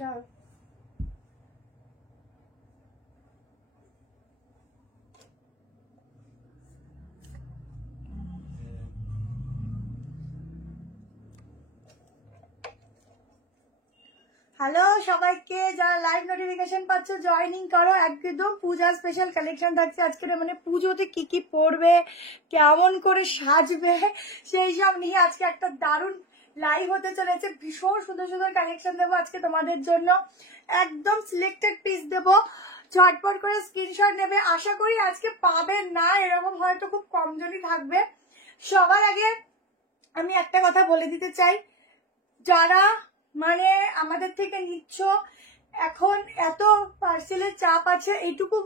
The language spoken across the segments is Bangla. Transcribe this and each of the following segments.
যাও হ্যালো সবাইকে, যারা লাইভ নোটিফিকেশন পাচ্ছ জয়েনিং করো। একদম পূজা স্পেশাল কালেকশন থাকছে আজকে, মানে পুজোতে কি কি পরবে, কেমন করে সাজবে, সেই সব নিয়ে আজকে একটা দারুণ লাইভ হতে চলেছে। ভীষণ সুন্দর সুন্দর কালেকশন দেবো আজকে তোমাদের জন্য, একদম সিলেক্টেড পিস দেবো। ঝটপট করে স্ক্রিনশট নেবে। আশা করি আজকে পাবে না, এরকম হয়তো খুব কমজনই থাকবে। সবার আগে আমি একটা কথা বলে দিতে চাই, যারা মানে আমাদের থেকে নিচ্ছ, এখন এত পার্সেলের চাপ আছে, এইটুকু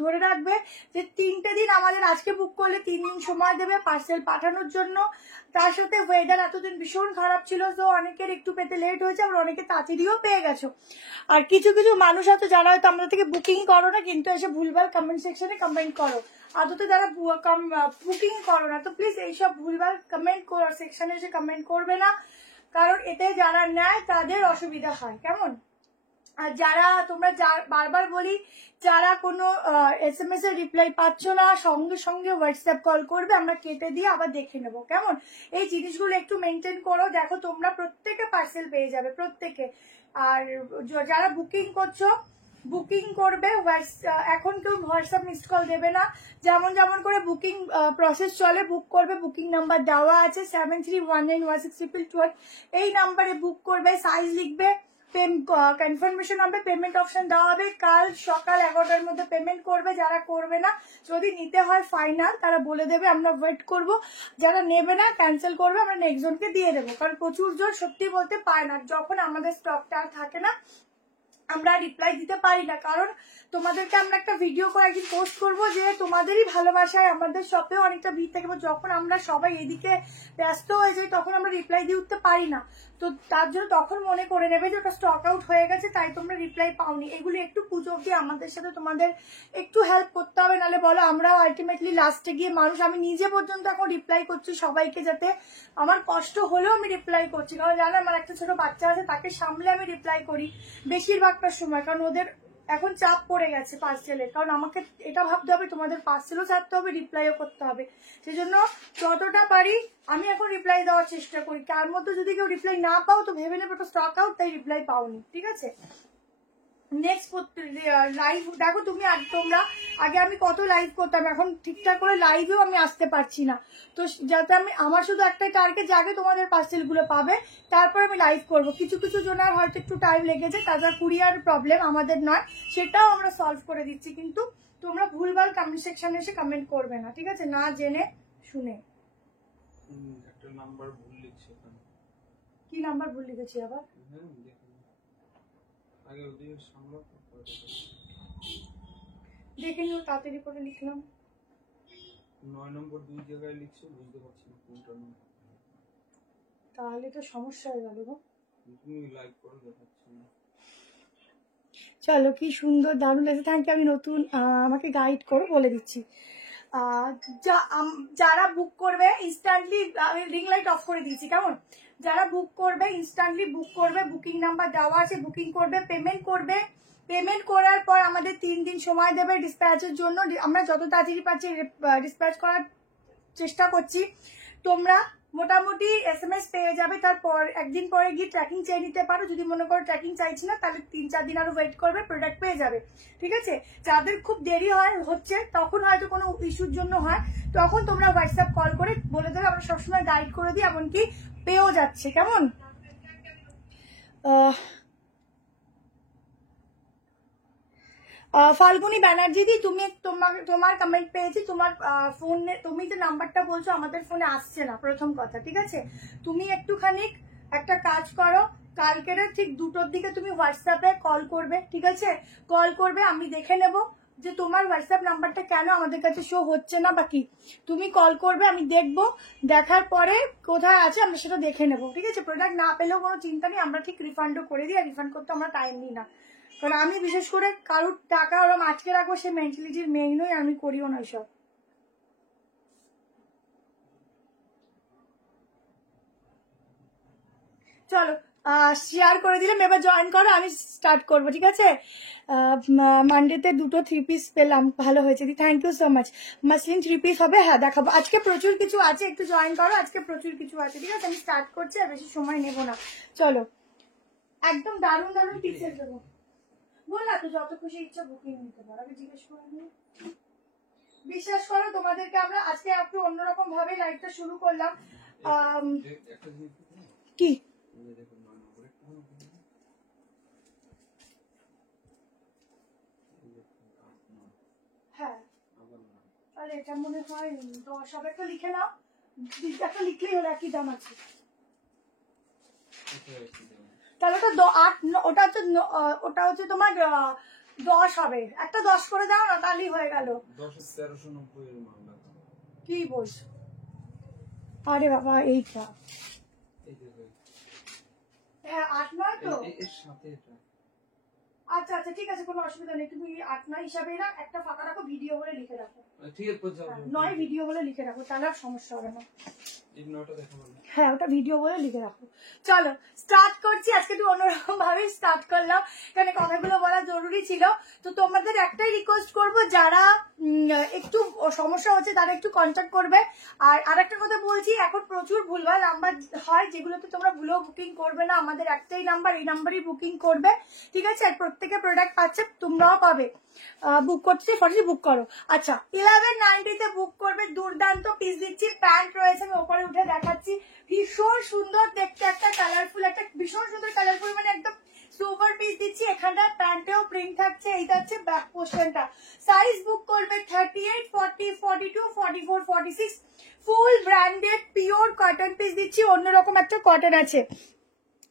ধরে রাখবে যে 3টে দিন আমাদের আজকে বুক করলে 3 দিন সময় দেবে পার্সেল পাঠানোর জন্য। তার সাথে ওয়েদার এতদিন ভীষণ খারাপ ছিল, তো অনেকের একটু পেতে লেট হয়েছে, আবার অনেকে তাড়াতাড়িও পেয়ে গেছো। আর কিছু কিছু মানুষ আছে যারা হয়তো আমাদের থেকে বুকিং করো না, কিন্তু এসে ভুলভাল কমেন্ট সেকশনে কমেন্ট করো। আদতে যারা বুকিং করো না, তো প্লিজ এইসব ভুলভাল কমেন্ট সেকশনে এসে কমেন্ট করবে না, কারণ এতে যারা নেয় তাদের অসুবিধা হয়, কেমন? আর যারা তোমরা বারবার বলি, যারা কোনো SMS এর রিপ্লাই পাচ্ছ না, সঙ্গে সঙ্গে হোয়াটসঅ্যাপ কল করবে, আমরা কেটে দিয়ে আবার দেখে নেবো, কেমন? এই জিনিসগুলো একটু মেনটেন করো। দেখো তোমরা প্রত্যেকে পার্সেল পেয়ে যাবে, প্রত্যেকে। আর যারা বুকিং করছো, বুকিং করবে, এখন কেউ হোয়াটসঅ্যাপ মিসড কল দেবে না। যেমন যেমন করে বুকিং প্রসেস চলে, বুক করবে, বুকিং নাম্বার দেওয়া আছে 73191612, এই নাম্বারে বুক করবে, সাইজ লিখবে, কনফার্মেশন হবে, পেমেন্ট অপশন দেওয়া হবে। কাল সকাল 11টার মধ্যে পেমেন্ট করবে। যারা করবে না, যদি নিতে হয় ফাইনাল, তারা বলে দেবে, আমরা ওয়েট করব। যারা নেবে না, ক্যান্সেল করবে, আমরা নেক্সট জনকে দিয়ে দেবো। কারণ প্রচুর জন সত্যি বলতে পায় না, যখন আমাদের স্টকটা আর থাকে না আমরা রিপ্লাই দিতে পারি না। কারণ তোমাদেরকে আমরা একটা ভিডিও করে একদিন পোস্ট করবো যে তোমাদেরই ভালোবাসায় আমাদের শপেও অনেকটা ভিড় থাকে, যখন আমরা সবাই এদিকে ব্যস্ত হয়ে যাই তখন আমরা রিপ্লাই দিয়ে উঠতে পারি না। তো তার জন্য তখন মনে করে নেবে যে ওটা স্টক আউট হয়ে গেছে, তাই তোমরা রিপ্লাই পাওনি। এগুলো একটু পুজো অব্দি আমাদের সাথে তোমাদের একটু হেল্প করতে হবে, নাহলে বলো আমরা আলটিমেটলি লাস্টে গিয়ে মানুষ, আমি নিজে পর্যন্ত এখন রিপ্লাই করছি সবাইকে, যাতে আমার কষ্ট হলেও আমি রিপ্লাই করছি। কারণ জানো আমার একটা ছোট বাচ্চা আছে, তাকে সামলে আমি রিপ্লাই করি বেশিরভাগটার সময়, কারণ ওদের এখন চাপ পড়ে গেছে পার্সেলের। কারণ আমাকে এটা ভাবতে হবে তোমাদের পার্সেলও ছাড়তে হবে, রিপ্লাইও করতে হবে। সেই জন্য যতটা পারি আমি এখন রিপ্লাই দেওয়ার চেষ্টা করি। তার মধ্যে যদি কেউ রিপ্লাই না পাও তো ভেবে নেবে ওটা স্টক আউট, তাই রিপ্লাই পাওনি, ঠিক আছে? নেক্সট লাইভ দেখো তুমি, তোমরা আগে আমি কত লাইভ করতাম, এখন ঠিকঠাক করে লাইভেও আমি আসতে পারছি না। তো যাতে আমি, আমার শুধু একটাই টার্গেট যে আগে তোমাদের পার্সেলগুলো পাবে, তারপর আমি লাইভ করব। কিছু কিছু জনের হয়তো একটু টাইম লেগেছে, তাদের কুরিয়ার প্রবলেম, আমাদের নয়, সেটাও আমরা সলভ করে দিচ্ছি। কিন্তু তোমরা ভুলভাল কমেন্ট সেকশনে এসে কমেন্ট করবে না, ঠিক আছে? না জেনে শুনে। একটা নাম্বার ভুল লিখছি। কি নাম্বার ভুল লিখেছি আবার? আগে ওদিকে সামলা দেখে নিও, তাড়াতাড়ি করে লিখলাম। 9 নম্বর 2 জায়গায় লিখছি, বুঝতে পারছি না কোনটা নম্বর। তাহলে তো সমস্যা হয়ে গেল গো। তুমি লাইক করে দেখাচ্ছি না। চলো, কি সুন্দর দারুণ লাগছে, থ্যাংক ইউ। আমি নতুন, আমাকে গাইড করো, বলে দিচ্ছি। যারা বুক করবে ইনস্ট্যান্টলি, রিং লাইট অফ করে দিয়েছি, কেমন? যারা বুক করবে ইনস্ট্যান্টলি বুক করবে, বুকিং নাম্বার দেওয়া আছে, বুকিং করবে, পেমেন্ট করবে। পেমেন্ট করার পর আমাদের 3 দিন সময় দেবে ডিসপ্যাচের জন্য। আমরা যত তাড়াতাড়ি পাচ্ছি ডিসপ্যাচ করার চেষ্টা করছি। তোমরা মোটামুটি SMS পেয়ে যাবে, তারপর একদিন পরে গিয়ে ট্র্যাকিং চেয়ে নিতে পারো। যদি মনে করো ট্র্যাকিং চাইছি না, তাহলে 3-4 দিন আরো ওয়েট করবে, প্রোডাক্ট পেয়ে যাবে, ঠিক আছে? যাদের খুব দেরি হচ্ছে, তখন হয়তো কোনো ইস্যুর জন্য হয়, তখন তোমরা হোয়াটসঅ্যাপ কল করে বলে দেবে, আমরা সবসময় গাইড করে দিই, এমনকি পেয়েও যাচ্ছে, কেমন? ফাল্গুনি ব্যানার্জি দি, তুমি তোমার কমেন্ট পেয়েছি। তোমার ফোনে তুমি যে নাম্বারটা বলছো আমাদের ফোনে আসছে না, প্রথম কথা, ঠিক আছে? তুমি একটুখানি একটা কাজ করো, কালকের ঠিক 2টোর দিকে তুমি হোয়াটসঅ্যাপে কল করবে, ঠিক আছে? কল করবে, আমি দেখে নেব যে তোমার হোয়াটসঅ্যাপ নাম্বারটা কেন আমাদের কাছে শো হচ্ছে না বা কি। তুমি কল করবে, আমি দেখবো, দেখার পরে কোথায় আছে আমরা সেটা দেখে নেব, ঠিক আছে? প্রোডাক্ট না পেলেও কোনো চিন্তা নেই, আমরা ঠিক রিফান্ডও করে দিই। আর রিফান্ড করতে আমরা টাইম নিই না, কারণ আমি বিশেষ করে কারোর টাকা ওরম আটকে রাখবো সে মেন্টালিটির মেয়ে নই, আমি করিও না সব। চলো, শেয়ার করে দিলাম, এবার জয়েন করো, আমি স্টার্ট করবো, ঠিক আছে? মানডেতে 2টো 3 পিস পেলাম, ভালো হয়েছে দি, thank you so much. Muslin 3 piece হবে, হ্যাঁ দেখাবো। আজকে প্রচুর কিছু আছে, একটু জয়েন করো, আজকে প্রচুর কিছু আছে, ঠিক আছে? আমি স্টার্ট করছি, আর বেশি সময় নেবো না। চলো, একদম দারুণ দারুণ পিসেস দেবো। বললা তো যত খুশি ইচ্ছা বুকিং নিতে পারো, আমি জিজ্ঞেস করে নিই। বিশ্বাস করো তোমাদেরকে আমরা আজকে একটু অন্যরকম ভাবে লাইভটা শুরু করলাম। কি হ্যাঁ, তাহলে এটা মনে হয় 10 হবে, একটা লিখে নাও, একটা লিখলেই হলো, একই দাম আছে। তাহলে তো 8, ওটা হচ্ছে তোমার 10 হবে, একটা 10 করে দাও না, তাহলেই হয়ে গেল। 1390 কি বলছো? আরে বাবা, এইটা হ্যাঁ 8 নয় তো? এর সাথে এটা। আচ্ছা আচ্ছা, ঠিক আছে, কোনো অসুবিধা নেই, তুমি 8 9 হিসাবে না, একটা ফাঁকা রাখো, ভিডিও বলে লিখে রাখো। ঠিক আছে, 9 ভিডিও বলে লিখে রাখো, তাহলে আর সমস্যা হবে না। দেখাবো। হ্যাঁ, ওটা ভিডিও বলে লিখে রাখো। চলো স্টার্ট করছি, আজকে একটু অন্যরকম ভাবে স্টার্ট করলাম, কারণ কথাগুলো বলা জরুরি ছিল। তো তোমাদের একটাই রিকোয়েস্ট করব, যারা একটু সমস্যা হচ্ছে তারা একটু কন্ট্যাক্ট করবে। আর আরেকটা কথা বলছি, এখন প্রচুর ভুলভাল নাম্বার হয়, যেগুলোতে তোমরা ভুলেও বুকিং করবে না। আমাদের একটাই নাম্বার, এই নাম্বারই বুকিং করবে, ঠিক আছে? আর প্রত্যেকে প্রোডাক্ট পাচ্ছে, তোমরাও পাবে। বুক করতে ফটোটি বুক করো। আচ্ছা, 1190 বুক করবে, দুর্দান্ত পিস দিচ্ছি, প্যান্ট রয়েছে, আমি ওপরে উঠে দেখাচ্ছি, ভীষণ সুন্দর দেখতে, একটা কালারফুল, একটা ভীষণ সুন্দর কালারফুল, মানে একদম সুপার পিস দিচ্ছি। এখানটায় প্যান্টেও প্রিন্ট থাকছে, এইটা হচ্ছে ব্যাক পোর্শনটা। সাইজ বুক করবে 38, 40, 42, 44, 46, ফুল ব্র্যান্ডেড পিওর কটন পিস দিচ্ছি, অন্যরকম একটা কটন আছে।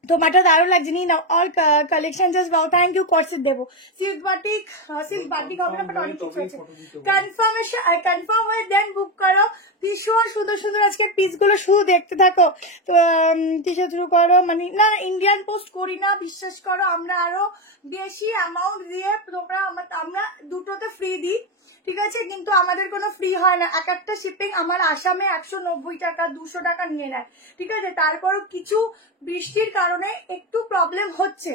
তোমারটা দারুণ লাগছে, নি না all collection just wow, thank you. Corset দেবো, সিল্ক বাটিক হবে না, বাট অনেক কিছু আছে। কনফার্ম হয়ে দেন বুক করো। ভীষণ সুন্দর সুন্দর আজকের পিসগুলো, শুধু দেখতে থাকো। তো কিসে শুরু করো, মানে না ইন্ডিয়ান পোস্ট করি না, বিশ্বাস করো, আমরা আরো বেশি অ্যামাউন্ট দিয়ে তোমরা, আমরা দুটোতে ফ্রি দিই, ঠিক আছে? কিন্তু আমাদের কোনো ফ্রি হয় না, এক একটা শিপিং আমার আসামে 190 টাকা 200 টাকা নিয়ে নেয়, ঠিক আছে? তারপরও কিছু বৃষ্টির কারণে একটু প্রবলেম হচ্ছে,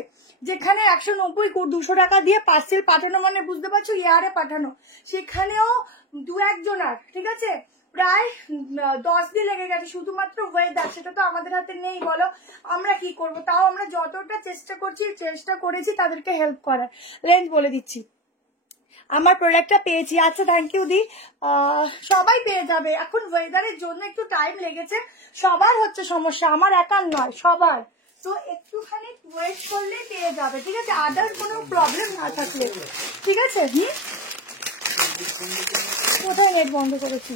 যেখানে 190 200 টাকা দিয়ে পার্সেল পাঠানো, মানে বুঝতে পারছো, এয়ারে পাঠানো, সেখানেও 2-1 জনার, ঠিক আছে, প্রায় 10 দিন লেগে গেছে, শুধুমাত্র ওয়েদার, সেটা তো আমাদের হাতে নেই, বলো আমরা কি করব? তাও আমরা যতটা চেষ্টা করেছি তাদেরকে হেল্প করার। রেঞ্জ বলে দিচ্ছি, আমার প্রোডাক্টটা পেয়েছি। আচ্ছা, থ্যাংক ইউ দি। সবাই পেয়ে যাবে, এখন ওয়েদারের জন্য একটু টাইম লেগেছে, সবার হচ্ছে সমস্যা, আমার একার নয়, সবার। তো একটুখানি ওয়েট করলে পেয়ে যাবে, ঠিক আছে? আদার্স কোনো প্রবলেম না থাকলে, ঠিক আছে? কোথায় নেট বন্ধ করেছি?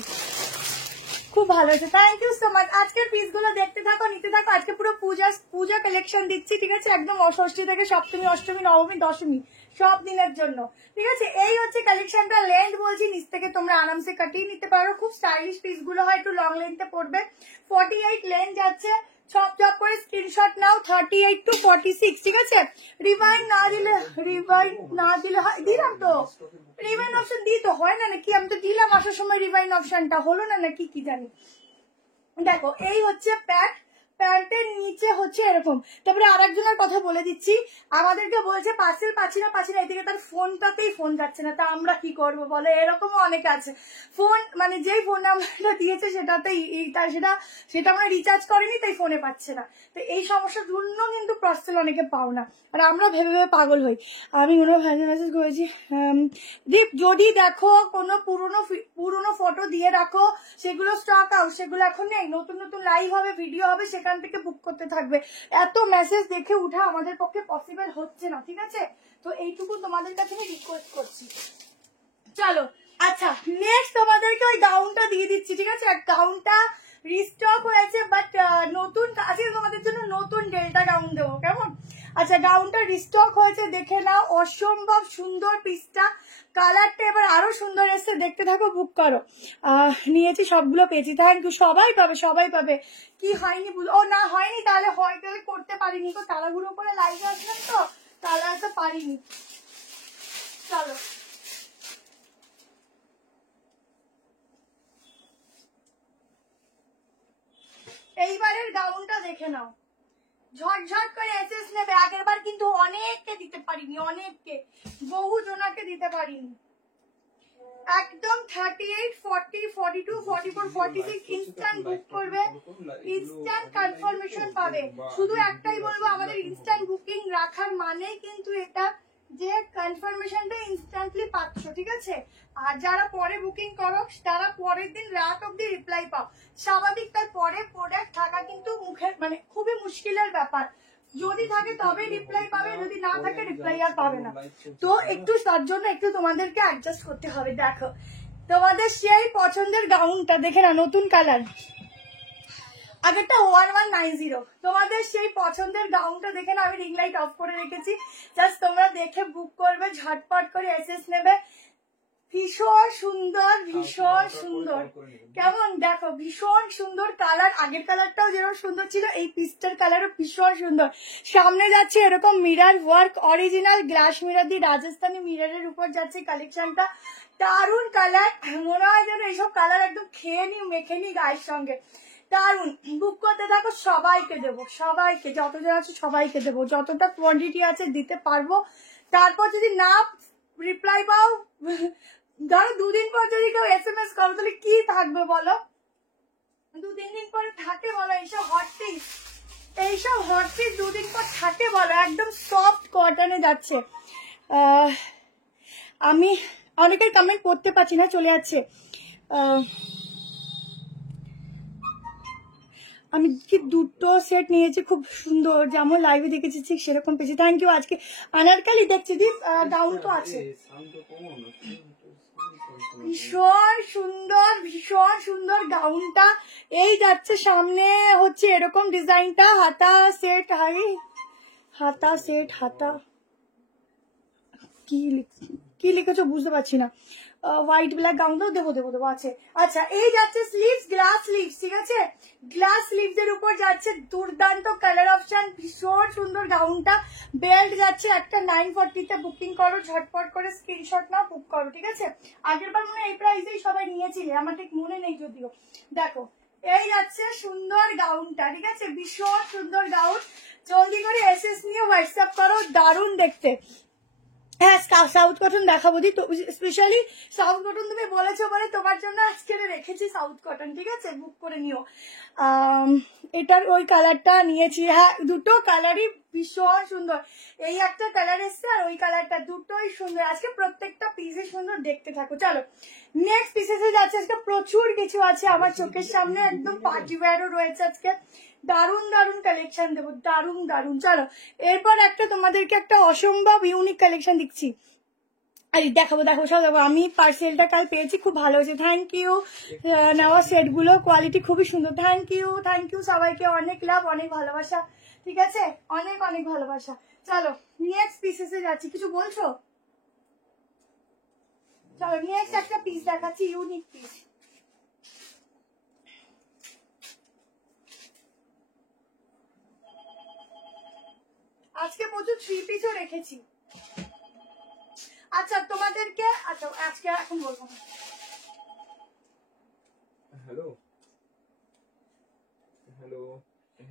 খুব ভালো হয়েছে, থ্যাংক ইউ সো মাচ। আজকের পিসগুলো দেখতে থাকো, নিতে থাকো। আজকে পুরো পূজা কালেকশন দিচ্ছি, ঠিক আছে? একদম ষষ্ঠী থেকে সপ্তমী, অষ্টমী, নবমী, দশমী, সব দিনের জন্য, ঠিক আছে? এই হচ্ছে কালেকশনটা। লেন্থ বলছি, নিচ থেকে তোমরা আরামসে কাটিয়ে নিতে পারো, খুব স্টাইলিশ পিসগুলো হয়, একটু লং লেন্থে পড়বে। 48 লেন্থ যাচ্ছে, ছপ করে স্ক্রিনশট নাও, 38 to 46, ঠিক আছে? রিভাইন না দিলে হয়, দিলাম তো রিভাইন অপশন দিই তো হয় না নাকি? আমি তো দিলাম আসার সময় রিভাইন অপশনটা, হলো না নাকি কি জানি। দেখো, এই হচ্ছে প্যান্টের নিচে হচ্ছে এরকম। তারপরে আরেকজনের কথা বলে দিচ্ছি, আমাদেরকে বলছে পার্সেল পাচ্ছি না, এদিকে তার ফোনটাতেই ফোন যাচ্ছে না, তা আমরা কি করবো বলে? এরকমও অনেক আছে, ফোন মানে যেই ফোন নাম্বারটা দিয়েছে সেটাতেই সেটা আমরা রিচার্জ করিনি, তাই ফোনে পাচ্ছে না। তো এই সমস্যার জন্য কিন্তু পার্সেল অনেকে পাও না, আর আমরা ভেবে পাগল হই। আমি কোনো মেসেজ করেছি, দীপ যদি দেখো কোনো পুরনো ফটো দিয়ে রাখো, সেগুলো স্টক আউট, সেগুলো এখন নেই, নতুন নতুন লাইভ হবে, ভিডিও হবে, সেখান থেকে বুক করতে থাকবে। এত মেসেজ দেখে উঠা আমাদের পক্ষে পসিবল হচ্ছে না, ঠিক আছে? তো এইটুকু তোমাদের কাছে আমি রিকোয়েস্ট করছি। চলো, আচ্ছা, নেক্সট তোমাদেরকে ওই গাউনটা দিয়ে দিচ্ছি, ঠিক আছে? আর গাউনটা রিস্টক হয়েছে, বাট নতুন আজকে তোমাদের জন্য নতুন ডেল্টা গাউন দেবো, কেমন? আচ্ছা, গাউনটা রিস্টক হয়েছে, দেখে নাও, অসম্ভব সুন্দর পিসটা, কালারটা এবার আরো সুন্দর এসছে, দেখতে থাকো, বুক করো। নিয়েছি, সবগুলো পেয়েছি, থ্যাংক ইউ। সবাই পাবে। কি হয়নি ও না হয়নি, তাহলে করতে পারিনি তো, তাড়াহুড়ো করে লাইভে আসলাম তো, তাহলে হয়তো পারিনি। চলো, এইবারের গাউনটা দেখে নাও, ঝটঝট করে এসএস নেবে। আগেরবার কিন্তু অনেককে দিতে পারিনি, অনেককে, বহু জনাকে দিতে পারিনি। একদম 38, 40, 42, 44, 46 ইনস্ট্যান্ট বুক করবে, ইনস্ট্যান্ট কনফার্মেশন পাবে। শুধু একটাই বলবো, আমাদের ইনস্ট্যান্ট বুকিং রাখার মানে কিন্তু এটা যে কনফার্মেশনটা ইনস্ট্যান্টলি পাচ্ছ, ঠিক আছে? আর যারা পরে বুকিং করো তারা পরের দিন রাত অব্দি রিপ্লাই পাও। স্বাভাবিক, তার পরে প্রোডাক্ট থাকা কিন্তু মুখের মানে খুবই মুশকিলের ব্যাপার। যদি থাকে তবে রিপ্লাই পাবে, যদি না থাকে রিপ্লাই আর পাবে না। তো একটু তার জন্য একটু তোমাদেরকে অ্যাডজাস্ট করতে হবে। দেখো তোমাদের সেই পছন্দের গাউনটা দেখে না, নতুন কালার, আগেরটা 1190। তোমাদের সেই পছন্দের গাউনটা দেখে না আমি রিং লাইট অফ করে রেখেছি, জাস্ট তোমরা দেখে বুক করবে, ঝটপট করে এসএস নেবে। ভীষণ সুন্দর, ভীষণ সুন্দর, কেমন দেখো, ভীষণ সুন্দর কালার। আগের কালারটাও যেরকম সুন্দর ছিল, এই পিসটার কালারও ভীষণ সুন্দর। সামনে যাচ্ছে এরকম mirror work, original glass mirror দিয়ে রাজস্থানী মিরারের উপর যাচ্ছে কালেকশনটা। দারুণ কালার, মনে হয় যেন এইসব কালার একদম খেয়ে নি, মেখে নি গায়ের সঙ্গে। দারুণ, বুক করতে থাকো, সবাইকে দেবো, সবাইকে, যতজন আছে সবাইকে দেবো, যতটা কোয়ান্টিটি আছে দিতে পারবো। তারপর যদি না রিপ্লাই পাও, ধরো দুদিন পর যদি কেউ SMS করো, তাহলে কি থাকবে বলো? 2-3 দিন পরে থাকে বলো এইসব হট পিস? এইসব হট পিস 2 দিন পর থাকে বলো? একদম সফট কটনে যাচ্ছে। আমি অনেকের কমেন্ট পড়তে পারছি না, চলে যাচ্ছে। আমি কি দুটো সেট নিয়েছি, খুব সুন্দর, যেমন লাইভে দেখেছি ঠিক সেরকম পেয়েছি। Thank you. আজকে আনারকালি দেখছি দি, গাউন তো আছে। ভীষণ সুন্দর, ভীষণ সুন্দর গাউনটা। এই যাচ্ছে সামনে হচ্ছে এরকম ডিজাইনটা, হাতা সেট, হাতা সেট, হাতা কি লিখেছো বুঝতে পারছি না। হোয়াইট ব্ল্যাক গাউনটাও দেবো আছে। আচ্ছা, এই যাচ্ছে স্লিভস, গ্লাস স্লিভস, ঠিক আছে? গ্লাস স্লিভস এর উপর যাচ্ছে দুর্দান্ত কালার অপশন, ভীষণ সুন্দর গাউনটা। বেল্ট যাচ্ছে একটা 940 তে। বুকিং করো ঝটপট করে, স্ক্রিনশট নাও, বুক করো, ঠিক আছে? আগের বার মনে হয় এই প্রাইসেই সবাই নিয়েছিলে, আমার ঠিক মনে নেই যদিও। দেখো এই যাচ্ছে সুন্দর গাউনটা, ঠিক আছে? ভীষণ সুন্দর গাউন। জলদি করে এসএস নিয়ে হোয়াটসঅ্যাপ করো, দারুণ দেখতে। হ্যাঁ, সাউথ কটন দেখাবো দি, তো স্পেশালি সাউথ কটন তুমি বলেছো বলে তোমার জন্য আজকে রেখেছি সাউথ কটন, ঠিক আছে? বুক করে নিও। এটার ওই কালারটা নিয়েছি। হ্যাঁ, দুটো কালারই ভীষণ সুন্দর। এই একটা কালার এসছে আর ওই কালারটা, দুটোই সুন্দর। আজকে প্রত্যেকটা পিসে সুন্দর, দেখতে থাকো। চলো নেক্সট পিসেসে যাচ্ছে। আজকে প্রচুর কিছু আছে আমার চোখের সামনে, একদম পার্টি ওয়্যারও রয়েছে আজকে। দারুণ দারুণ কালেকশন দেবো, দারুণ দারুণ। চলো এরপর একটা তোমাদেরকে একটা অসম্ভব ইউনিক কালেকশন দিচ্ছি। আরে দেখাবো সব দেখাবো। আমি পার্সেলটা কাল পেয়েছি, খুব ভালো হয়েছে। Thank you. নেওয়া সেটগুলো কোয়ালিটি খুবই সুন্দর। থ্যাংক ইউ সবাইকে, অনেক লাভ, অনেক ভালোবাসা, ঠিক আছে? অনেক অনেক ভালোবাসা। চলো নেক্সট পিসেসে যাচ্ছি। কিছু বলছো? চলো নেক্সট একটা পিস দেখাচ্ছি, ইউনিক পিস। আজকে প্রচুর 3 পিসও রেখেছি। আচ্ছা তোমাদেরকে, আচ্ছা আজকে এখন বলবো না। Hello hello.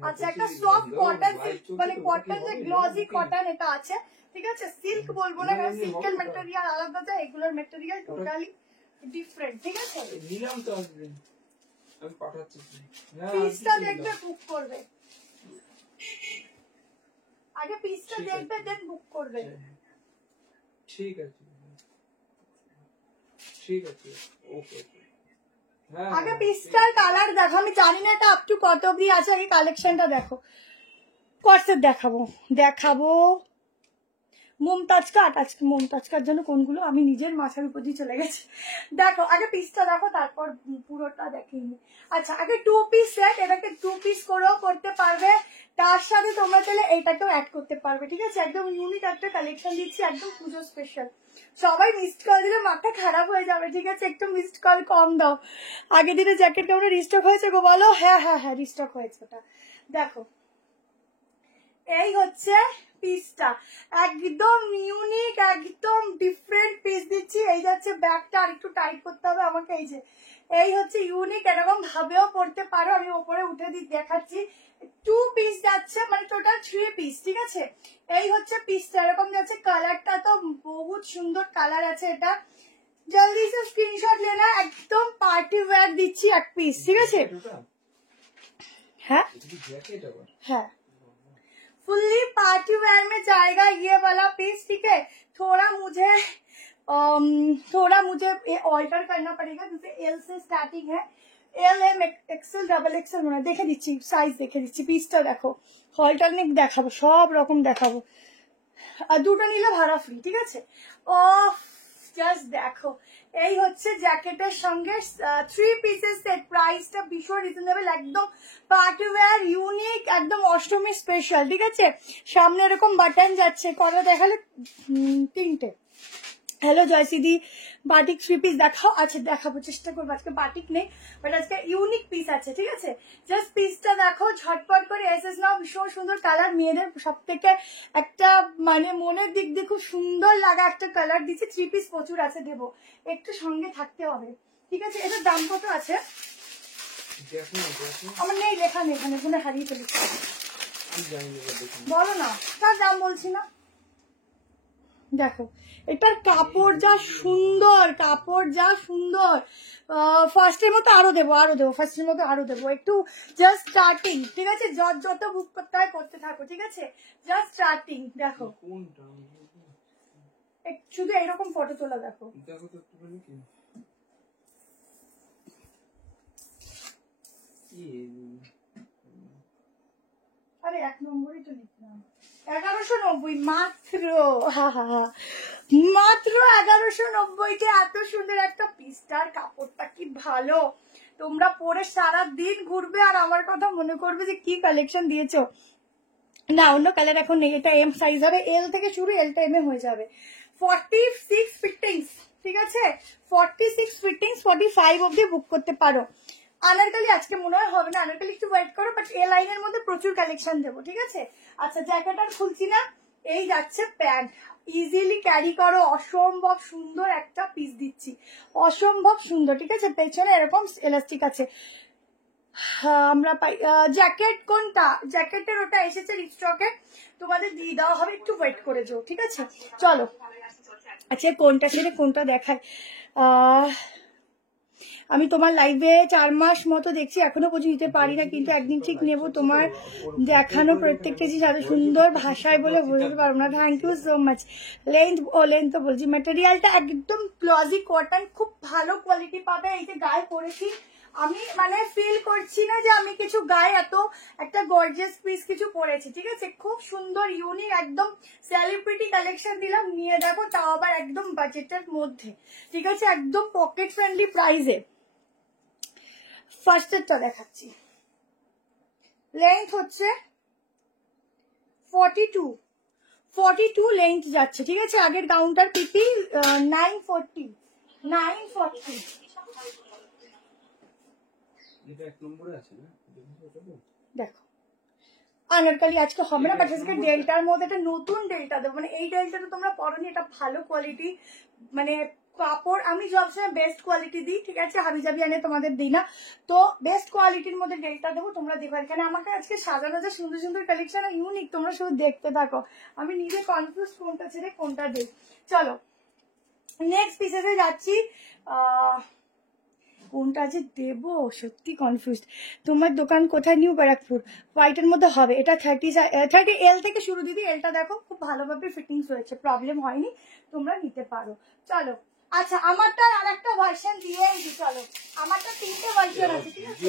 আচ্ছা, একটা সফট কটন, মানে কটন যে গ্লসি কটন এটা আছে, ঠিক আছে? সিল্ক বলবো না, কারণ সিল্কের ম্যাটেরিয়াল আলাদা যায়, এগুলোর ম্যাটেরিয়াল টোটালি ডিফারেন্ট, ঠিক আছে? নিলাম তো, আমি পাঠাচ্ছি। পিসটা দেখবে, বুক করবে। আগে পিসটা দেখবে, দেন বুক করবে। ঠিক আছে, ঠিক আছে, ওকে। আগে পিসটার কালার দেখো, আমি জানি না এটা আপ টু কত অব্দি আছে, আগে কালেকশনটা দেখো। কটসেট দেখাবো মমতাজ কাট। আজকে মমতাজ কাট জন্য কোনগুলো আমি নিজের মাথার উপর দিয়ে চলে গেছি। দেখো আগে পিসটা দেখো, তারপর পুরোটা দেখিনি। আচ্ছা, আগে 2 পিস সেট, এটাকে 2 পিস করেও করতে পারবে, তার সাথে তোমরা চাইলে এইটাকেও অ্যাড করতে পারবে, ঠিক আছে? একদম ইউনিক একটা কালেকশন দিচ্ছি, একদম পুজো স্পেশাল। সবাই মিসড কল দিলে মাথা খারাপ হয়ে যাবে, ঠিক আছে? একটু মিসড কল কম দাও। আগের দিনে জ্যাকেট কেমন রিস্টক হয়েছে গো বলো? হ্যাঁ রিস্টক হয়েছে। ওটা দেখো, এই হচ্ছে পিসটা, একদম ইউনিক, একদম ডিফারেন্ট পিস দিচ্ছি। এই যাচ্ছে ব্যাগটা, আর একটু টাইট করতে হবে আমাকে। এই যে এই হচ্ছে ইউনিক, এরকম ভাবেও পড়তে পারো। আমি ওপরে উঠে দেখাচ্ছি। 2 পিস যাচ্ছে, মানে টোটাল 3 পিস, ঠিক আছে। এই হচ্ছে পিসটা, এরকম যাচ্ছে। কালারটা তো বহুত সুন্দর কালার আছে। এটা জলদি সে স্ক্রিনশট লেনা, একদম পার্টি ওয়্যার দিচ্ছি এক পিস, ঠিক আছে। हाँ है फुल्ली पार्टी वेयर में जाएगा ये वाला पीस, ठीक है। थोड़ा मुझे ये ऑल्टर करना पड़ेगा, जैसे एल से स्टार्टिंग है, L M XL double XL होना। देखे दिच्छी साइज, देखे दिच्छी पिसटा देखो, অল্টারনেট দেখাবো, সব রকম দেখাবো। আর দুটো নিলে ভাড়া ফ্রি, ঠিক আছে। ও জাস্ট দেখো, এই হচ্ছে জ্যাকেটের সঙ্গে 3 পিসের সেট। প্রাইসটা ভীষণ রিজনেবল, একদম পার্টি ওয়্যার ইউনিক, একদম অষ্টমী স্পেশাল, ঠিক আছে। সামনে এরকম বাটন যাচ্ছে, কটা দেখালে? 3টে। হ্যালো জয়সিদি, বাটিক 3 পিস দেখাও। আচ্ছা দেখাবো, চেষ্টা করবো। আজকে বাটিক নেই, বাট আজকে ইউনিক পিস আছে, ঠিক আছে। জাস্ট পিসটা দেখো, ঝটপট করে এসএস নাও। ভীষণ সুন্দর কালার, মেয়েদের সব থেকে একটা মানে মনের দিক দিয়ে খুব সুন্দর লাগা একটা কালার দিচ্ছে। 3 পিস প্রচুর আছে, দেবো, একটু সঙ্গে থাকতে হবে, ঠিক আছে। এটার দাম কত আছে আমার নেই লেখা নেই এখানে, ফোনে হারিয়ে ফেলেছি। বলো না, তার দাম বলছি না। দেখো এটার কাপড় যা সুন্দর, কাপড় যা সুন্দর। ফার্স্টের মতো আরো দেবো, ফার্স্টের মতো আরো দেবো। একটু জাস্ট স্টার্টিং, ঠিক আছে। যত বুক করতে হয় করতে থাকো, ঠিক আছে। Just starting. দেখো শুধু এরকম ফটো তোলা, দেখো আরে 1 নম্বরই তো লিখলাম। 1190 মাত্র, মাত্র 1190-তে এত সুন্দর একটা পিসটার কাপড়টা কি ভালো। তোমরা পরে সারা দিন ঘুরবে আর আমার কথা মনে করবে যে কি কালেকশন দিয়েছো। না অন্য কালার এখন নেই, এটা এম সাইজ হবে। এল থেকে শুরু, এলটা এম এ হয়ে যাবে। 46 ফিটিংস, ঠিক আছে। 46 ফিটিংস, 45 অব্দি বুক করতে পারো। আনারকালি আজকে মনে হয় হবে না, আনারকালি একটু ওয়েট করো, বাট এ লাইনের মধ্যে প্রচুর কালেকশন দেবো, ঠিক আছে। আচ্ছা জ্যাকেট আর খুলছি না, এই যাচ্ছে প্যান্ট। ইজিলি ক্যারি করো, অসম্ভব সুন্দর একটা পিস দিচ্ছি, অসম্ভব সুন্দর, ঠিক আছে। পেছনে এরকম এলাস্টিক আছে। আমরা পাই জ্যাকেট, কোনটা জ্যাকেটের ওটা এসেছে রিস্টকে, তোমাদের দিয়ে দেওয়া হবে, একটু ওয়েট করে যাও, ঠিক আছে। চলো আচ্ছা কোনটা সেটা কোনটা দেখায়। আমি তোমার লাইভে 4 মাস মতো দেখছি, এখনো পর্যন্ত দিতে পারি না, কিন্তু একদিন ঠিক নেব। তোমার দেখানো প্রত্যেকটা জিনিস এত সুন্দর ভাষায় বলে বোঝাতে পারবো না। Thank you so much. Length তো বলছি, ম্যাটেরিয়ালটা একদম ক্লজি কটন, খুব ভালো কোয়ালিটি পাবে। এই যে গায়ে পরেছি, আমি মানে ফিল করছি না যে আমি কিছু গায়ে এত একটা গর্জিয়াস পিস কিছু পরেছি, ঠিক আছে। খুব সুন্দর ইউনিক, একদম সেলিব্রিটি কালেকশন দিলাম, নিয়ে দেখো, তাও আবার একদম বাজেটের মধ্যে, ঠিক আছে। একদম পকেট ফ্রেন্ডলি প্রাইসে। ফার্স্টেরটা দেখাচ্ছি, লেন্থ হচ্ছে 42 লেন্থ যাচ্ছে, ঠিক আছে। আগের কাউন্টার পিপি 940। দেখো আনারকালি আজকে হবে না, বাট আজকে ডেল্টার মধ্যে একটা নতুন ডেল্টা দেবো। মানে এই ডেল্টাটা তোমরা পরনি, এটা ভালো কোয়ালিটি, মানে কাপড় আমি সবসময় বেস্ট কোয়ালিটি দিই, ঠিক আছে। হাবিজাবি আনে তোমাদের দিই না, তো বেস্ট কোয়ালিটির মধ্যে ডেল্টা দেবো, তোমরা দেখো। এখানে আমাকে আজকে সাজানো যে সুন্দর সুন্দর কালেকশন ইউনিক, তোমরা শুধু দেখতে থাকো। আমি নিজে কনফিউজ কোনটা ছেড়ে কোনটা দিই। চলো নেক্সট পিসেসে যাচ্ছি। কোনটা যে দেবো সত্যি কনফিউজ। তোমার দোকান কোথায়? নিউ ব্যারাকপুর। হোয়াইটের মধ্যে হবে এটা। 30 এল থেকে শুরু দিদি। এলটা দেখো খুব ভালোভাবে ফিটিংস হয়েছে, প্রবলেম হয়নি, তোমরা নিতে পারো। চলো আচ্ছা আমারটার আর একটা ভার্সন দিয়ে আনছি। চলো আমারটা 3টে ভার্সন আছে, ঠিক আছে।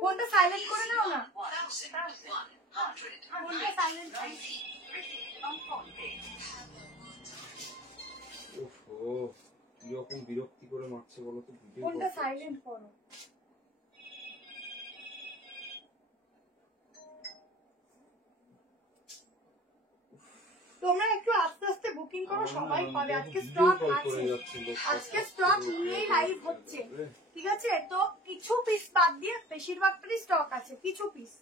ফোনটা সাইলেন্ট করে নাও না, ফোনটা সাইলেন্ট। কিরকম বিরক্তি করে মারছে বলো তো। ফোনটা সাইলেন্ট করো। তোমরা একটু আস্তে আস্তে বুকিং করো, সবাই পাবে। আজকে স্টক আছে, আজকে স্টক নিয়েই লাইভ হচ্ছে, ঠিক আছে। তো কিছু পিস বাদ দিয়ে বেশিরভাগটারই স্টক আছে, কিছু পিস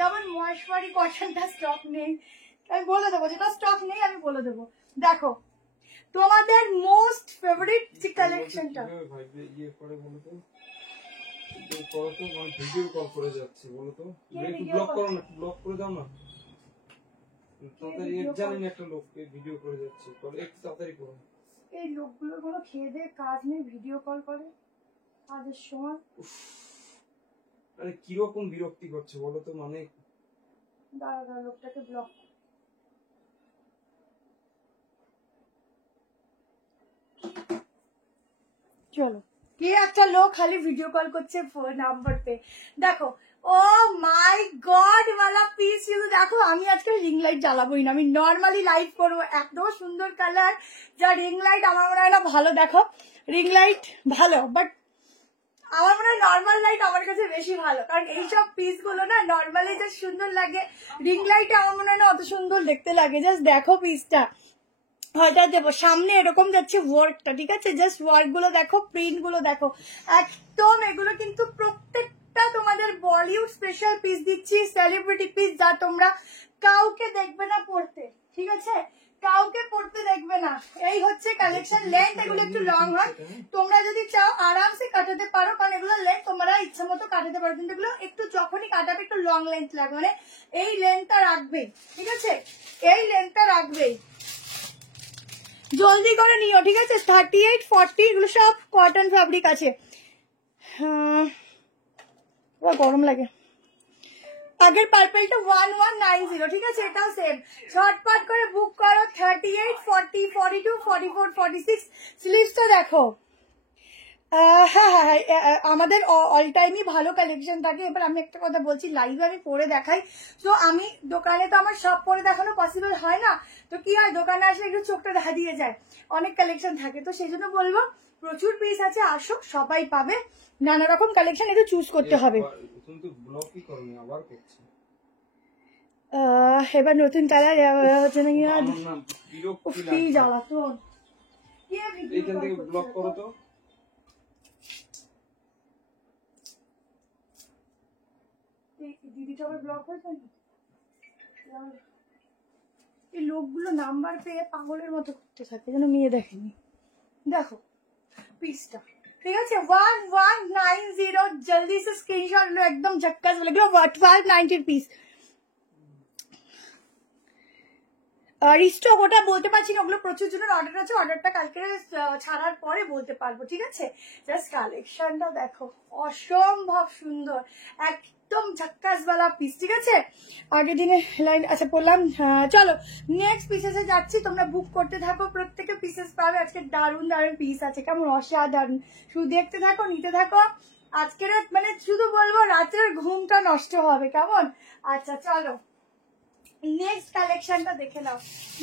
যেমন মহেশ্বরী কটনটা স্টক নেই, আমি বলে দেবো, যেটা স্টক নেই আমি বলে দেবো। দেখো তোমাদের মোস্ট ফেভারিট যে কালেকশনটা, ইয়ে করে বলো তো, করো তো, মানে ভিডিও কল করে যাচ্ছে বলো তো, একটু ব্লক করো না, একটু ব্লক করে দাও না। তাড়াতাড়ি জানেন একটা লোককে ভিডিও করে যাচ্ছে, তাহলে একটু তাড়াতাড়ি করো। এই লোকগুলোর কোনো খেয়ে দিয়ে কাজ নেই, ভিডিও কল করে কাজের সময়। আরে কিরকম বিরক্তি করছে বলো তো, মানে দাঁড়া লোকটাকে ব্লক। চলো, কি একটা লোক খালি ভিডিও কল করছে নাম্বার পে। দেখো ও মাই গড ওয়ালা পিস, শুধু দেখো। আমি আজকে রিং লাইট জ্বালাবোই না, আমি নর্মালি লাইট করবো। এত সুন্দর কালার, যা রিং লাইট আমার মনে হয় না ভালো। দেখো রিং লাইট ভালো, বাট আমার মনে হয় নর্মাল লাইট আমার কাছে বেশি ভালো, কারণ এইসব পিস গুলো না নর্মালি যা সুন্দর লাগে, রিং লাইটে আমার মনে হয় না অত সুন্দর দেখতে লাগে। জাস্ট দেখো পিসটা, হয়তো দেবো সামনে এরকম যাচ্ছে ওয়ার্কটা, ঠিক আছে? জাস্ট ওয়ার্ক গুলো দেখো, প্রিন্ট গুলো দেখো, একদম এগুলো কিন্তু প্রত্যেকটা তোমাদের বলিউড স্পেশাল পিস দিচ্ছি, সেলিব্রিটি পিস, যা তোমরা কাউকে দেখবে না পড়তে, ঠিক আছে? কাউকে পড়তে দেখবে না। এই হচ্ছে কালেকশন। লেন্থ এগুলো একটু লং হয়, তোমরা যদি চাও আরামসে কাটাতে পারো, কারণ এগুলো লেন্থ তোমরা ইচ্ছা মতো কাটাতে পারো, কিন্তু এগুলো একটু যখনই কাটাবে একটু লং লেন্থ লাগবে, মানে এই লেন্থটা রাখবেই, ঠিক আছে? এই লেন্থটা রাখবেই। জলদি করে নিও, ঠিক আছে? 38, 40 এগুলো সব কটন ফ্যাব্রিক আছে। গরম লাগে। আগের পার্পেলটা 1190, ঠিক আছে? এটাও সেম। ঝটপট করে বুক করো। 38, 40, 42, 44, 46। স্লিভসটা দেখো। হ্যাঁ, আমাদের অল টাইমই ভালো কালেকশন থাকে। এবার আমি একটা কথা বলছি, লাইভে আমি পরে দেখাই, তো আমি দোকানে তো আমার সব পরে দেখানো পসিবল হয় না, তো কি হয় দোকানে আসলে একটু চোখটা দেখা দিয়ে যায়, অনেক কালেকশন থাকে। তো সেই জন্য বলবো প্রচুর পিস আছে, আসো, সবাই পাবে, নানা রকম কালেকশন, একটু চুজ করতে হবে। এবার নতুন কালার হচ্ছে নাকি কি জ্বালাতন। এইখান থেকে ব্লক করো তো। দিদিটা আবার ব্লক হয়েছে। এই লোকগুলো নাম্বার পেয়ে পাগলের মতো করতে থাকে, যেন মেয়ে দেখেনি। দেখো পিসটা, ঠিক আছে? 1190। জলদি সে স্ক্রিনশট লো, একদম ঝক্কাস বলে। 1290 পিস। রিস্টক ওটা বলতে পারছি না, ওগুলো প্রচুর জনের অর্ডার আছে, অর্ডারটা কালকে ছাড়ার পরে বলতে পারবো, ঠিক আছে? জাস্ট কালেকশনটা দেখো, অসম্ভব সুন্দর, একদম ঝক্কাসওয়ালা পিস, ঠিক আছে? আগের দিনে লাইন আচ্ছা বললাম। চলো নেক্সট পিসেসে যাচ্ছি, তোমরা বুক করতে থাকো, প্রত্যেকে পিসেস পাবে। আজকে দারুণ দারুণ পিস আছে, কেমন অসাধারণ, শুধু দেখতে থাকো, নিতে থাকো। আজকের মানে শুধু বলবো রাতের ঘুমটা নষ্ট হবে, কেমন? আচ্ছা চলো নেক্সট কালেকশনটা দেখে নাও।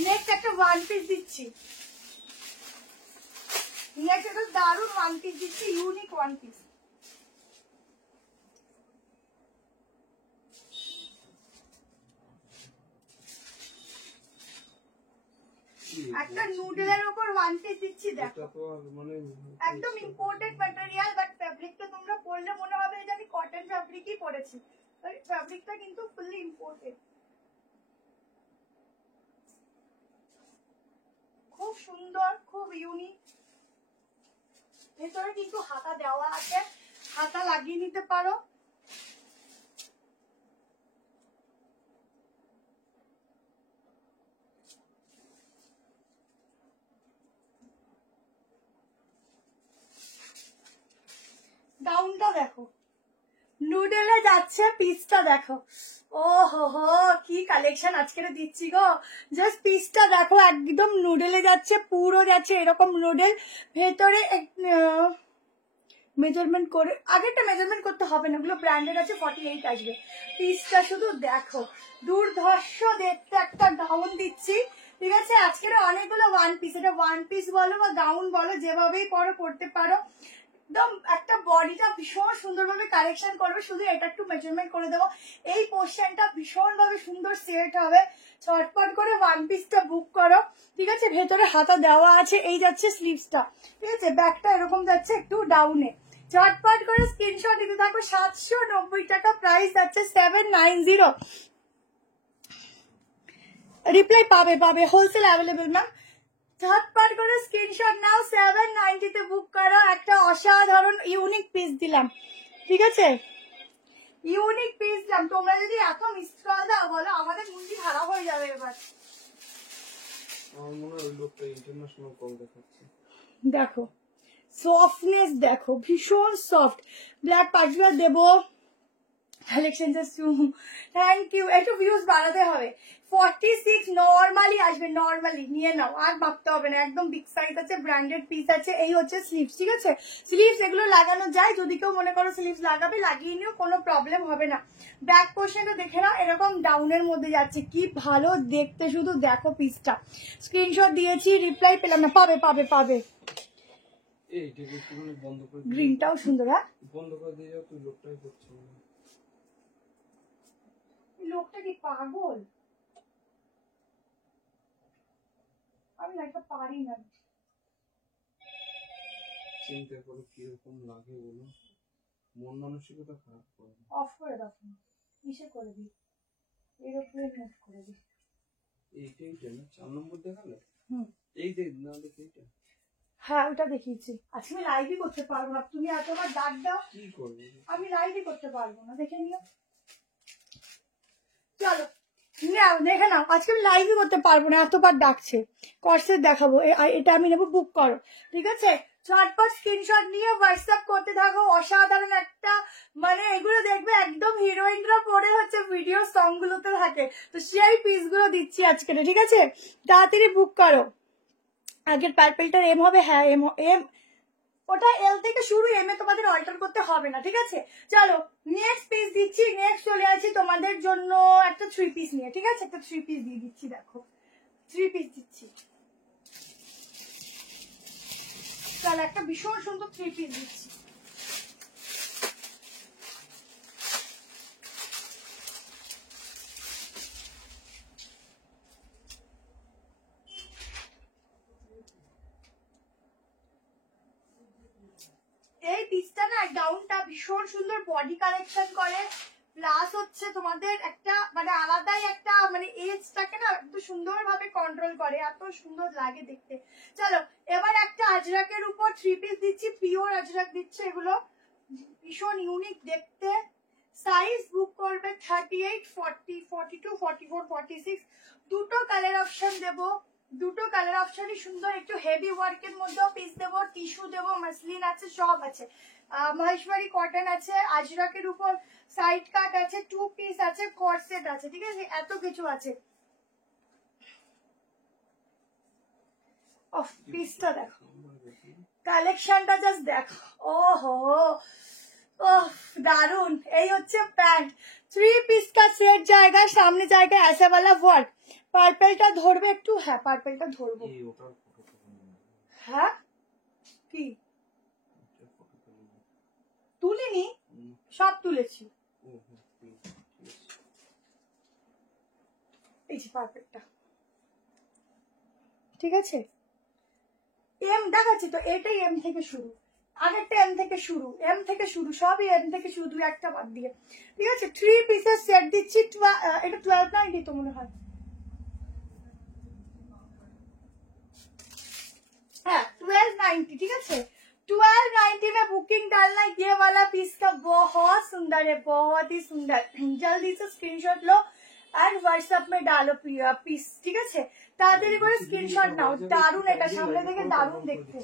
নেক্সট একটা ওয়ান পিস দিচ্ছি, নেক্সট একটা দারুণ ওয়ান পিস দিচ্ছি, ইউনিক ওয়ান পিস। একটা নুডলের উপর ওয়ান পিস দিচ্ছি, দেখো একদম ইম্পোর্টেড ম্যাটেরিয়াল, বাট ফ্যাব্রিকটা তোমরা পরলে মনে হবে যে আমি কটন ফ্যাব্রিকই পরেছি, ফ্যাব্রিকটা কিন্তু ফুললি ইম্পোর্টেড। খুব সুন্দর, খুব ইউনিক। ভেতরে কিন্তু হাতা দেওয়া আছে, হাতা লাগিয়ে নিতে পারো। গাউনটা দেখো, নুডলে যাচ্ছে, পিসটা দেখো। ও হো কি কালেকশন আজকে দিচ্ছি গো। জাস্ট পিসটা দেখো, একদম নুডলে যাচ্ছে, পুরো যাচ্ছে এরকম নুডল। ভেতরে মেজারমেন্ট করে, আগেরটা মেজারমেন্ট করতে হবে না, ওগুলো ব্র্যান্ডেড আছে, 48 আসবে। পিসটা শুধু দেখো, দুর্ধর্ষ দেখতে একটা গাউন দিচ্ছি, ঠিক আছে? আজকের অনেকগুলো ওয়ান পিস, এটা ওয়ান পিস বলো বা গাউন বলো, যেভাবেই পরো পড়তে পারো। একদম একটা বডিটা ভীষণ সুন্দরভাবে কালেকশন করবে, শুধু এটা একটু মেজারমেন্ট করে দেবো। এই পোর্শনটা ভীষণভাবে সুন্দর সেট হবে। ছটপট করে ওয়ান পিসটা বুক করো, ঠিক আছে? ভেতরে হাতা দেওয়া আছে, এই যাচ্ছে স্লিভসটা, ঠিক আছে? ব্যাকটা এরকম যাচ্ছে একটু ডাউনে, ঝটপট করে স্ক্রিনশট দিতে থাকো। 790 টাকা প্রাইস আছে, 790। রিপ্লাই পাবে হোলসেল অ্যাভেলেবেল ম্যাম। ঝটপট করে স্ক্রিনশট নাও, 790 তে বুক করো। একটা অসাধারণ ইউনিক পিস দিলাম, ঠিক আছে, ইউনিক পিস দিলাম। তোমরা যদি এত মিস কল দাও বলো আমাদের মুন্ডি খারাপ হয়ে যাবে এবার। আমার মনে হয় ওই লোকটা ইন্টারন্যাশনাল কল দেখাচ্ছে। দেখো সফটনেস, দেখো ভীষণ সফট। ব্ল্যাক পার্টিকুলার দেবো কালেকশন। Thank you. একটু ভিউজ বাড়াতে হবে। 46 নর্মালি আসবে, নর্মালি নিয়ে নাও, আর ভাবতে হবে না। একদম বিগ সাইজ আছে, ব্র্যান্ডেড পিস আছে। এই হচ্ছে স্লিভস, ঠিক আছে, স্লিভস এগুলো লাগানো যায়। যদি কেউ মনে করো স্লিভস লাগাবে লাগিয়ে নিও, কোনো প্রবলেম হবে না। ব্যাক পোর্শনটা দেখে নাও, এরকম ডাউনের মধ্যে যাচ্ছে, কি ভালো দেখতে, শুধু দেখো পিসটা। স্ক্রিনশট দিয়েছি, রিপ্লাই পেলাম না। পাবে পাবে পাবে। এই টেবিল বন্ধ করে গ্রিনটাও সুন্দর। হ্যাঁ বন্ধ করে দিয়ে যাও, তুই লোকটাই করছিস। লোকটা কি পাগল? আমি একটা পারি না। চিন্তা করো কিরকম লাগে বলো, মন মানসিকতা খারাপ করে। অফ করে দাও, কিসে করে দিই, এরোপ্লেন মুভ করে দিই। এইটা না 4 নম্বর দেখালে। হুম, এই দেখ না, দেখ এইটা। হ্যাঁ ওটা দেখিয়েছি। আজকে আমি লাইভই করতে পারবো না, তুমি এতবার ডাক দাও। কি করবে? আমি লাইভই করতে পারবো না, দেখে নিও। চলো নাও, দেখে নাও। আজকে আমি লাইভই করতে পারবো না, এতবার ডাকছে। কর্সেট দেখাবো, এটা আমি নেবো, বুক করো, ঠিক আছে। ঝটপট স্ক্রিনশট নিয়ে হোয়াটসঅ্যাপ করতে থাকো। অসাধারণ একটা, মানে এগুলো দেখবে একদম হিরোইনরা পরে হচ্ছে ভিডিও সং গুলোতে থাকে, তো সেই পিস গুলো দিচ্ছি আজকে, ঠিক আছে। তাড়াতাড়ি বুক করো। আগের পার্পেলটার এম হবে, হ্যাঁ এম এম, ওটা এল থেকে শুরু, এম এ তোমাদের অল্টার করতে হবে না, ঠিক আছে। চলো নেক্সট পিস দিচ্ছি। নেক্সট চলে আসি তোমাদের জন্য একটা 3 পিস নিয়ে, ঠিক আছে। একটা 3 পিস দিয়ে দিচ্ছি, দেখো 3 পিস দিচ্ছি। চলো একটা ভীষণ সুন্দর 3 পিস দিচ্ছি। এই পিসটা না, গাউনটা ভীষণ সুন্দর বডি কালেকশন করে, প্লাস হচ্ছে তোমাদের একটা মানে আলাদাই একটা মানে এজটাকে না একটু সুন্দর ভাবে কন্ট্রোল করে, এত সুন্দর লাগে দেখতে। চলো এবার একটা আজরাকের উপর 3 পিস দিচ্ছি, পিওর আজরাক দিচ্ছে এগুলো, ভীষণ ইউনিক দেখতে। সাইজ বুক করবে 38, 40, 42, 44, 46। দুটো কালার অপশন দেবো, দুটো কালার অপশনই সুন্দর। একটু হেভি ওয়ার্কের মধ্যেও পিস দেবো, টিস্যু দেবো, মাসলিন আছে, সব আছে। মহেশবাড়ি কটন আছে, আজরাকের উপর সাইড কাট আছে, 2 পিস আছে, কর্সেট আছে, ঠিক আছে, এত কিছু আছে। ওহ পিসটা দেখো, কালেকশনটা জাস্ট দেখো, ওহো ওহ দারুন। এই হচ্ছে প্যান্ট, 3 পিস का সেট জায়গায়, সামনে জায়গায় ऐसा वाला ওয়ার্ক। পার্পলটা ধরবে একটু, হ্যাঁ পার্পলটা ধরবো। হ্যাঁ কি তুলিনি, সব তুলেছি। এই যে পার্পলটা, ঠিক আছে। এম দেখাচ্ছি তো, এটাই এম থেকে শুরু, আগেরটা এম থেকে শুরু, এম থেকে শুরু, সবই এম থেকে শুরু, 2-1টা বাদ দিয়ে, ঠিক আছে। 3 পিসের সেট দিচ্ছি। এটা 1290 তো মনে হয়, हाँ 1290, ठीक है। 1290 में बुकिंग डालना। ये वाला पीस का बहुत सुंदर है, बहुत ही सुंदर। जल्दी से स्क्रीनशॉट लो एंड व्हाट्सएप में डालो पीस, ठीक है। তাড়াতাড়ি করে স্ক্রিনশট নাও। দারুন, এটা সামনে থেকে দারুন দেখতে,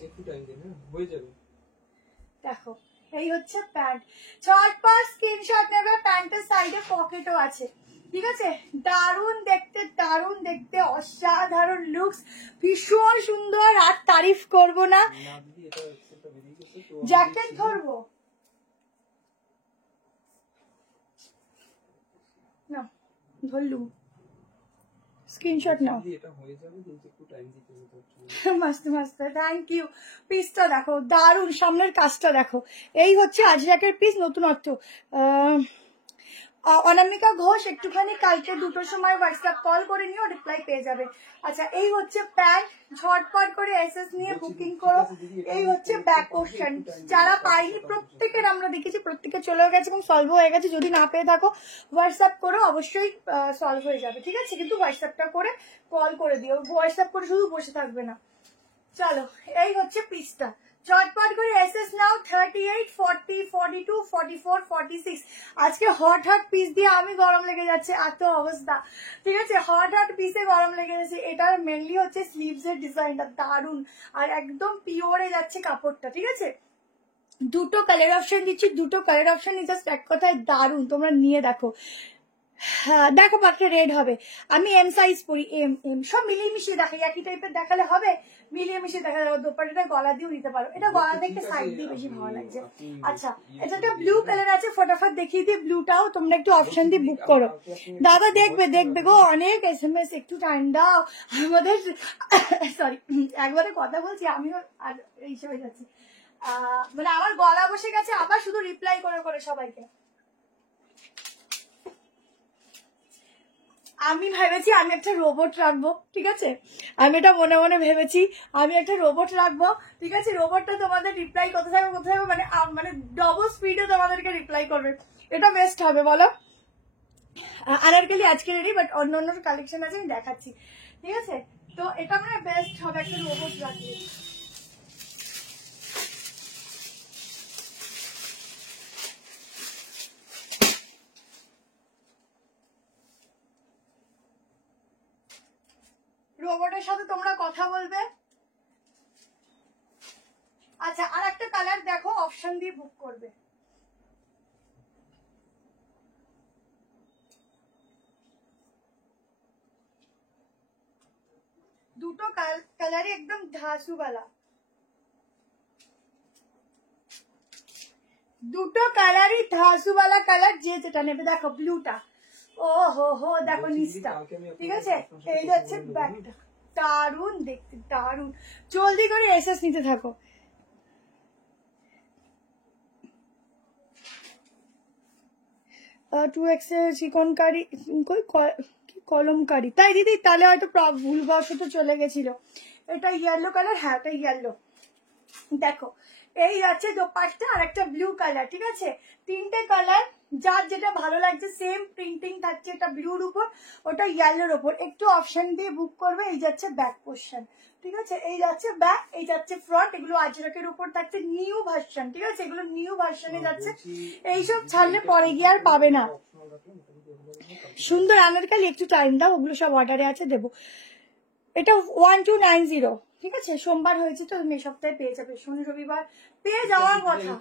দেখো এই হচ্ছে প্যান্ট। ঝটপট স্ক্রিনশট নেবে। প্যান্টের সাইডে পকেটও আছে, ঠিক আছে। দারুন দেখতে, অসাধারণ লুকস, ভীষণ সুন্দর, আর তারিফ করব না। জ্যাকেট ধরবো না, ধরলুম। স্ক্রিনশট নাও, মস্ত মস্ত, থ্যাংক ইউ। পিসটা দেখো দারুন, সামনের কাজটা দেখো। এই হচ্ছে আজরাকের পিস, নতুনত্ব। অনামিকা ঘোষ একটুখানি কালকে 2টোর সময় হোয়াটসঅ্যাপ কল করে নিও, রিপ্লাই পেয়ে যাবে। আচ্ছা এই হচ্ছে প্যান্ট, ঝটপট করে এসএস নিয়ে বুকিং করো। এই হচ্ছে ব্যাক পোর্শন, যারা পাইনি প্রত্যেকের আমরা দেখেছি, প্রত্যেকে চলে গেছে এবং সলভ হয়ে গেছে। যদি না পেয়ে থাকো হোয়াটসঅ্যাপ করো, অবশ্যই সলভ হয়ে যাবে, ঠিক আছে? কিন্তু হোয়াটসঅ্যাপটা করে কল করে দিও, হোয়াটসঅ্যাপ করে শুধু বসে থাকবে না। চলো এই হচ্ছে পিসটা, চটপট করে এসএস নাও। 38, 40, 42, 44, 46 আজকে হট পিস দিয়ে আমি গরম লেগে যাচ্ছে, এত অবস্থা, ঠিক আছে? হট পিসে গরম লেগে যাচ্ছে। এটার মেনলি হচ্ছে স্লিভস এর ডিজাইনটা দারুন, আর একদম পিওরে যাচ্ছে কাপড়টা, ঠিক আছে? 2টো কালার অপশন দিচ্ছি, 2টো কালার অপশন জাস্ট এক কথায় দারুন, তোমরা নিয়ে দেখো। হ্যাঁ দেখো পাত্রে রেড হবে, আমি এম সাইজ পরি, এম সব মিলিয়ে মিশিয়ে দেখাই, একই টাইপের দেখালে হবে, মিলিয়ে মিশিয়ে দেখা যাবে। দোপাট্টাটা গলা দিয়েও নিতে পারো, এটা গলা দেখতে সাইড দিয়ে বেশি ভালো লাগছে। আচ্ছা এটা একটা ব্লু কালার আছে, ফটাফট দেখিয়ে দিয়ে, ব্লুটাও তোমরা একটু অপশন দিয়ে বুক করো। দাদা দেখবে দেখবে গো, অনেক SMS, একটু টাইম দাও আমাদের। সরি একবারে কথা বলছি আমিও আর এই হয়ে যাচ্ছি, মানে আমার গলা বসে গেছে, আবার শুধু রিপ্লাই করে করে সবাইকে। আমি ভেবেছি আমি একটা রোবট রাখবো, ঠিক আছে? আমি এটা মনে মনে ভেবেছি আমি একটা রোবট রাখবো, ঠিক আছে? রোবটটা তোমাদের রিপ্লাই কোথায় থাকবে মানে মানে ডবল স্পিডে তোমাদেরকে রিপ্লাই করবে, এটা বেস্ট হবে বলো? আনারকলি আজকে রেডি, বাট অন্য অন্য কালেকশন আছে আমি দেখাচ্ছি, ঠিক আছে? তো এটা মানে বেস্ট হবে একটা রোবট রাখলে। রোবটের সাথে তোমরা কথা বলবে। আচ্ছা আর একটা কালার দেখো, অপশন দিয়ে বুক করবে। দুটো কালারই একদম ধাসুওয়ালা, দুটো কালারই ধাসুওয়ালা কালার, যে যেটা নেবে। দেখো ব্লুটা, ও হো দেখো নিচটা, ঠিক আছে? এই যাচ্ছে ব্যাকটা, দারুন দেখতে দারুন। জলদি করে এসএস নিতে থাকো। 2x এর চিকনকারি কলমকারি, তাই দিদি? তাহলে হয়তো ভুলবশত চলে গেছিল। এটা ইয়েলো কালার, হ্যাঁ এটা ইয়েলো। দেখো এই আছে দোপাট্টা, আর একটা ব্লু কালার, ঠিক আছে? 3টে কালার, যার যেটা ভালো লাগছে, সেম প্রিন্টিং থাকছে, এটা ব্লুর উপর, ওটা ইয়েলোর উপর। একটু অপশন দিয়ে বুক করবে। এই যাচ্ছে ব্যাক পোর্শন, ঠিক আছে? এই যাচ্ছে ব্যাক, এই যাচ্ছে ফ্রন্ট। এগুলো আজরাকের উপর থাকছে নিউ ভার্সন, ঠিক আছে? এগুলো নিউ ভার্সনে যাচ্ছে, এইসব ছাড়লে পরে গিয়ে আর পাবে না। সুন্দর আনারকলি, একটু টাইম দাও, ওগুলো সব অর্ডারে আছে, দেবো। এটা 1290, ঠিক আছে? সোমবার হয়েছে তো, তুমি এই সপ্তাহে পেয়ে যাবে, শনি রবিবার পেয়ে যাওয়ার কথা।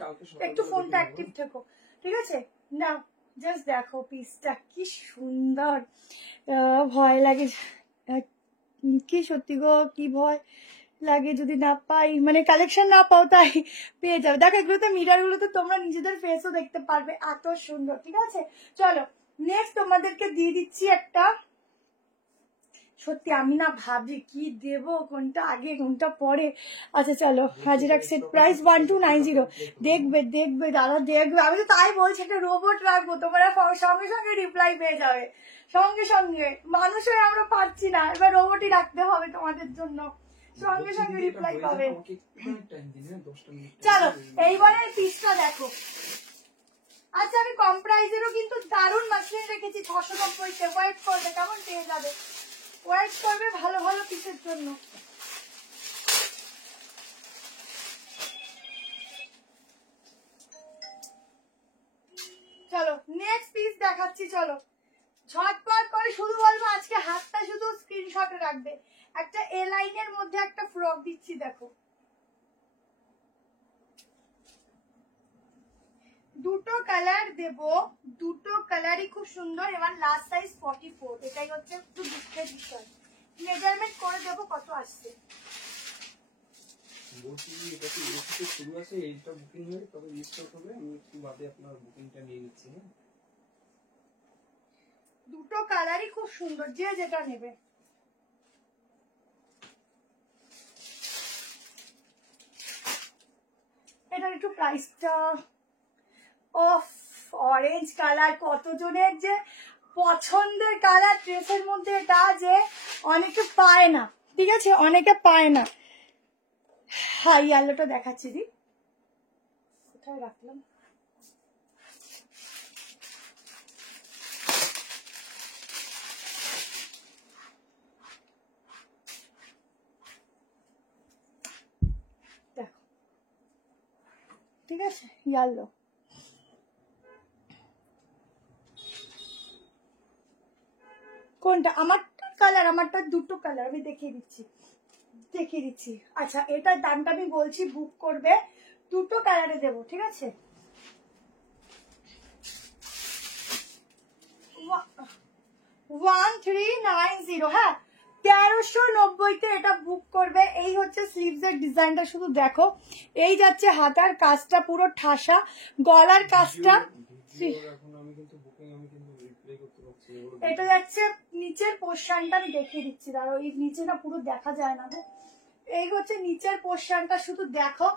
একটু ফোনটা অ্যাক্টিভ থেকো, ঠিক আছে? না জাস্ট দেখো পিসটা কি সুন্দর, ভয় লাগে কি, সত্যি গো কি ভয় লাগে যদি না পাই, মানে কালেকশন না পাও, তাই পেয়ে যাবে। দেখো এগুলোতে মিরার গুলোতে তোমরা নিজেদের ফেসও দেখতে পারবে, এত সুন্দর, ঠিক আছে? চলো নেক্সট তোমাদেরকে দিয়ে দিচ্ছি একটা, সত্যি আমি না ভাবি কি দেব, কোনটা আগে কোনটা পরে। আচ্ছা চলো, হাজিরাক সেট প্রাইস 1290, দেখবে দেখবে দাদা দেখবে, আমি তো তাই বলছি একটা রোবট রাখবো, তোমরা সঙ্গে সঙ্গে রিপ্লাই পেয়ে যাবে, সঙ্গে সঙ্গে। মানুষ হয়ে আমরা পারছি না, এবার রোবটই রাখতে হবে তোমাদের জন্য, সঙ্গে সঙ্গে রিপ্লাই পাবে। চলো এইবারে পিসটা দেখো। আচ্ছা আমি কম প্রাইসেরও কিন্তু দারুণ মাসলিন রেখেছি, 690-তে, ওয়েট করবে, কেমন পেয়ে যাবে, ওয়েট করবে ভালো ভালো পিসের জন্য। চলো নেক্সট পিস দেখাচ্ছি, চলো ঝটপট করে শুধু বলবো আজকে হাতটা শুধু স্ক্রিনশটে রাখবে। একটা এ লাইনের মধ্যে একটা ফ্রক দিচ্ছি, দেখো দুটো কালার দেব, দুটো কালারই খুব সুন্দর। এবার লাস্ট সাইজ 44, এটাই হচ্ছে একটু দুঃখের বিষয়, মেজারমেন্ট করে দেবো কত আসছে। বলছি এটা কি ইউটিউবে শুরু আছে, এইটা বুকিং হয়ে তবে রিস্টার্ট হবে, আমি একটু বাদে আপনার বুকিংটা নিয়ে নিচ্ছি। হ্যাঁ দুটো কালারই খুব সুন্দর, যে যেটা নেবে। এটার একটু প্রাইসটা অফ অরেঞ্জ কালার কতজনের যে পছন্দের কালার ড্রেসের মধ্যে, এটা যে অনেকে পায় না, ঠিক আছে, অনেকে পায় না। হ্যাঁ ইয়েলোটা দেখাচ্ছি দি, কোথায় রাখলাম, দেখো, ঠিক আছে, ইয়েলো। কোনটা আমার কালার? আমারটা দুটো কালার, আমি দেখিয়ে দিচ্ছি। আচ্ছা এটার দামটা আমি বলছি, বুক করবে, দুটো কালারে দেবো, ঠিক আছে। 1390, হ্যাঁ 1390-তে এটা বুক করবে। এই হচ্ছে স্লিভস এর ডিজাইনটা, শুধু দেখো, এই যাচ্ছে হাতার কাজটা পুরো ঠাসা, গলার কাজটা, এটা যাচ্ছে নিচের পোর্শনটা, আমি দেখিয়ে দিচ্ছি, দাঁড়াও, এই নিচেটা পুরো দেখা যায় না, এই হচ্ছে নিচের পোর্শনটা, শুধু দেখো।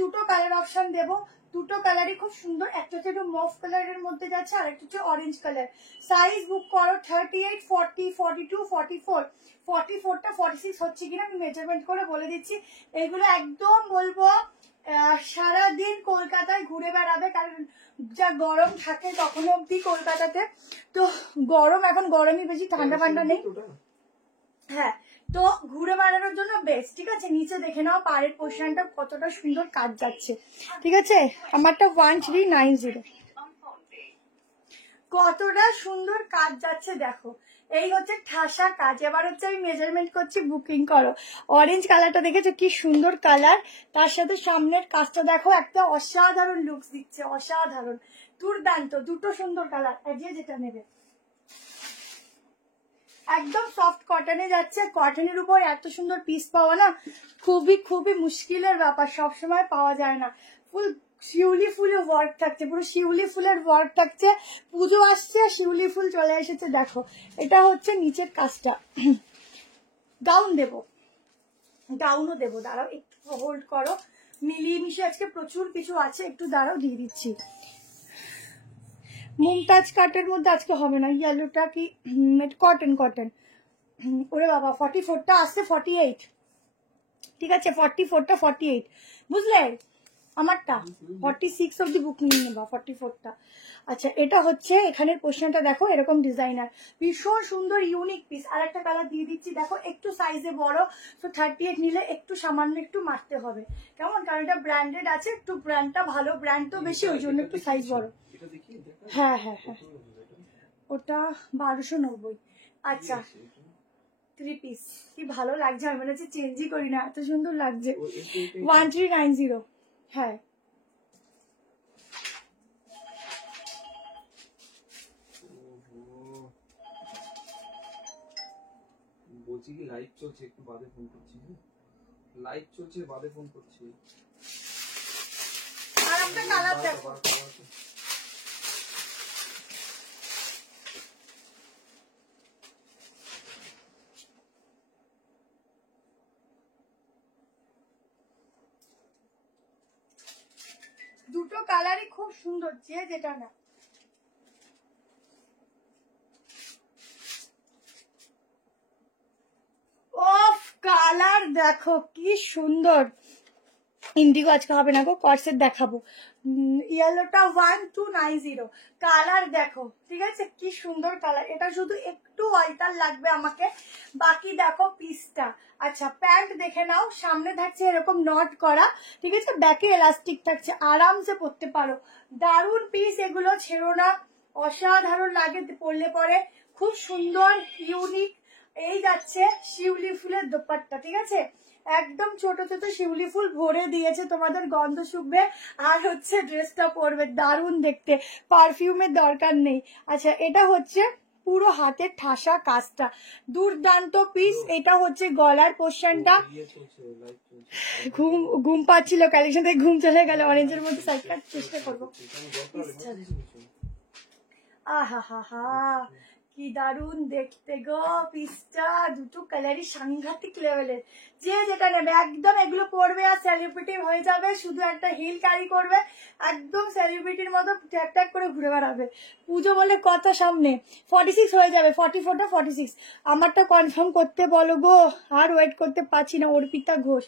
দুটো কালার অপশন দেবো, দুটো কালারই খুব সুন্দর, একটা হচ্ছে একটু মফ কালারের মধ্যে যাচ্ছে, আর একটা হচ্ছে অরেঞ্জ কালার। সাইজ বুক করো 38, 40, 42, 44, 44টা 46 হচ্ছে কিনা আমি মেজারমেন্ট করে বলে দিচ্ছি। এগুলো একদম বলবো সারাদিন কলকাতায় ঘুরে বেড়াবে, কারণ যা গরম থাকে তখন অব্দি কলকাতাতে, তো গরম, এখন গরমই বেশি, ঠান্ডা ফান্ডা নেই। হ্যাঁ, তো ঘুরে বেড়ানোর জন্য বেস্ট, ঠিক আছে। নিচে দেখে নাও পাড়ের পোর্শনটা কতটা সুন্দর কাজ যাচ্ছে, ঠিক আছে। আমারটা 1390, কতটা সুন্দর কাজ যাচ্ছে দেখো, এই হচ্ছে ঠাসা কাজ। এবার হচ্ছে আমি মেজারমেন্ট করছি, বুকিং করো। অরেঞ্জ কালারটা দেখেছো কি সুন্দর কালার, তার সাথে সামনের কাজটা দেখো, একটা অসাধারণ লুকস দিচ্ছে, অসাধারণ, দুর্দান্ত, দুটো সুন্দর কালার, যেটা নেবে। একদম সফট কটনে যাচ্ছে, কটনের উপর এত সুন্দর পিস পাওয়া না খুবই খুবই মুশকিলের ব্যাপার, সবসময় পাওয়া যায় না। ফুল শিউলি ফুলে ওয়ার্ক থাকছে, পুরো শিউলি ফুলের ওয়ার্ক থাকছে, পুজো আসছে, শিউলি ফুল চলে এসেছে, দেখো এটা হচ্ছে নিচের কাজটা। গাউন দেবো, গাউনও দেবো, দাঁড়াও একটু হোল্ড করো, মিলিয়ে মিশে আজকে প্রচুর কিছু আছে, একটু দাঁড়াও দিয়ে দিচ্ছি। মুমতাজ কাটের মধ্যে আজকে হবে না, ইয়েলোটা কি কটন, ওরে বাবা 44টা আসছে 48, ঠিক আছে, 44টা 48, বুঝলে, আমারটা 46 অব্দি বুক নিয়ে নেবা, 44টা। আচ্ছা এটা হচ্ছে এখানের পোর্শনটা দেখো, এরকম ডিজাইনার, ভীষণ সুন্দর ইউনিক পিস। আর একটা কালার দিয়ে দিচ্ছি, দেখো একটু সাইজে বড়, তো 38 নিলে একটু সামান্য একটু মারতে হবে, কেমন, কারণ এটা ব্র্যান্ডেড আছে, একটু ব্র্যান্ডটা ভালো, ব্র্যান্ড তো বেশি, ওই জন্য একটু সাইজ বড়। হ্যাঁ, ওটা 1290। আচ্ছা 3 পিস, কি ভালো লাগছে, আমি মনে হচ্ছে চেঞ্জই করি না, এত সুন্দর লাগছে। 1390, হ্যাঁ। বলছি কি লাইভ চলছে, একটু বাদে ফোন করছি, লাইভ চলছে, বাদে ফোন করছি। আর একটা কালার দেখো, দুটো কালারই খুব সুন্দর, যেটা না। ওফ, কালার দেখো কি সুন্দর, ইন্ডিগো আজকে হবে না গো, কর্সেট দেখাবো। ইয়েলোটা 1290, কালার দেখো, ঠিক আছে, কি সুন্দর কালার। এটা শুধু একটু অল্টার লাগবে আমাকে, বাকি দেখো পিসটা। আচ্ছা প্যান্ট দেখে নাও, সামনে থাকছে এরকম নট করা, ঠিক আছে, ব্যাকে এলাস্টিক থাকছে, আরামসে পরতে পারো, দারুণ পিস এগুলো, ছেড়ো না, অসাধারণ লাগে পরলে পরে, খুব সুন্দর ইউনিক। এই যাচ্ছে শিউলি ফুলের দোপাট্টা, ঠিক আছে, একদম ছোট ছোট শিউলি ফুল ভরে দিয়েছে, তোমাদের গন্ধ শুকবে আর হচ্ছে ড্রেসটা পরবে, দারুণ দেখতে, পারফিউমের দরকার নেই। আচ্ছা এটা হচ্ছে পুরো হাতের ঠাসা কাজটা, দুর্দান্ত পিস। এটা হচ্ছে গলার পোর্শনটা, ঘুম পাচ্ছিল কালেকশন থেকে, ঘুম চলে গেল, অরেঞ্জের মধ্যে সাইড চেষ্টা করবো। আহা হা হা, কি কি দারুণ দেখতে গো পিসটা, দুটো কালারই সাংঘাতিক লেভেলের। যে যেটা নেবে একদম এগুলো পরবে আর সেলিব্রিটি হয়ে যাবে, শুধু একটা হিল ক্যারি করবে, একদম সেলিব্রিটির মতো ট্যাক ট্যাক করে ঘুরে বেড়াবে। পুজো বলে কথা সামনে, 46 হয়ে যাবে, 44টা 46। আমারটা কনফার্ম করতে বলো গো, আর ওয়েট করতে পারছি না। অর্পিতা ঘোষ,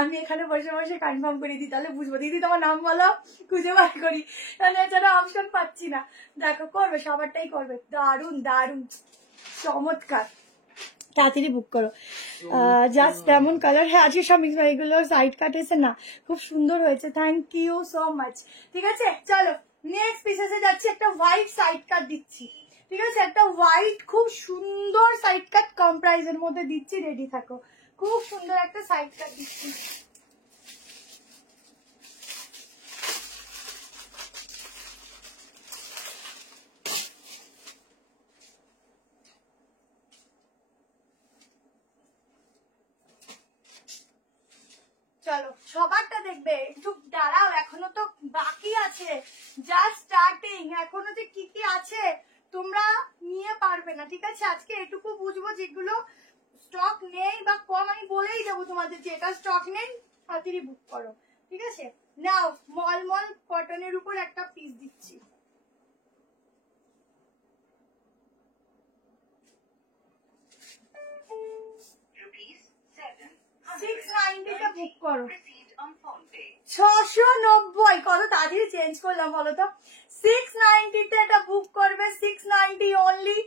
আমি এখানে বসে বসে কনফার্ম করে দিই, তাহলে বুঝবো। দিদি তোমার নাম বলো, খুঁজে বার করি, তাহলে এছাড়া অপশন পাচ্ছি না। দেখো করবে, সবারটাই করবে। দারুণ দারুণ চমৎকার, তাড়াতাড়ি বুক করো। জাস্ট তেমন কালার। হ্যাঁ আজকে সব মিক্স, এগুলো সাইড কাট এসে না, খুব সুন্দর হয়েছে, থ্যাংক ইউ সো মাচ। ঠিক আছে চলো নেক্সট পিসেসে যাচ্ছি। একটা হোয়াইট সাইড কাট দিচ্ছি, ঠিক আছে, একটা হোয়াইট খুব সুন্দর সাইড কাট কম প্রাইসের মধ্যে দিচ্ছি, রেডি থাকো। খুব সুন্দর একটা সাইড কাট দিচ্ছি। চলো সবারটা দেখবে, একটু দাঁড়াও, এখনো তো বাকি আছে, জাস্ট স্টার্টিং। এখনো যে কি কি আছে তোমরা নিয়ে পারবে না, ঠিক আছে। আজকে এটুকু বুঝবো যেগুলো স্টক নেই বা কম, আমি বলেই দেবো তোমাদের যে এটা স্টক নেই, তাড়াতাড়ি বুক করো, ঠিক আছে। নাও মলমল কটনের উপর একটা পিস দিচ্ছি, 690 বুক করো। 690, কত তাড়াতাড়ি চেঞ্জ করলাম বলো তো। 690 তে এটা বুক করবে, 690 অনলি।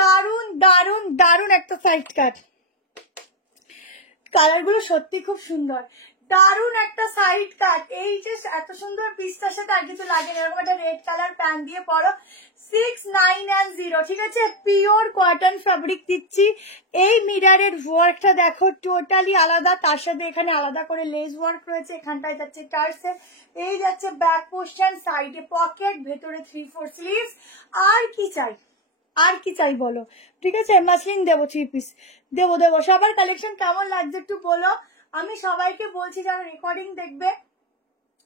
দারুন দারুন দারুন একটা সাইড কাট, কালার গুলো সত্যি খুব সুন্দর, দারুন একটা সাইড কাট। এই যে এত সুন্দর পিসটার সাথে আর কিছু লাগে না, এরকম একটা রেড কালার প্যান্ট দিয়ে পরো। 690, ঠিক আছে, পিওর কটন ফ্যাব্রিক দিচ্ছি। এই মিরারের ওয়ার্কটা দেখো টোটালি আলাদা, তার সাথে এখানে আলাদা করে লেস ওয়ার্ক রয়েছে। এখানটায় যাচ্ছে টার্সে, এই যাচ্ছে ব্যাক পোর্শন, সাইডে পকেট, ভেতরে 3/4 স্লিভস। আর কি চাই, আর কি চাই বলো, ঠিক আছে। মাসলিন দেবো, 3 পিস দেবো দেবো। সবার কালেকশন কেমন লাগছে একটু বলো। আমি সবাইকে বলছি যারা রেকর্ডিং দেখবে,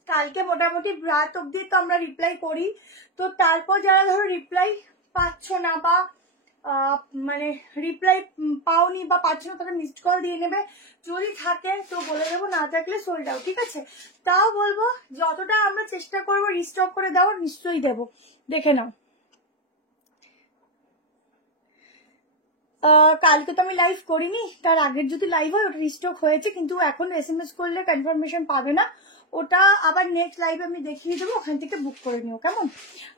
কালকে মোটামুটি রাত অব্দি তো আমরা রিপ্লাই করি, তো তারপর যারা ধরো রিপ্লাই পাচ্ছ না বা মানে রিপ্লাই পাওনি বা পাচ্ছ না, তারা মিসড কল দিয়ে নেবে। যদি থাকে তো বলে দেবো, না থাকলে সোল্ড আউট, ঠিক আছে। তাও বলবো যতটা আমরা চেষ্টা করবো রিস্টক করে দেওয়ার, নিশ্চয়ই দেবো, দেখে নাও। কালকে তো আমি লাইভ করিনি, তার আগের যদি লাইভ হয় ওটা রিস্টক হয়েছে, কিন্তু এখন SMS করলে কনফার্মেশন পাবে না, ওটা আবার নেক্সট লাইভে আমি দেখিয়ে দেবো, ওখান থেকে বুক করে নিও, কেমন।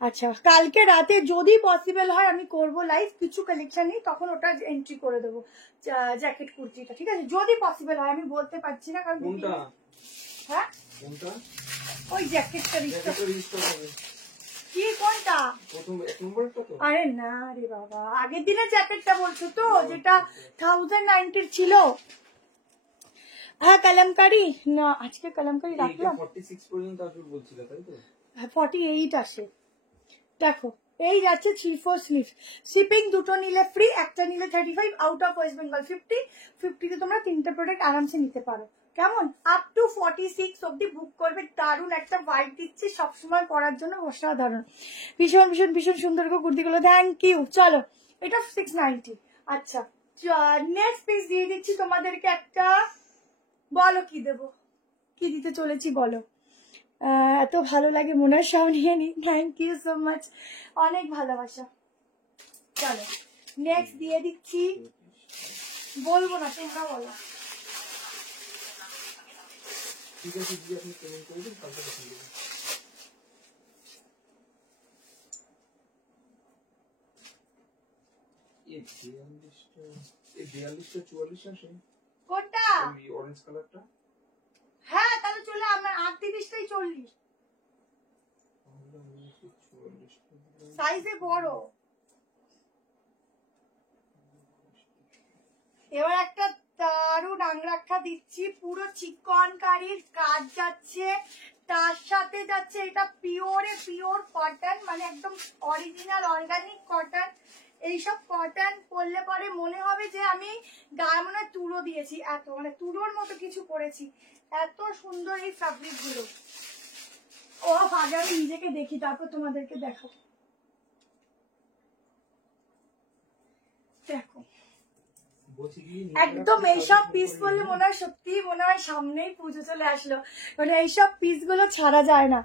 আচ্ছা কালকে রাতে যদি পসিবল হয় আমি করব লাইভ, কিছু কালেকশন নেই, তখন ওটা এন্ট্রি করে দেবো, জ্যাকেট কুর্তিটা, ঠিক আছে, যদি পসিবল হয়। আমি বলতে পারছি না কারণ হ্যাঁ ওই জ্যাকেটটা রিস্টক হবে। কি কোনটা? প্রথম এক নম্বরটা তো? আরে না রে বাবা, আগের দিনের জ্যাকেটটা বলছো তো, যেটা 1090 ছিল। হ্যাঁ কালামকারি না, আজকে কালামকারি রাখলাম 46 পর্যন্ত আসবে বলছিল, তাই তো? হ্যাঁ 48 আসে। দেখো এই যাচ্ছে 3/4 স্লিভ, শিপিং দুটো নিলে ফ্রি, একটা নিলে 35, আউট অফ ওয়েস্ট বেঙ্গল 50। 50 তে তোমরা 3টে প্রোডাক্ট আরামসে নিতে পারো, কেমন। আপ টু 46 অব্দি বুক করবে। দারুন একটা ভাইব দিচ্ছি, সবসময় পরার জন্য অসাধারণ, ভীষণ ভীষণ ভীষণ সুন্দর কুর্তিগুলো, থ্যাংক ইউ। চলো এটা 690। আচ্ছা নেক্সট পিস দিয়ে দিচ্ছি তোমাদেরকে একটা, বলো কি দেবো, কি দিতে চলেছি বলো। এত ভালো লাগে মনে হয় সব নিয়ে নি, থ্যাংক ইউ সো মাচ, অনেক ভালোবাসা। চলো নেক্সট দিয়ে দিচ্ছি, বলবো না তোমরা বলো। ঠিক আছে দিদি, আপনি পেমেন্ট করে দিন, কালকে পাঠিয়ে দেবেন। এই 42টা 44 আসে কোনটা? ওই অরেঞ্জ কালারটা। হ্যাঁ তাহলে চলে আমার 38টাই 40, সাইজে বড়। এবার একটা দারুন আংরাক্ষা দিচ্ছি, পুরো চিকন কারির কাজ যাচ্ছে, তার সাথে যাচ্ছে এটা পিওর কটন, মানে একদম অরিজিনাল অর্গানিক কটন। এইসব কটন পরলে পরে মনে হবে যে আমি গায়ে মনে তুলো দিয়েছি, এত মানে তুলোর মতো কিছু পরেছি, এত সুন্দর এই ফ্যাব্রিক গুলো। ও আগে আমি নিজেকে দেখি, তারপর তোমাদেরকে দেখাবো। একদম এইসব পিস বললে মনে হয় সত্যি মনে হয় সামনেই পুজো চলে আসলো, মানে এইসব পিস গুলো ছাড়া যায় না।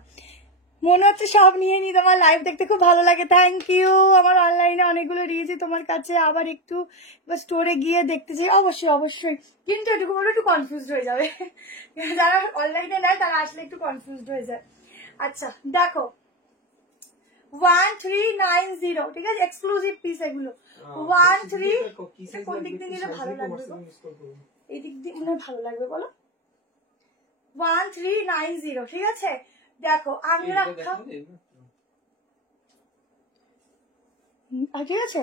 মনে হচ্ছে সব নিয়ে নি। তোমার লাইভ দেখতে খুব ভালো লাগে, থ্যাংক ইউ। আমার অনলাইনে অনেকগুলো দিয়েছি তোমার কাছে, আবার একটু স্টোরে গিয়ে দেখতে চাই। অবশ্যই অবশ্যই, কিন্তু এটুকু বলে একটু কনফিউজড হয়ে যাবে যারা অনলাইনে নেয় তারা আসলে একটু কনফিউজড হয়ে যায়। আচ্ছা দেখো 1390, ঠিক আছে, এক্সক্লুসিভ পিস এগুলো। 13 কোন দিক দিয়ে নিলে ভালো লাগবে? এই দিক দিয়ে মনে ভালো লাগবে বলো? 1390, ঠিক আছে। দেখো আংরাক্ষা, ঠিক আছে,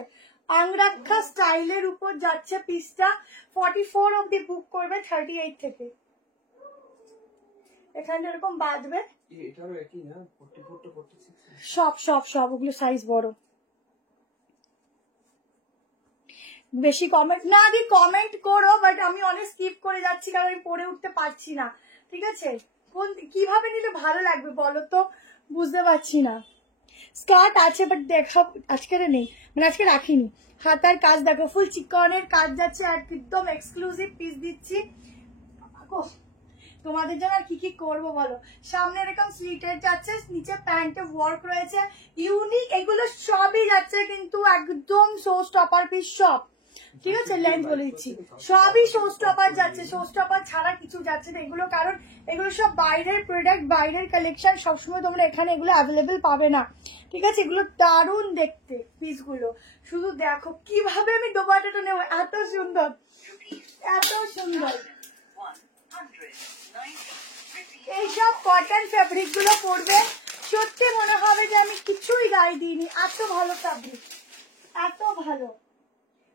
আংরাক্ষা স্টাইলের উপর যাচ্ছে পিসটা। 44 অব্দি বুক করবে 38 থেকে। এখানে এরকম বাঁধবে, সব সব সব ওগুলো সাইজ বড়। বেশি কমেন্ট না দি, কমেন্ট করো, বাট আমি অনেক স্কিপ করে যাচ্ছি কারণ আমি পড়ে উঠতে পারছি না, ঠিক আছে। কোন কিভাবে নিলে ভালো লাগবে বলো তো, বুঝতে পারছি না। স্কার্ট আছে বাট দেখো আজকে নেই, মানে আজকে রাখিনি। হাতার কাজ দেখো, ফুল চিকনের কাজ যাচ্ছে, একদম এক্সক্লুসিভ পিস দিচ্ছি তোমাদের জন্য। আর কি কি করবো বলো? সামনে এরকম স্লিটের যাচ্ছে, নিচে প্যান্টে ওয়ার্ক রয়েছে, ইউনিক এগুলো সবই যাচ্ছে, কিন্তু একদম শো স্টপার পিস সব, ঠিক আছে। লেন্থ বলে দিচ্ছি, সবই শো স্টপার যাচ্ছে, শো স্টপার ছাড়া কিছু যাচ্ছে না এগুলো, কারণ এগুলো সব বাইরের প্রোডাক্ট, বাইরের কালেকশন, সবসময় তোমরা এখানে এগুলো অ্যাভেলেবেল পাবে না, ঠিক আছে। এগুলো দারুণ দেখতে পিসগুলো, শুধু দেখো কিভাবে আমি দোপাট্টাটা নেবো, এত সুন্দর, এত সুন্দর। এইসব কটন ফ্যাব্রিক গুলো পরবে, সত্যি মনে হবে যে আমি কিছুই গায়ে দিইনি, এত ভালো ফ্যাব্রিক, এত ভালো,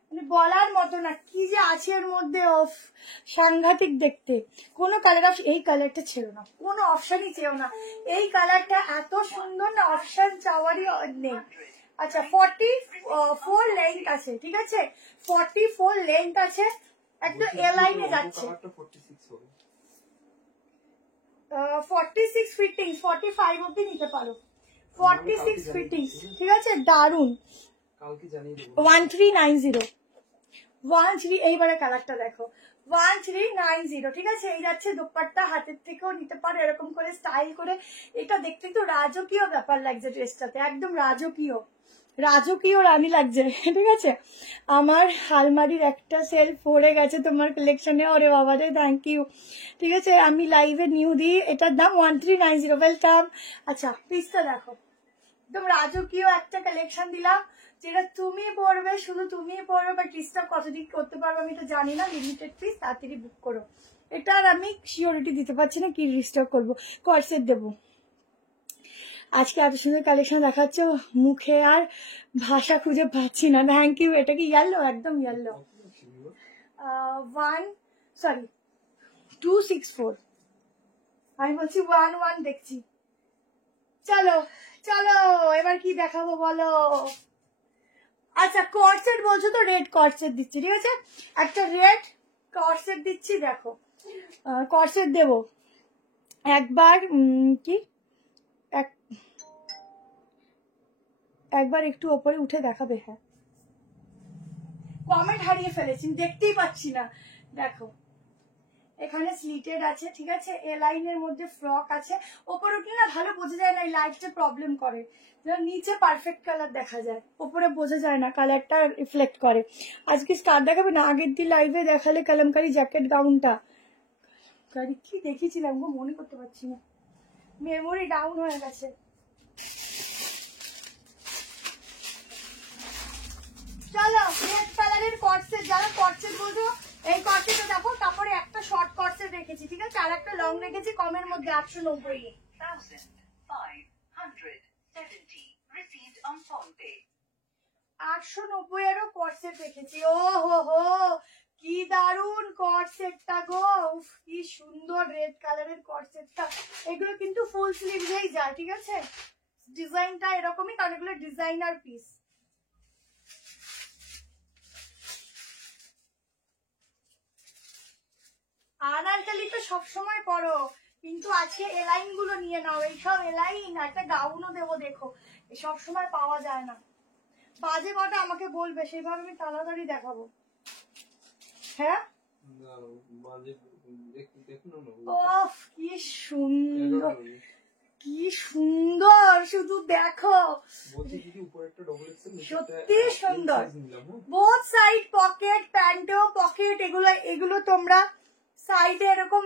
মানে বলার মতো না। কি যে আছে এর মধ্যে, অফ সাংঘাতিক দেখতে। কোনো কালার অফ, এই কালারটা ছিল না, কোনো অপশনই ছিল না, এই কালারটা এত সুন্দর না, অপশন চাওয়ারই নেই। আচ্ছা 44 লেন্থ আছে, ঠিক আছে, 44 লেন্থ আছে, একদম এ লাইনে যাচ্ছে। 46 ফিটিং, 45 অব্দি নিতে পারো, 46 ফিটিং, ঠিক আছে, দারুন। 1390, 13, এইবারে কালারটা দেখো, 1390, ঠিক আছে। এই যাচ্ছে দোপাট্টা, হাতের থেকেও নিতে পারো এরকম করে স্টাইল করে। এটা দেখতে একটু রাজকীয় ব্যাপার লাগছে ড্রেসটাতে, একদম রাজকীয়, রাজকীয় রানী লাগছে, ঠিক আছে। আমার আলমারির একটা সেলফ ভরে গেছে তোমার কালেকশনে, ওরে বাবা রে, থ্যাংক ইউ, ঠিক আছে। আমি লাইভে নিউ দিই, এটার দাম 1390, ওয়েলকাম। আচ্ছা পিসটা দেখো, একদম রাজকীয় একটা কালেকশন দিলাম, যেটা তুমি পড়বে, শুধু তুমি পড়বে, বাট ডিস্টার্ব কতদিন করতে পারবো আমি তো জানি না। লিমিটেড পিস, তাড়াতাড়ি বুক করো। এটা আর আমি সিওরিটি দিতে পারছি না কি ডিস্টার্ব করবো, কর্সেট দেবো। আজকে এত সুন্দর কালেকশন দেখাচ্ছে, মুখে আর ভাষা খুঁজে পাচ্ছি না, থ্যাংক ইউ। এটা কি ইয়েলো, একদম ইয়েলো। 264, আমি বলছি 11 দেখছি। চলো চলো এবার কি দেখাবো বলো? আচ্ছা কর্সেট বলছো তো, রেড কর্সেট দিচ্ছি, ঠিক আছে, একটা রেড কর্সেট দিচ্ছি। দেখো কর্সেট দেবো একবার, কি একবার একটু ওপরে উঠে দেখাবে? হ্যাঁ, কমেন্ট হারিয়ে ফেলেছি, দেখতেই পাচ্ছি না। দেখো এখানে স্লিটেড আছে, ঠিক আছে, এ লাইনের মধ্যে ফ্রক আছে, ওপরে উঠলে না ভালো বোঝা যায় না, এই লাইটটা প্রবলেম করে, নিচে পারফেক্ট কালার দেখা যায়, ওপরে বোঝা যায় না, কালারটা রিফ্লেক্ট করে। আজকে স্টার দেখাবে না, আগের দিন লাইভে দেখালে কালামকারি জ্যাকেট গাউনটা, কি দেখিয়েছিলাম গো, মনে করতে পারছি না, মেমোরি ডাউন হয়ে গেছে। চলো রেড কালারের কর্সেট, যারা কর্সেট বলছো এই কর্সেটটা দেখো, তারপরে একটা শর্ট কর্সেট রেখেছি, ঠিক আছে, আর একটা লং রেখেছি কমের মধ্যে 890। 890 এরও কর্সেট রেখেছি। ও হো, কি দারুন কর্সেটটা গো, কি সুন্দর রেড কালারের কর্সেটটা। এগুলো কিন্তু ফুল স্লিভসেই যায়, ঠিক আছে, ডিজাইনটা এরকমই, কারণ এগুলো ডিজাইনার পিস। আনারকলি তো সবসময় পরো, কিন্তু আজকে এলাইন গুলো নিয়ে নাও, এইসব এলাইন, একটা গাউনও দেবো, দেখো সব সময় পাওয়া যায় না। বাজে কটা আমাকে বলবে, সেইভাবে আমি তাড়াতাড়ি দেখাবো। হ্যাঁ ওফ কি সুন্দর, কি সুন্দর, শুধু দেখো সত্যি সুন্দর। বোথ সাইড পকেট, প্যান্টেও পকেট, এগুলো তোমরা সাইডে এরকম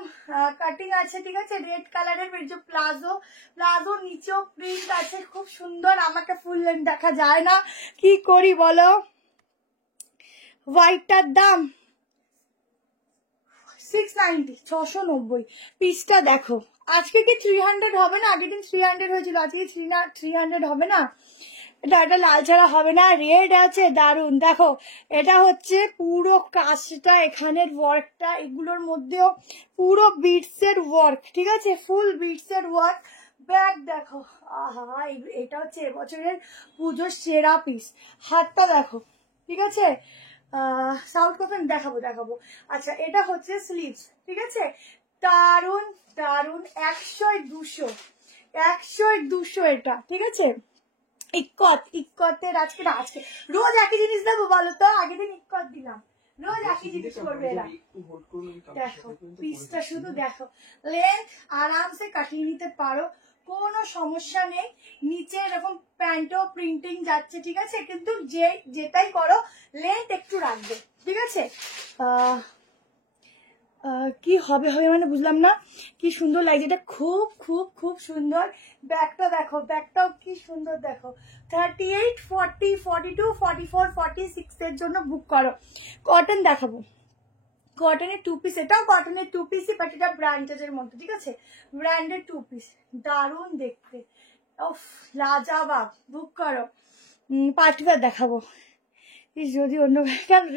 কাটিং আছে, ঠিক আছে, রেড কালারের যে প্লাজো নিচেও প্রিন্ট আছে, খুব সুন্দর। আমাকে ফুল লেন্থ দেখা যায় না, কি করি বলো। হোয়াইটটার দাম 690, 690। পিসটা দেখো, আজকে কি 300 হবে না? আগের দিন 300 হয়েছিল, আজকে 300 হবে না? এটা লাল ছাড়া হবে না, রেড আছে, দারুন। দেখো এটা হচ্ছে পুরো কাজটা, এখানের ওয়ার্কটা, এগুলোর মধ্যেও পুরো বিটসের ওয়ার্ক, ঠিক আছে, ফুল বিটসের ওয়ার্ক। ব্যাগ দেখো, আহা, এটা হচ্ছে এবছরের পুজোর সেরা পিস। হাতটা দেখো, ঠিক আছে, সাউথ কটন দেখাবো। আচ্ছা, এটা হচ্ছে স্লিভস, ঠিক আছে, দারুন দারুন, 100-200, 100-200 এটা, ঠিক আছে। ইক্কতের আজকে রোজ একই জিনিস দেবো বলো তো? আগের দিন ইক্কত দিলাম, রোজ একই জিনিস করবে এরা। দেখো পিসটা শুধু দেখো, লেন্থ আরামসে কাটিয়ে নিতে পারো, কোনো সমস্যা নেই। নিচে এরকম প্যান্টও প্রিন্টিং যাচ্ছে, ঠিক আছে, কিন্তু যেটাই করো লেন্থ একটু রাখবে, ঠিক আছে। কি হবে মানে বুঝলাম না, কি সুন্দর লাগছে এটা, খুব খুব খুব সুন্দর। ব্যাগটা দেখো, ব্যাগটাও কি সুন্দর দেখো। 38, 40, 42, 44, 46 এর জন্য বুক করো। কটন দেখাবো, কটনের 2 পিস, এটাও কটনের 2 পিসই, বাট এটা ব্র্যান্ডের মধ্যে, ঠিক আছে, ব্র্যান্ডের 2 পিস, দারুণ দেখতে, উফ লাজাবাব, বুক করো। পার্টিওয়্যার দেখাবো, যদি অন্য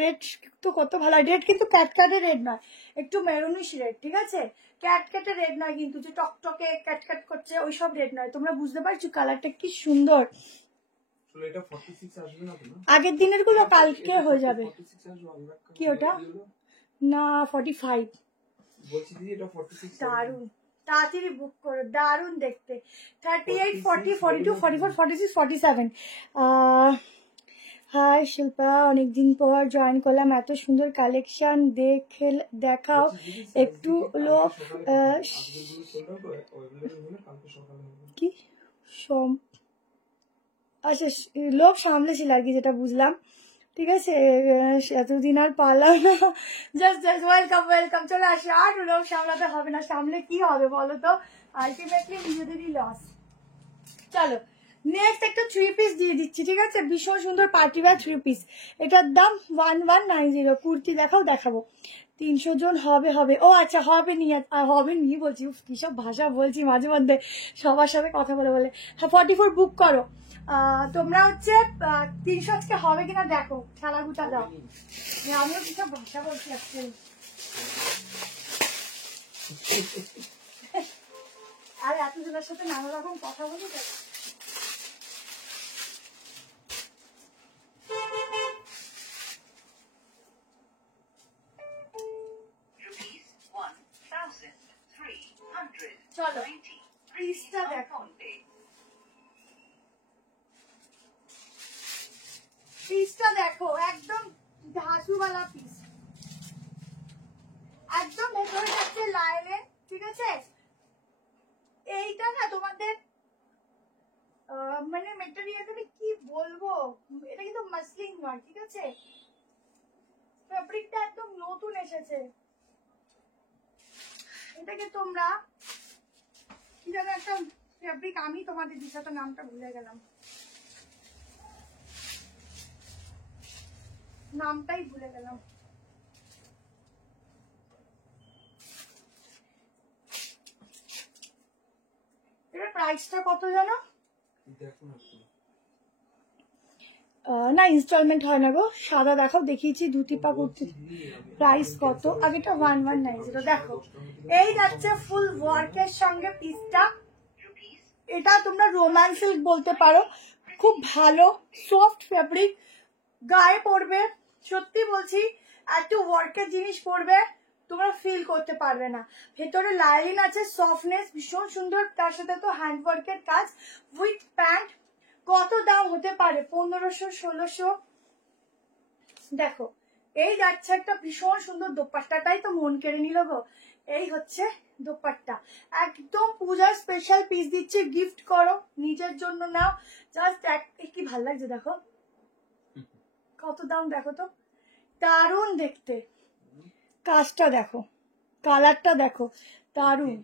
রেড তো কত ভালো, রেড কিন্তু ক্যাটক্যাটে রেড নয়, একটু মেরুনিশ রেড, ঠিক আছে, ক্যাটক্যাটে রেড নয় কিন্তু, যে টকটকে ক্যাটক্যাট করছে ওইসব রেড নয়। তোমরা বুঝতে পারছো কালারটা কি সুন্দর। আগের দিনের গুলো কালকে হয়ে যাবে। কি ওটা? না 45। দারুন, তাড়াতাড়ি বুক করো, দারুন দেখতে। 38, 40, 42, 44, 46, 47। হাই শিল্পা, অনেকদিন পর জয়েন করলাম, এত সুন্দর কালেকশন দেখাও একটু। লোক কি আচ্ছা, লোক সামলেছিল আর কি, যেটা বুঝলাম, ঠিক আছে, এতদিন আর পারলাম না। জাস্ট ওয়েলকাম, চলে আসি। আর লোক সামলাতে হবে না, সামলে কি হবে বলো তো, আলটিমেটলি নিজেদেরই লস। চলো নেক্সট একটা 3 পিস দিয়ে দিচ্ছি, ঠিক আছে, ভীষণ সুন্দর পার্টিওয়্যার 3 পিস। এটার দাম 1190। কুর্তি দেখাবো। 300 জন হবে। ও আচ্ছা, হবে নি বলছি, কিসব ভাষা বলছি মাঝে মধ্যে, সবার সাথে কথা বলে। হ্যাঁ 44 বুক করো। তোমরা হচ্ছে 300 আজকে হবে কিনা দেখো, খেলা গুটা দাও। আমিও কিসব ভাষা বলছি আজকে, আর এতজনের সাথে নানা রকম কথা বলি তো। চলো পিসটা দেখো, পিসটা দেখো, একদম ধাসুওয়ালা পিস, একদম ভেতরে যাচ্ছে লাইনে, ঠিক আছে। এইটা না তোমাদের মানে মেটেরিয়াল আমি কি বলবো, এটা কিন্তু মাসলিন নয়, ঠিক আছে, ফেব্রিকটা একদম নতুন এসেছে। এটাকে তোমরা কি যেন একটা ফেব্রিক, আমি তোমাদের দিশা তো নামটা ভুলে গেলাম, নামটাই ভুলে গেলাম। এর প্রাইসটা কত জানো? না ইনস্টলমেন্ট হয় না গো, সাদা দেখাও, দেখিয়েছি ধুতি পা কুর্তি। প্রাইস কত? আগেটা 1190। দেখো এই যাচ্ছে ফুল ওয়ার্কের সঙ্গে পিসটা, এটা তোমরা রোমান সিল্ক বলতে পারো, খুব ভালো সফট ফেব্রিক, গায়ে পড়বে, সত্যি বলছি এত ওয়ার্কের জিনিস পড়বে তোমরা ফিল করতে পারবে না। ভেতরে লাইন আছে, সফটনেস ভীষণ সুন্দর, তার সাথে তো হ্যান্ড ওয়ার্কের কাজ, উইথ প্যান্ট। কত দাম হতে পারে? 1500, 1600। দেখো এই যাচ্ছে একটা ভীষণ সুন্দর দোপাট্টাটাই তো মন কেড়ে নিল গো। এই হচ্ছে দোপাট্টা, একদম পূজার স্পেশাল পিস দিচ্ছে, গিফট করো, নিজের জন্য নাও, জাস্ট কি ভাল লাগছে দেখো, কত দাম দেখো তো, দারুণ দেখতে, কাজটা দেখো, কালারটা দেখো, দারুণ।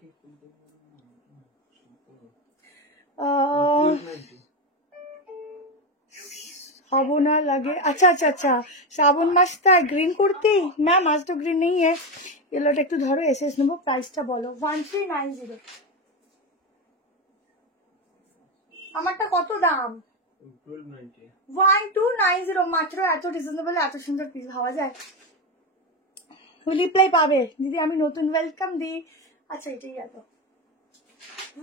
हबो ना लगे। अच्छा अच्छा अच्छा, श्रावण मास था, ग्रीन कुर्ती मैम, आज तो ग्रीन नहीं है, येलोटा একটু ধরো, এসএস নেবো, প্রাইসটা বলো। 1390। আমারটা কত দাম? 1290 মাত্র। এত রিজনেবল, এত সুন্দর পিস ভাবা যায়? রিপ্লাই পাবে দিদি, আমি নতুন ওয়েলকাম দিই। আচ্ছা এটাই এত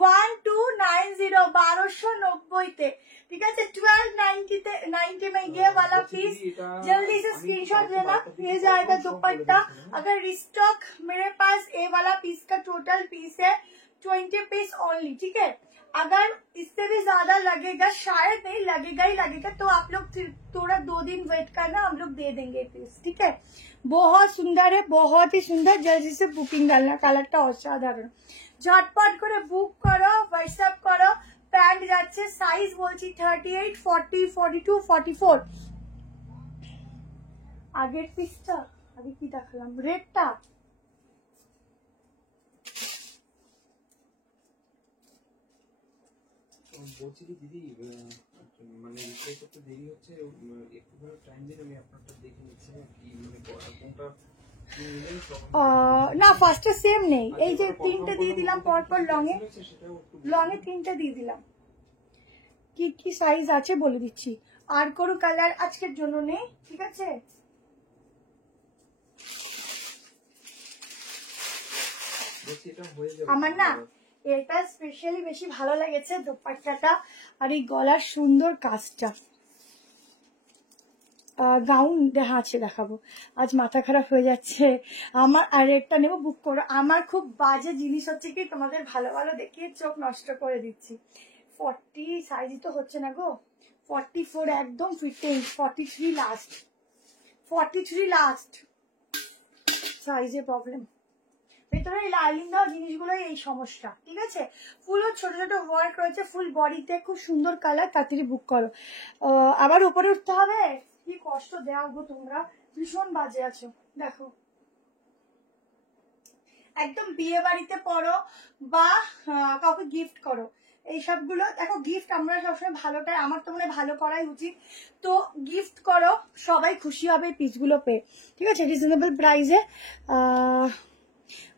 1290, 1290 ठीक है। 1290 में ये वाला पीस, जल्दी से स्क्रीनशॉट लेना, ये जाएगा दुपट्टा। अगर रिस्टॉक मेरे पास ये वाला पीस का टोटल पीस है 20 पीस ओनली, ठीक है। अगर इससे भी ज्यादा लगेगा, शायद नहीं लगेगा ही लगेगा, तो आप लोग थोड़ा 2 दिन वेट करना, हम लोग दे देंगे पीस, ठीक है। बहुत सुंदर है, बहुत ही सुंदर, जल्दी से बुकिंग डालना, कलरটা অসাধারণ, ঝটপট করে বুক করো, হোয়াটসঅ্যাপ করো। প্যান্ট যাচ্ছে, সাইজ বলছি 38, 40, 42, 44। আগের পিসটা আগে কি দেখালাম, রেডটা বলছি কি দিদি, মানে রিপ্লাই করতে দেরি হচ্ছে, একটু টাইম দিন, আমি আপনারটা দেখে নিচ্ছি কি মানে কোনটা না ফার্স্টে সেম নেই, এই যে 3টে দিয়ে দিলাম পরপর, লং এ 3টে দিয়ে দিলাম। কি কি সাইজ আছে বলে দিচ্ছি, আর কোনো কালার আজকের জন্য নেই, ঠিক আছে। আমার না এটা স্পেশালি বেশি ভালো লেগেছে, দোপাট্টাটা আর এই গলার সুন্দর কাজটা। গাউন আছে দেখাবো, আজ মাথা খারাপ হয়ে যাচ্ছে আমার। আর একটা নেবো, বুক করো। আমার খুব বাজে জিনিস হচ্ছে কি, তোমাদের ভালো ভালো দেখিয়ে চোখ নষ্ট করে দিচ্ছি। 40 সাইজই তো হচ্ছে না গো, 44 একদম ফিটিং, 43 লাস্ট, 43 লাস্ট সাইজে প্রবলেম। ভেতরে লাইলিং দেওয়া জিনিসগুলো এই সমস্যা, ঠিক আছে। ফুল ছোট ছোট ওয়ার্ক রয়েছে, ফুল বডিতে, খুব সুন্দর কালার, তাড়াতাড়ি বুক করো। আবার উপরে উঠতে হবে, কি কষ্ট দেওয়া গো তোমরা, ভীষণ বাজে আছো। দেখো একদম বিয়ে বাড়িতে পরো বা কাউকে গিফট করো, এই সবগুলো দেখো। গিফট আমরা সবসময় ভালোটাই, আমার তো মনে হয় ভালো করাই উচিত, তো গিফট করো, সবাই খুশি হবে এই পিসগুলো পেয়ে, ঠিক আছে, রিজনেবল প্রাইসে।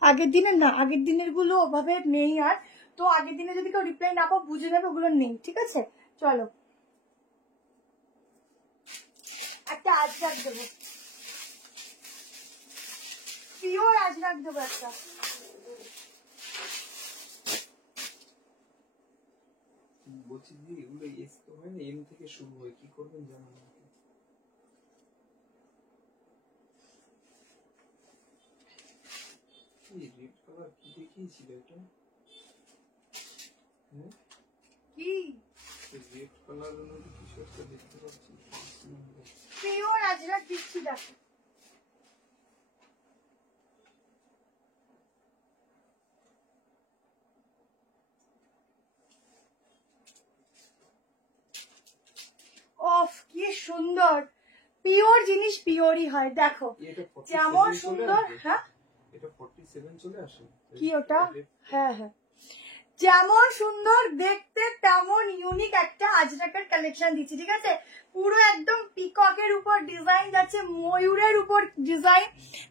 আগের দিনের না, আগের দিনের গুলো ওভাবে নেই আর, তো আগের দিনে যদি কেউ রিপ্লাই না পাও বুঝে নেবে ওগুলো নেই, ঠিক আছে। চলো একটা আজরাক দেবো, পিওর আজরাক দেবো একটা। বলছি দিদি, এগুলো এস তো হয় না, এম থেকে শুরু হয়, কি করবেন জানান আমাকে। রেড কালার কি দেখিয়েছিল এটা, হ্যাঁ কি রেড কালারের মধ্যে কিছু একটা দেখতে পাচ্ছি, পিওর আজরাক দিচ্ছি দেখো। অফ কি সুন্দর, পিওর জিনিস পিওরই হয়, দেখো যেমন সুন্দর। হ্যাঁ এটা 47 চলে আসে কি ওটা, হ্যাঁ হ্যাঁ, যেমন সুন্দর দেখতে তেমন ইউনিক একটা আজরাকের কালেকশন দিচ্ছি, ঠিক আছে। পুরো একদম পিককের উপর ডিজাইন যাচ্ছে, ময়ূরের উপর ডিজাইন,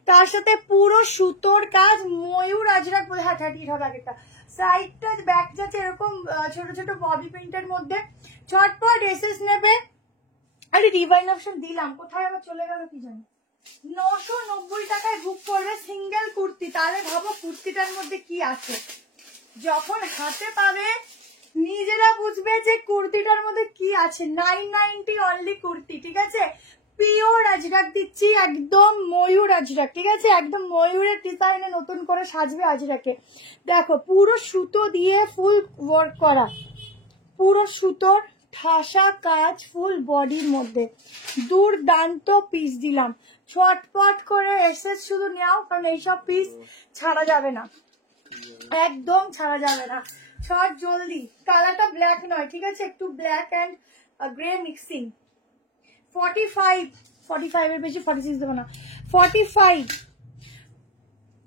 তার সাথে পুরো সুতোর কাজ, ময়ূর আজরাক বলে, হ্যাঁ 30 হবে আগেটা। সাইডটা ব্যাক যাচ্ছে এরকম ছোট ছোট বডি প্রিন্টের মধ্যে, ঝটপট এসএস নেবে। আরে ডিভাইন অপশন দিলাম, কোথায় আমার চলে গেল কি জানি। 990 টাকায় বুক করবে সিঙ্গেল কুর্তি, তাহলে ভাবো কুর্তিটার মধ্যে কি আছে। যখন হাতে পাবে নিজেরা বুঝবে যে কুর্তিটার মধ্যে কি আছে। 990 অনলি কুর্তি, ঠিক আছে। পিওর আজরাক দিচ্ছি, একদম ময়ূর আজরাক, ঠিক আছে, একদম ময়ূরের ডিজাইনে নতুন করে সাজবে আজরাকে। দেখো পুরো সুতো দিয়ে ফুল ওয়ার্ক করা, পুরো সুতোর ঠাসা কাজ ফুল বডির মধ্যে, দুর্দান্ত পিস দিলাম। ছটপট করে এসে শুধু নেও, কারণ এইসব পিস ছাড়া যাবে না, একদম ছাড়া যাবে না। শর্ট জলদি, কালারটা ব্ল্যাক নয়, ঠিক আছে, একটু ব্ল্যাক অ্যান্ড গ্রে মিক্সিং। 45 এর বেশি 46 দেবো না, 45।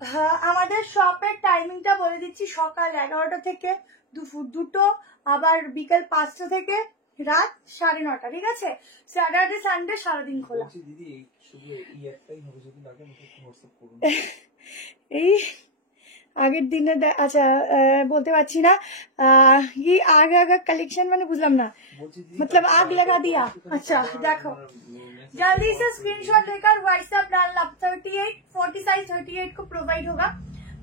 হ্যাঁ, আমাদের শপের টাইমিংটা বলে দিচ্ছি, সকাল 11টা থেকে দুপুর 2টো, আবার বিকেল 5টা থেকে রাত 9:30, ঠিক আছে। স্যাটারডে সানডে সারাদিন খোলা। দিদি শুধু এই একটাই হবে, যদি লাগে আমাকে একটু হোয়াটসঅ্যাপ করুন। এই আগের দিনে আচ্ছা বলতে পারছি না, কি आगे कलेक्शन मैंने बुझलाम ना, मतलब आग लगा दिया। अच्छा देखो, जल्दी से स्क्रीनशॉट लेकर व्हाट्सएप डालना। 38 40 साइज 38 को प्रोवाइड होगा,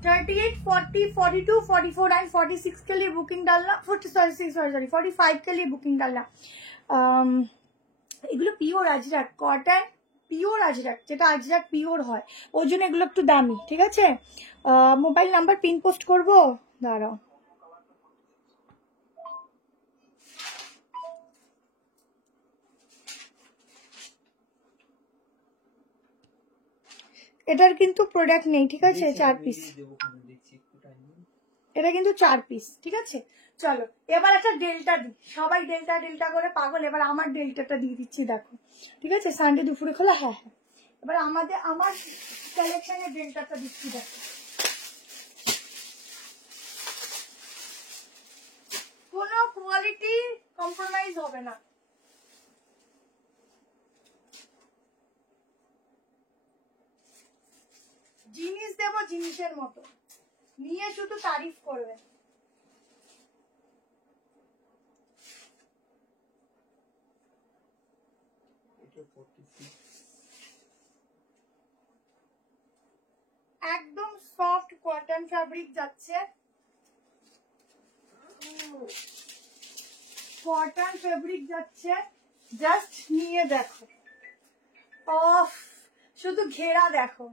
38 40 42 44 एंड 46 के लिए बुकिंग डालना, 45 के लिए बुकिंग डालना। এগুলো pure Ajrak cotton, pure Ajrak, যেটা আজরাক পিওর হয়, ওই জন্য এগুলো একটু দামি, ঠিক আছে। মোবাইল নাম্বার পিন পোস্ট করবো, দাঁড়াও। এটার কিন্তু প্রোডাক্ট নেই, ঠিক আছে, 4 পিস, এটা কিন্তু 4 পিস, ঠিক আছে। চলো এবার একটা ডেল্টা দিই, সবাই ডেল্টা ডেল্টা করে পাগল, এবার আমার ডেল্টাটা দিয়ে দিচ্ছি, দেখো, ঠিক আছে। সানডে দুপুরে খোলা, হ্যাঁ হ্যাঁ, এবার আমার কালেকশনের ডেল্টাটা দিচ্ছি, দেখো। কোনো কোয়ালিটি কম্প্রোমাইজ হবে না, জিনিস দেবো জিনিসের মতো, নিয়ে শুধু তারিফ করবে। একদম সফট কটন ফ্যাব্রিক যাচ্ছে, কটন ফেব্রিক যাচ্ছে, জাস্ট নিয়ে দেখো, অফ শুধু ঘেরা দেখো,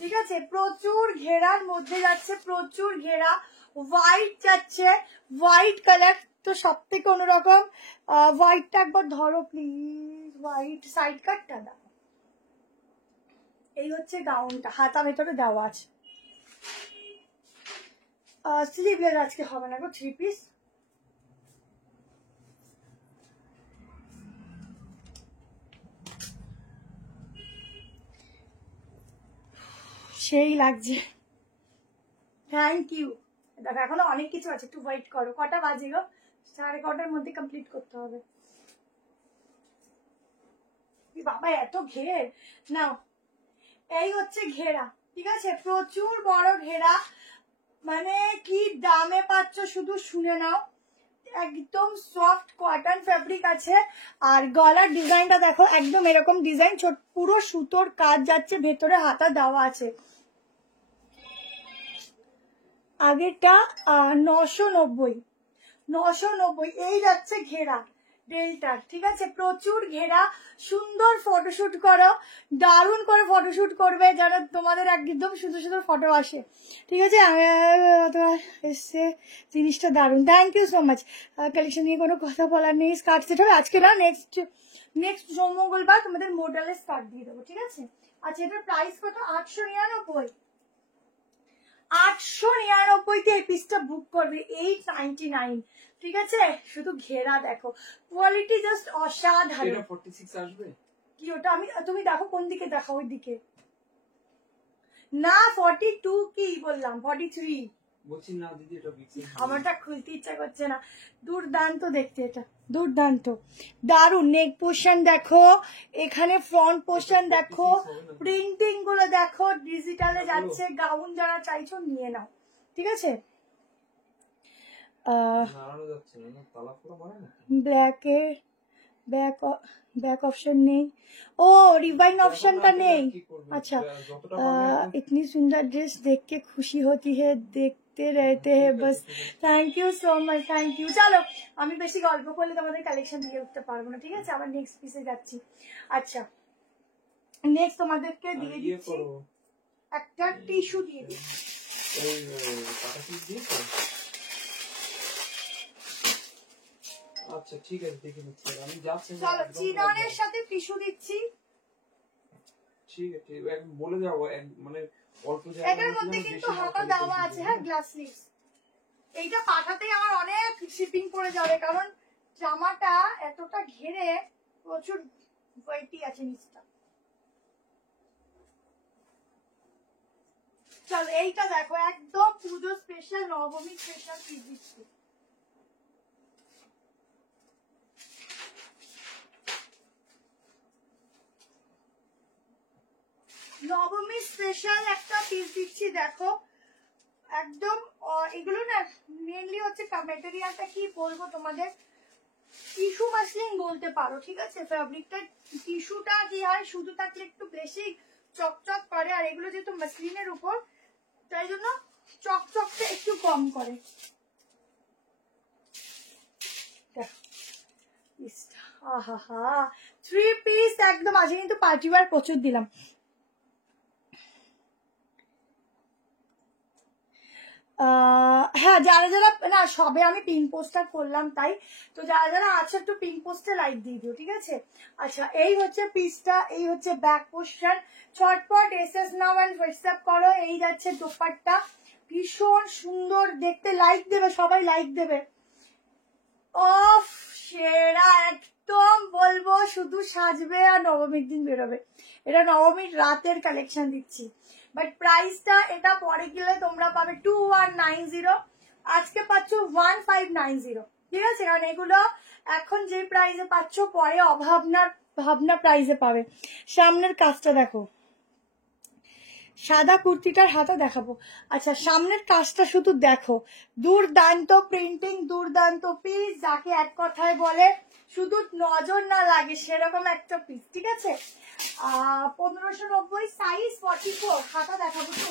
ঠিক আছে, প্রচুর ঘেরার মধ্যে যাচ্ছে, প্রচুর ঘেরা, হোয়াইট যাচ্ছে, হোয়াইট কালার তো সব থেকে অন্যরকম। হোয়াইটটা একবার ধরো প্লিজ, হোয়াইট সাইড কাটটা দাও। এই হচ্ছে গাউনটা, হাতা ভেতরে দেওয়া আছে। স্লিভলেস আজকে হবে না গো, 3 পিস। সেই লাগছে, থ্যাংক ইউ। দেখো এখনো অনেক কিছু আছে, একটু ওয়েট করো। কটা বাজে গো? 9:30টার মধ্যে কমপ্লিট করতে হবে। বাবা এত ঘের নাও, এই হচ্ছে ঘেরা, ঠিক আছে, প্রচুর বড় ঘেরা, মানে কি দামে পাচ্ছ শুধু শুনে নাও। একদম সফট কটন ফেব্রিক আছে, আর গলার ডিজাইনটা দেখো, একদম এরকম ডিজাইন, ছোট পুরো সুতোর কাজ যাচ্ছে, ভেতরে হাতা দেওয়া আছে। আগেরটা 990, এই যাচ্ছে ঘেরা ডেল্টার, ঠিক আছে, প্রচুর ঘেরা। সুন্দর ফটোশুট করো, দারুণ করে ফটোশুট করবে, যেন তোমাদের একদম সুন্দর সুন্দর ফটো আসে, ঠিক আছে। এসছে জিনিসটা দারুণ, thank you so much. Collection নিয়ে কোনো কথা বলার নেই, স্কার্ট সেট হবে আজকে না, নেক্সট মঙ্গলবার তোমাদের মডেলের স্কার্ট দিয়ে দেবো, ঠিক আছে। আচ্ছা এটার প্রাইস কত? 899, 899 এই পিসটা বুক করবে, 899, ঠিক আছে। শুধু ঘেরা দেখো, কোয়ালিটি জাস্ট অসাধারণ। এটা 46 আসবে কি ওটা? তুমি দেখো কোন দিকে, দেখো ওই দিকে না, 42 কি বললাম, 43 বলছি না দিদি, এটা বিক্রি আমারটা খুলতে ইচ্ছা করছে না। দুর্দান্ত দেখতে, এটা দুর্দান্ত, দারুন। নেক পোর্শন দেখো, এখানে ফ্রন্ট পোর্শন দেখো, প্রিন্টিং গুলো দেখো, ডিজিটালে যাচ্ছে। গাউন যারা চাইছো নিয়ে নাও, ঠিক আছে। ব্ল্যাকের ব্যাক অপশন নেই, ও রিवाइन ऑप्शनটা নেই। अच्छा, इतनी सुंदर ड्रेस देख के खुशी होती है, देखते रहते हैं बस। Thank you so much, thank you. चलो আমি বেশি গল্প করলে তোমাদের কালেকশন দিয়ে উঠতে পারবো না, ঠিক আছে। আবার নেক্সট পিসে যাচ্ছি। আচ্ছা নেক্সট তোমাদেরকে দিয়ে দিচ্ছি একটা টিস্যু দিয়ে দিচ্ছি। আচ্ছা ঠিক আছে, দেখে নিচ্ছি আমি, যাচ্ছি। চলো চিননের সাথে টিস্যু দিচ্ছি, ঠিক আছে, বলে যাবো মানে অল্প এটার মধ্যে কিন্তু হাতা দেওয়া আছে, হ্যাঁ, গ্লাস স্লিভস। এইটা পাঠাতেই আমার অনেক শিপিং পড়ে যাবে, কারণ জামাটা এতটা ঘেরে প্রচুর ওয়েটি আছে নিচটা। চলো এইটা দেখো, একদম পুজো স্পেশাল, নবমী স্পেশাল পিস দিচ্ছি। নবমী স্পেশাল একটা পিস দিচ্ছি, দেখো একদম। এগুলো না মেনলি হচ্ছে মেটেরিয়ালটা কি বলবো তোমাদের, টিস্যু মাসলিন বলতে পারো, ঠিক আছে। ফ্যাব্রিকটা টিস্যুটা কি হয়, শুধু থাকলে একটু বেশি চকচক করে, আর এগুলো যেহেতু মাসলিনের উপর, তাই জন্য চকচকটা একটু কম করে। আহা, 3 পিস একদম আছে, কিন্তু পার্টি ওয়্যার প্রচুর দিলাম। হ্যাঁ, যারা যারা না, সবে আমি পিঙ্ক পোস্টটা করলাম তাই, তো যারা যারা আছে একটু পিঙ্ক পোস্টে লাইক দিয়ে দিও, ঠিক আছে। আচ্ছা, এই হচ্ছে পিসটা, এই হচ্ছে ব্যাক পোর্শন। ছটপট এসএস নাও এন্ড হোয়াটসঅ্যাপ করো। এই যাচ্ছে দোপাট্টা, ভীষণ সুন্দর দেখতে, লাইক দেবে সবাই, লাইক দেবে। অফ সেরা, একদম বলবো শুধু সাজবে আর নবমীর দিন বেরোবে। এটা নবমীর রাতের কালেকশন দিচ্ছি, বাট প্রাইসটা এটা পরে গেলে তোমরা পাবে 2190, আজকে পাচ্ছ 1590, ঠিক আছে। কারণ এগুলো এখন যে প্রাইসে পাচ্ছ পরে ভাবনা প্রাইসে পাবে। সামনের কাজটা দেখো, সাদা কুর্তিটার হাতা দেখাবো। আচ্ছা, সামনের কাজটা শুধু দেখো, দুর্দান্ত প্রিন্টিং, দুর্দান্ত পিস, যাকে এক কথায় বলে শুধু নজর না লাগে সেরকম একটা পিস, ঠিক আছে। 1590, সাইজ 44, হাতা দেখাবো তো।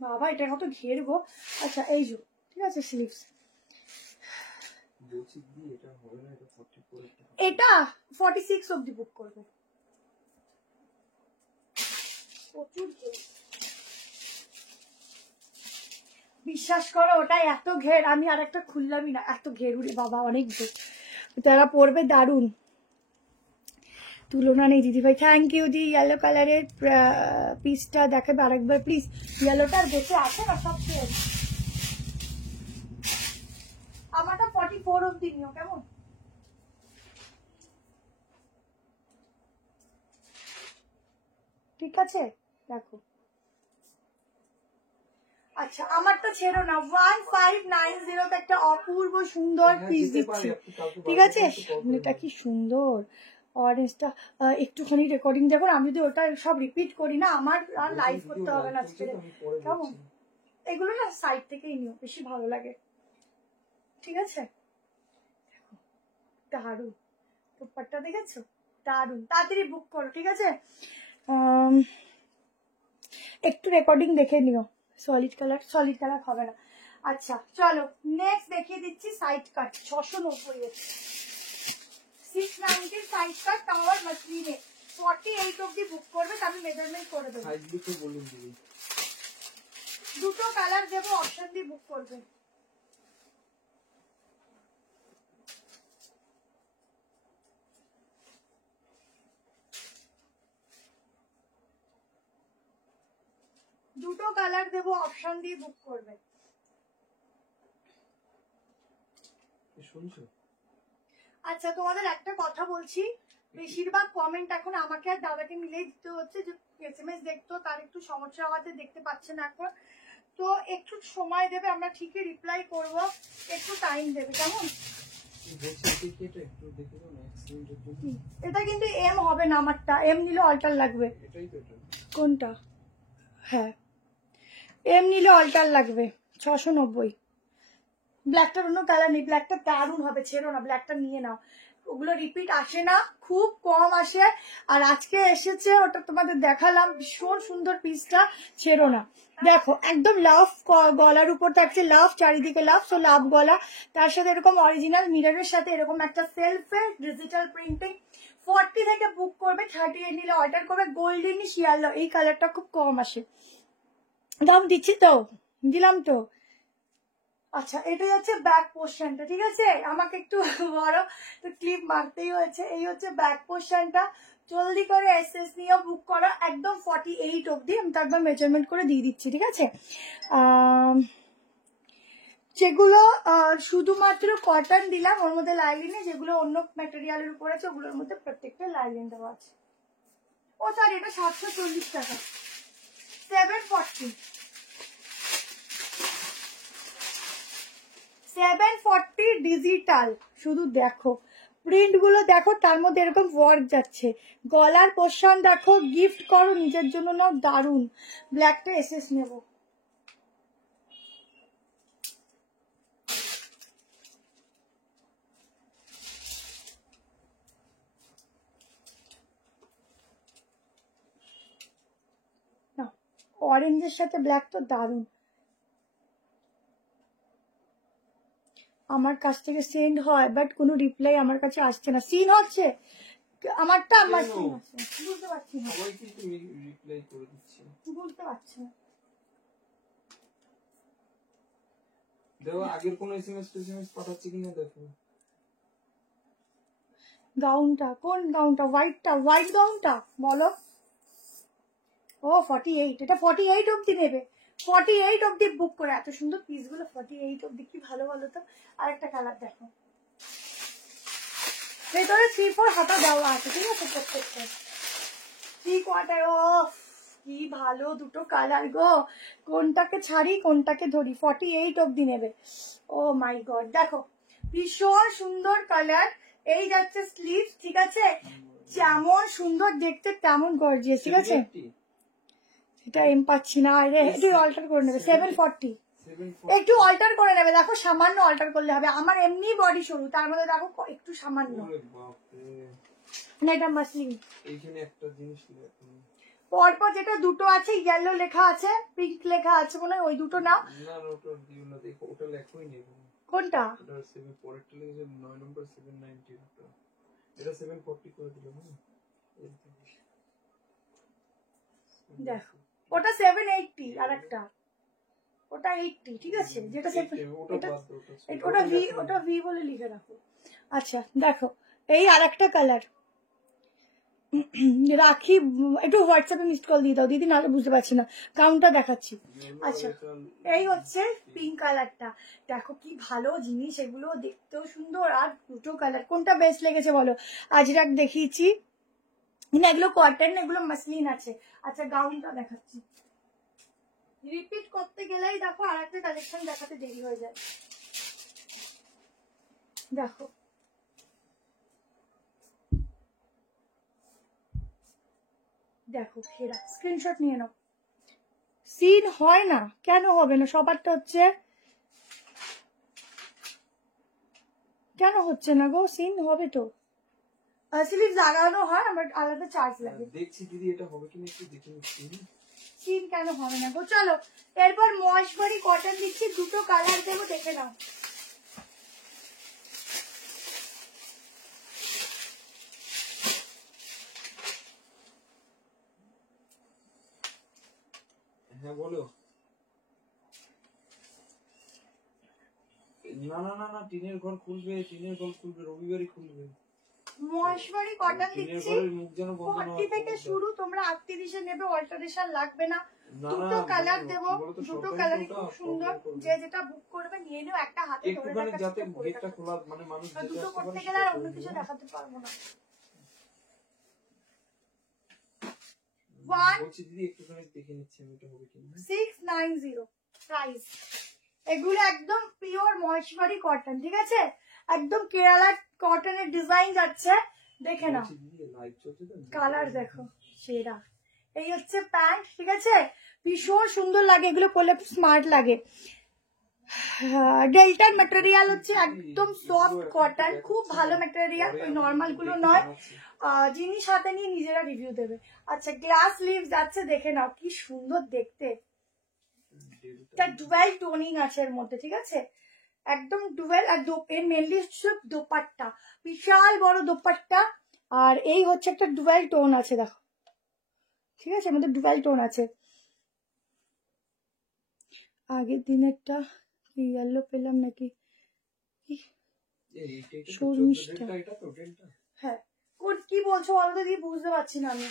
বাবা, এটা কত ঘেরবো। আচ্ছা, এই যে, ঠিক আছে, স্লিভস। এটা 46 অব্দি বুক করবে। বিশ্বাস করো, ওটা এত ঘের, আমি আর একটা খুললামই না, এত ঘের, উড়ে বাবা, অনেক ঘের। তারা পরবে দারুন, তুলনা নেই দিদিভাই। Thank you the. ইয়েলো কালারের পিসটা দেখাবে আরেকবার প্লিজ। ইয়েলোটা আর বেঁচে আছে না, সব শেষ। আমারটা 44 অব্দি নিও, কেমন। ঠিক আছে, দেখো। আচ্ছা, আমারটা ছেড়ো না, 1590 তে একটা অপূর্ব সুন্দর পিস দিচ্ছি, ঠিক আছে। এটা কি সুন্দর অরেঞ্জটা। একটুখানি রেকর্ডিং দেখো, আমি যদি ওটা সব রিপিট করি না, আমার আর লাইভ করতে হবে না আজকে, কেমন। এগুলো না সাইড থেকেই নিও, বেশি ভালো লাগে, ঠিক আছে। দারুন দুপাট্টা, দেখেছো, দারুন। তাড়াতাড়ি বুক করো, ঠিক আছে। একটু রেকর্ডিং দেখে নিও। সলিড কালার হবে না। আচ্ছা, চলো নেক্সট দেখিয়ে দিচ্ছি side cut. 690 690 side cut, tower মাসলিনে। 48 অব্দি বুক করবে, আমি মেজারমেন্ট করে দেবো। দুটো কালার দেবো, অপশন দিয়ে বুক করবে। দুটো কালার দেবো, অপশন দিয়ে বুক করবে। আচ্ছা, তোমাদের একটা কথা বলছি, বেশিরভাগ কমেন্ট এখন আমাকে আর দাদাকে মিলেই দিতে হচ্ছে, যে এসএমএস দেখতো তার একটু সমস্যা হওয়াতে দেখতে পাচ্ছে না এখন, তো একটু সময় দেবে, আমরা ঠিকই রিপ্লাই করব, একটু টাইম দেবে, কেমন। এটা কিন্তু এম হবে না, আমারটা এম নিলে অল্টার লাগবে। কোনটা, হ্যাঁ এম নিলে অল্টার লাগবে। 690। ব্ল্যাকটার অন্য কালার নেই, ব্ল্যাকটা দারুণ হবে, ছেড়ো না, ব্ল্যাকটা নিয়ে নাও। ওগুলো রিপিট আসে না, খুব কম আসে, আর আজকে এসেছে, ওটা তোমাদের দেখালাম, ভীষণ সুন্দর পিসটা, ছেড়ো না। দেখো, একদম লাভ গলার উপর থাকছে, লাভ চারিদিকে লাভ, সো লাভ গলা, তার সাথে এরকম অরিজিনাল মিররের সাথে এরকম একটা সেলফের ডিজিটাল প্রিন্টিং। 40 থেকে বুক করবে, 38 নিলে অর্ডার করবে। গোল্ডেন শিয়ালো, এই কালারটা খুব কম আসে। দাম দিচ্ছি তো, দিলাম তো। আচ্ছা এটা হচ্ছে ব্যাক পোর্শনটা, ঠিক আছে, আমাকে একটু বড় তো ক্লিপ মারতেই হয়েছে। এই হচ্ছে ব্যাক পোর্শনটা, জলদি করে এসএস নিয়ে বুক করো, একদম 48 অবধি। আমি তো একবার মেজারমেন্ট করে দিয়ে দিচ্ছি, ঠিক আছে। যেগুলো শুধুমাত্র কটন দিলাম, ওর মধ্যে লাইলিনে, যেগুলো অন্য ম্যাটেরিয়ালের উপর আছে ওগুলোর মধ্যে প্রত্যেকটা লাইলিন দেওয়া আছে। ও সরি, এটা 740 টাকা, 740 740 ডিজিটাল। শুধু দেখো প্রিন্ট গুলো দেখো, তার মধ্যে এরকম ওয়ার্ক যাচ্ছে। গলার পোর্শন দেখো, গিফট করো নিজের জন্য, নাও, দারুন। ব্ল্যাকটা এসএস নেব। না, অরেঞ্জের সাথে ব্ল্যাক তো দারুন। আমার কাছ থেকে সেন্ড হয়, বাট কোনো রিপ্লাই আমার কাছে আসছে না। সিন হচ্ছে আমারটা, আমার সিন হচ্ছে, বুঝতে পারছি না, সবাইকে তুমি রিপ্লাই করে দিচ্ছি, বুঝতে পারছি না। দেখো আগের কোন এসএমএস পাঠাচ্ছি কিনা দেখো। গাউনটা কোন গাউনটা? হোয়াইটটা, হোয়াইট গাউনটা বলো। ও 48, এটা 48 অবধি নেবে, 48 অবধি বুক করে। এত সুন্দর পিসগুলো 48 অবধি, কি ভালো বলো তো। আরেকটা কালার দেখো, ভেতরে 3-4 হাতা দেওয়া আছে, ঠিক আছে, প্রত্যেকটা 3 কোয়ার্টার। ও কি ভালো দুটো কালার গো, কোনটাকে ছাড়ি কোনটাকে ধরি। 48 অবধি নেবে। ও মাই গড, দেখো ভীষণ সুন্দর কালার। এই যাচ্ছে স্লিভ, ঠিক আছে, যেমন সুন্দর দেখতে তেমন গর্জিয়াস, ঠিক আছে। এটা এম পাচ্ছি না, একটু অল্টার করে নেবে। 740 একটু অল্টার করে নেবে, দেখো সামান্য অল্টার করলে হবে। আমার এমনি বডি সরু, তার মধ্যে দেখো একটু সামান্য। না এটা মাসলিন। এইখানে একটা জিনিস পরপর যেটা দুটো আছে, ইয়েলো লেখা আছে, পিঙ্ক লেখা আছে, মনে হয় ওই দুটো নাও। না ওটা দিও না, দেখো ওটা লেখাই নেই। কোনটা? এটা 7 পরেরটা লিখেছে 9 নম্বর 790, এটা 740 করে দিলাম। দেখো ওটা 780, আরেকটা ওটা 80, ঠিক আছে, যেটা ওটা ভি বলে লিখে রাখো। আচ্ছা দেখো এই আরেকটা কালার রাখি, একটু হোয়াটসঅ্যাপে মিসড কল দিয়ে দাও দিদি, নাহলে বুঝতে পারছি না, কাউন্টটা দেখাচ্ছি। আচ্ছা এই হচ্ছে পিঙ্ক কালারটা, দেখো কি ভালো জিনিস, এগুলো দেখতেও সুন্দর। আর দুটো কালার কোনটা বেস্ট লেগেছে বলো? আজরাক দেখিয়েছি না, এগুলো কটন, এগুলো মাসলিন আছে। আচ্ছা গাউনটা দেখাচ্ছি, রিপিট করতে গেলেই দেখো আর একটা কালেকশন দেখাতে দেরি হয়ে যায়। দেখো দেখো ঘেরা, স্ক্রিনশট নিয়ে নাও। সিন হয় না কেন হবে না? সবারটা হচ্ছে, কেন হচ্ছে না গো? সিন হবে তো, স্লিভ লাগানো হয়, আমার আলাদা চার্জ লাগে। দেখছি দিদি এটা হবে কিনা একটু দেখে নিচ্ছি। সিন কেন হবে না গো? চলো এরপর মহেশবাড়ি কটন দিচ্ছি, দুটো কালার দেবো, দেখে নাও। হ্যাঁ বলো। না না না না, টিনের ঘর খুলবে, টিনের ঘর খুলবে, রবিবারই খুলবে। মহেশবাড়ি কটন দিচ্ছি, 40 থেকে শুরু, তোমরা 38 নেবে, অল্টারেশন লাগবে না। দুটো কালার দেবো, দুটো কালারই খুব সুন্দর, যে যেটা বুক করবে নিয়ে নিও, একটা হাতে ধরে রাখা, যাতে গেটটা খোলা, মানে মানুষ দুটো করতে গেলে আর অন্য কিছু দেখাতে পারবো না। বলছি দিদি একটুখানি দেখে নিচ্ছি আমি এটা হবে কিনা। 690 প্রাইস। এগুলো একদম পিওর মহেশবাড়ি কটন, ঠিক আছে, একদম কেরালা কটনের ডিজাইন যাচ্ছে, দেখে নাও। কালার দেখো সেরা। এই হচ্ছে প্যান্ট, ঠিক আছে, ভীষণ সুন্দর লাগে, এগুলো পরলে খুব স্মার্ট লাগে। ডেল্টার ম্যাটেরিয়াল হচ্ছে একদম সফট কটন, খুব ভালো ম্যাটেরিয়াল, ওই নর্মাল গুলো নয়। জিনিস হাতে নিয়ে নিজেরা রিভিউ দেবে। আচ্ছা গ্লাস লিভস যাচ্ছে, দেখে নাও কি সুন্দর দেখতে, ডুয়েল টোনিং আছে এর মধ্যে, ঠিক আছে, একদম ডুয়েল। আর এর মেনলি দোপাট্টা, বিশাল বড় দোপাট্টা, আর এই হচ্ছে একটা ডুয়েল টোন আছে, দেখো, ঠিক আছে, আমাদের ডুয়েল টোন আছে। আগের দিনেরটা ইয়েলো পেলাম নাকি, এইটা তো শর্মিষ্ঠা। ডেল্টা, এটা তো ডেল্টা। হ্যাঁ, কোন কি বলছো বলো তো দিদি, বুঝতে পারছি না আমি।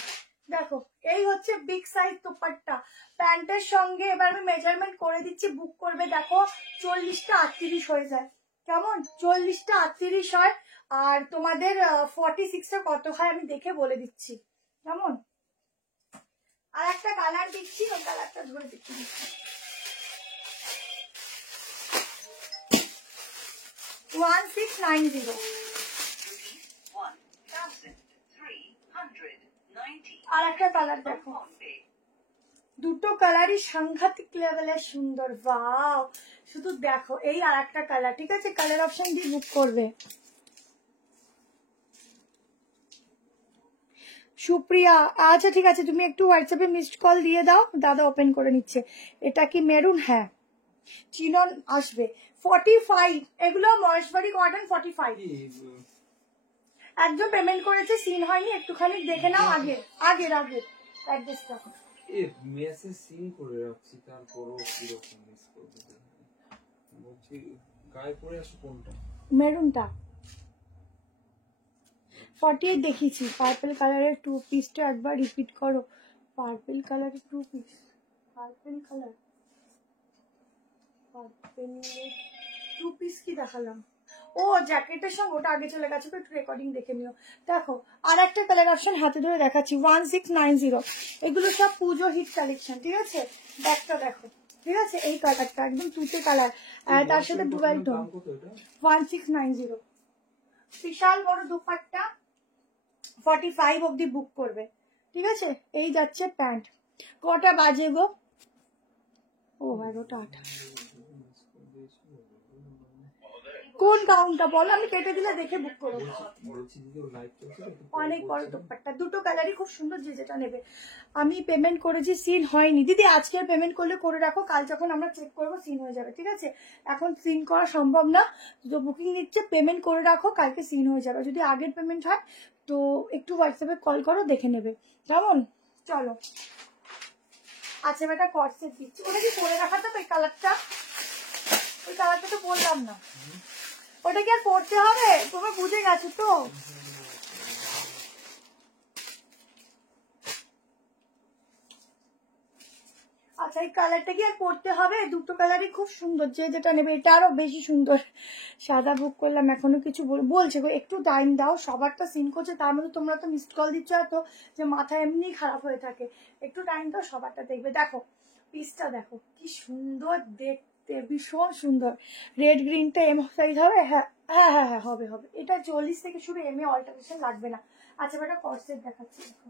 দেখো এই হচ্ছে বিগ সাইজ দোপাট্টা প্যান্টের সঙ্গে। এবার আমি মেজারমেন্ট করে দিচ্ছি, বুক করবে। দেখো 40টা 38 হয়ে যায়, কেমন? 40টা 38 হয়। আর তোমাদের 46-এ কত হয় আমি দেখে বলে দিচ্ছি, কেমন? আর একটা কালার দিচ্ছি, ওই কালারটা ধরে দিচ্ছি। 1690। আর একটা কালার দেখো, দুটো কালারই সাংঘাতিক লেভেলের সুন্দর। ওয়াও, শুধু দেখো এই আর একটা কালার, ঠিক আছে? কালার অপশন দিয়ে বুক করবে। সুপ্রিয়া, আচ্ছা ঠিক আছে, তুমি একটু হোয়াটসঅ্যাপে মিসড কল দিয়ে দাও, দাদা ওপেন করে নিচ্ছে। এটা কি মেরুন? হ্যাঁ, চিনন আসবে। 45, এগুলো মহেশবাড়ি কটন 45। একজন পেমেন্ট করেছে, সিন হয়নি, একটুখানি দেখে নাও। আগের অ্যাড্রেসটা মেসেজ সিন করে রাখছি, তারপরও কিরকম মিস করবে বলছি। গায়ে পরে আসো কোনটা? মেরুনটা 48 দেখিয়েছি। পার্পল কালারের 2 পিসটা একবার রিপিট করো। পার্পল কালারের 2 piece, purple colour, purple 2 piece কি দেখালাম? ও জ্যাকেটের সঙ্গে, ওটা আগে চলে গেছে, একটু রেকর্ডিং দেখে নিও। দেখো আর একটা কালার অপশন হাতে ধরে দেখাচ্ছি, 1690। এগুলো সব পুজো হিট কালেকশন, ঠিক আছে? ব্যাগটা দেখো, ঠিক আছে? এই কালারটা একদম তুতে কালার, তার সাথে ডুয়াল টোন। 1690, বিশাল বড় দুপাট্টা, 45 অব্দি বুক করবে, ঠিক আছে? এই যাচ্ছে প্যান্ট। কটা বাজে গো? ও 11:08। কোন কাউন্টটা বলো, আমি কেটে দিলে দেখে বুক করো। অনেক বড় দোপাট্টা, দুটো কালারই খুব সুন্দর, যে যেটা নেবে। আমি পেমেন্ট করেছি, সিন হয়নি। দিদি আজকে পেমেন্ট করলে করে রাখো, কাল যখন আমরা চেক করবো সিন হয়ে যাবে, ঠিক আছে? এখন সিন করা সম্ভব না, তো বুকিং নিচ্ছে, পেমেন্ট করে রাখো, কালকে সিন হয়ে যাবে। যদি আগের পেমেন্ট হয় তো একটু হোয়াটসঅ্যাপে কল করো, দেখে নেবে, কেমন? চলো, আচ্ছা আমি একটা কর্সেট দিচ্ছি, ওটা কি করে রাখা যাবে? ওই কালারটা তো বললাম না, ওটা কি আর পড়তে হবে? তোমরা বুঝে গেছো তো? আচ্ছা এই কালারটা কি আর পড়তে হবে? দুটো কালারই খুব সুন্দর, যে যেটা নেবে। এটা আরো বেশি সুন্দর। সাদা বুক করলাম, এখনো কিছু বলছে গো, একটু টাইম দাও। সবারটা সিন করছে, তার মধ্যে তোমরা তো মিসড কল দিচ্ছ এত, যে মাথা এমনি খারাপ হয়ে থাকে। একটু টাইম দাও, সবারটা দেখবে। দেখো পিসটা দেখো কি সুন্দর দেখতে, ভীষণ সুন্দর। রেড গ্রিনটা এম সাইজ হবে? হ্যাঁ হ্যাঁ হ্যাঁ হ্যাঁ, হবে হবে। এটা 40 থেকে শুরু, এম এ অল্টারেশন লাগবে না। আচ্ছা এটা কর্সেট দেখাচ্ছি, দেখো।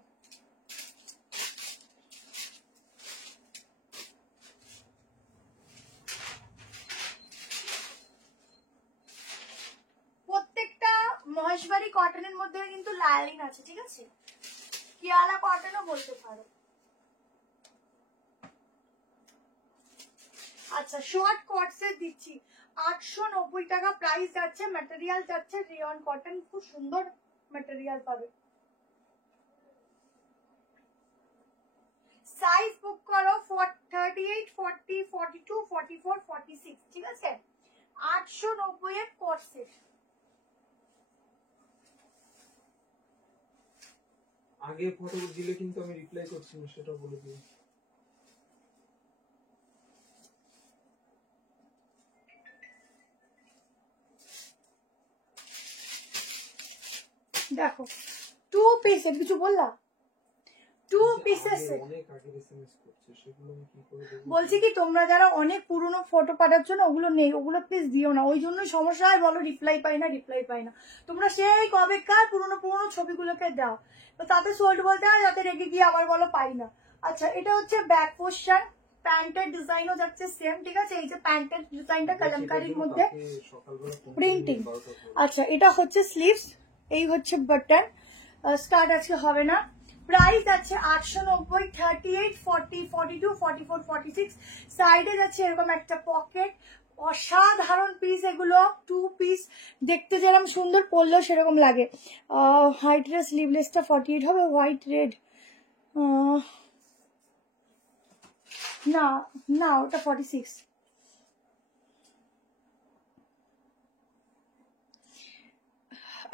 প্রত্যেকটা মহেশবাড়ি কটনের মধ্যে কিন্তু লাইলিং আছে, ঠিক আছে? কিয়ালা কটনও বলতে পারো। আচ্ছা শর্ট কটসেট দিচ্ছি 890 টাকা প্রাইস যাচ্ছে। ম্যাটেরিয়াল যাচ্ছে রিয়ন কটন, খুব সুন্দর ম্যাটেরিয়াল পাবে। সাইজ বুক করো 38, 40, 42, 44, 46, ঠিক আছে? 890 এর কটসেট। আগে ফটো দিলে কিন্তু আমি রিপ্লাই করছি না, সেটা বলে দিই। দেখো 2 পিস, কিছু বললা? 2 পিসের সেট। অনেক আগে এসএমএস করছে, সেগুলো আমি কি করে দেব? বলছি কি, তোমরা যারা অনেক পুরনো ফটো পাঠাচ্ছ না, ওগুলো নেই, ওগুলো প্লিজ দিও না। ওই জন্যই সমস্যা হয়, বলো রিপ্লাই পাই না। তোমরা সেই কবেকার পুরনো ছবিগুলোকে দাও, তো তাতে সোল্ড বলতে হয়, যাতে রেগে গিয়ে আবার বলো পাই না। আচ্ছা এটা হচ্ছে ব্যাক পোর্শন, প্যান্টের ডিজাইনও যাচ্ছে সেম, ঠিক আছে? এই যে প্যান্টের ডিজাইনটা কালামকারীর মধ্যে প্রিন্টিং। আচ্ছা এটা হচ্ছে স্লিভস, এই হচ্ছে বাটন, স্কার্ট আজকে হবে না। প্রাইস আছে 890, 38, 40, 42, 44, 46। সাইডে যাচ্ছে এরকম একটা পকেট, অসাধারণ পিস এগুলো। 2 পিস, দেখতে যেরকম সুন্দর, পরলেও সেরকম লাগে। হোয়াইট রে স্লিভলেসটা 48 হবে, হোয়াইট রেড না না, ওটা 46।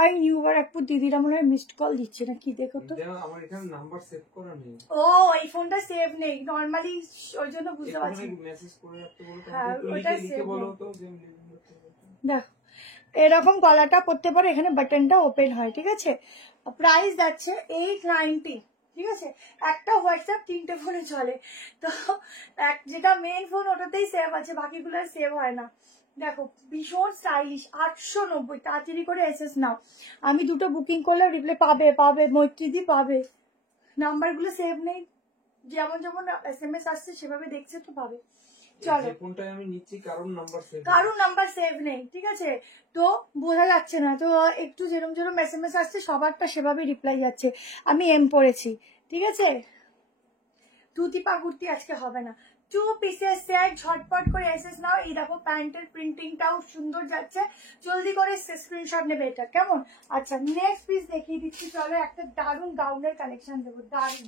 আই নিউ বারাকপুর দিদিরা মনে হয় মিসড কল দিচ্ছে না কি দেখো তো। আমার এখানে নাম্বার সেভ করা নেই। ও এই ফোনটা সেভ নেই নরমালি, ওই জন্য বুঝতে পারছি। মেসেজ করে রাখতে বলো তো, হ্যাঁ ওটা সেভ বলো তো যে দেখো এরকম গলাটা পড়তে পারো, এখানে বাটনটা ওপেন হয়, ঠিক আছে। প্রাইস যাচ্ছে 890, ঠিক আছে। একটা হোয়াটসঅ্যাপ 3টে ফোনে চলে, তো যেটা মেইন ফোন ওটাতেই সেভ আছে, বাকিগুলো সেভ হয় না। দেখো ভীষণ স্টাইলিশ, 890, তাড়াতাড়ি করে এসএস নাও। আমি দুটো বুকিং করলে রিপ্লাই পাবে মৈত্রীদি পাবে। নাম্বারগুলো সেভ নেই, যেমন যেমন SMS আসছে সেভাবে দেখছে তো পাবে। চলো ফোনটাই আমি নিচ্ছি, কারণ নাম্বার সেভ নেই, ঠিক আছে, তো বোঝা যাচ্ছে না। তো একটু যেরম যেরম SMS আসছে সবারটা সেভাবে রিপ্লাই যাচ্ছে। আমি এম পড়েছি, ঠিক আছে। ধুতি পা কুর্তি আজকে হবে না। 2 পিসের সেট, ঝটপট করে এসএস নাও। এই দেখো প্যান্টের প্রিন্টিংটাও সুন্দর যাচ্ছে, জলদি করে স্ক্রিনশট নেবে এটা, কেমন। আচ্ছা নেক্সট পিস দেখিয়ে দিচ্ছি, চলো একটা দারুণ গাউনের কালেকশন দেবো, দারুণ।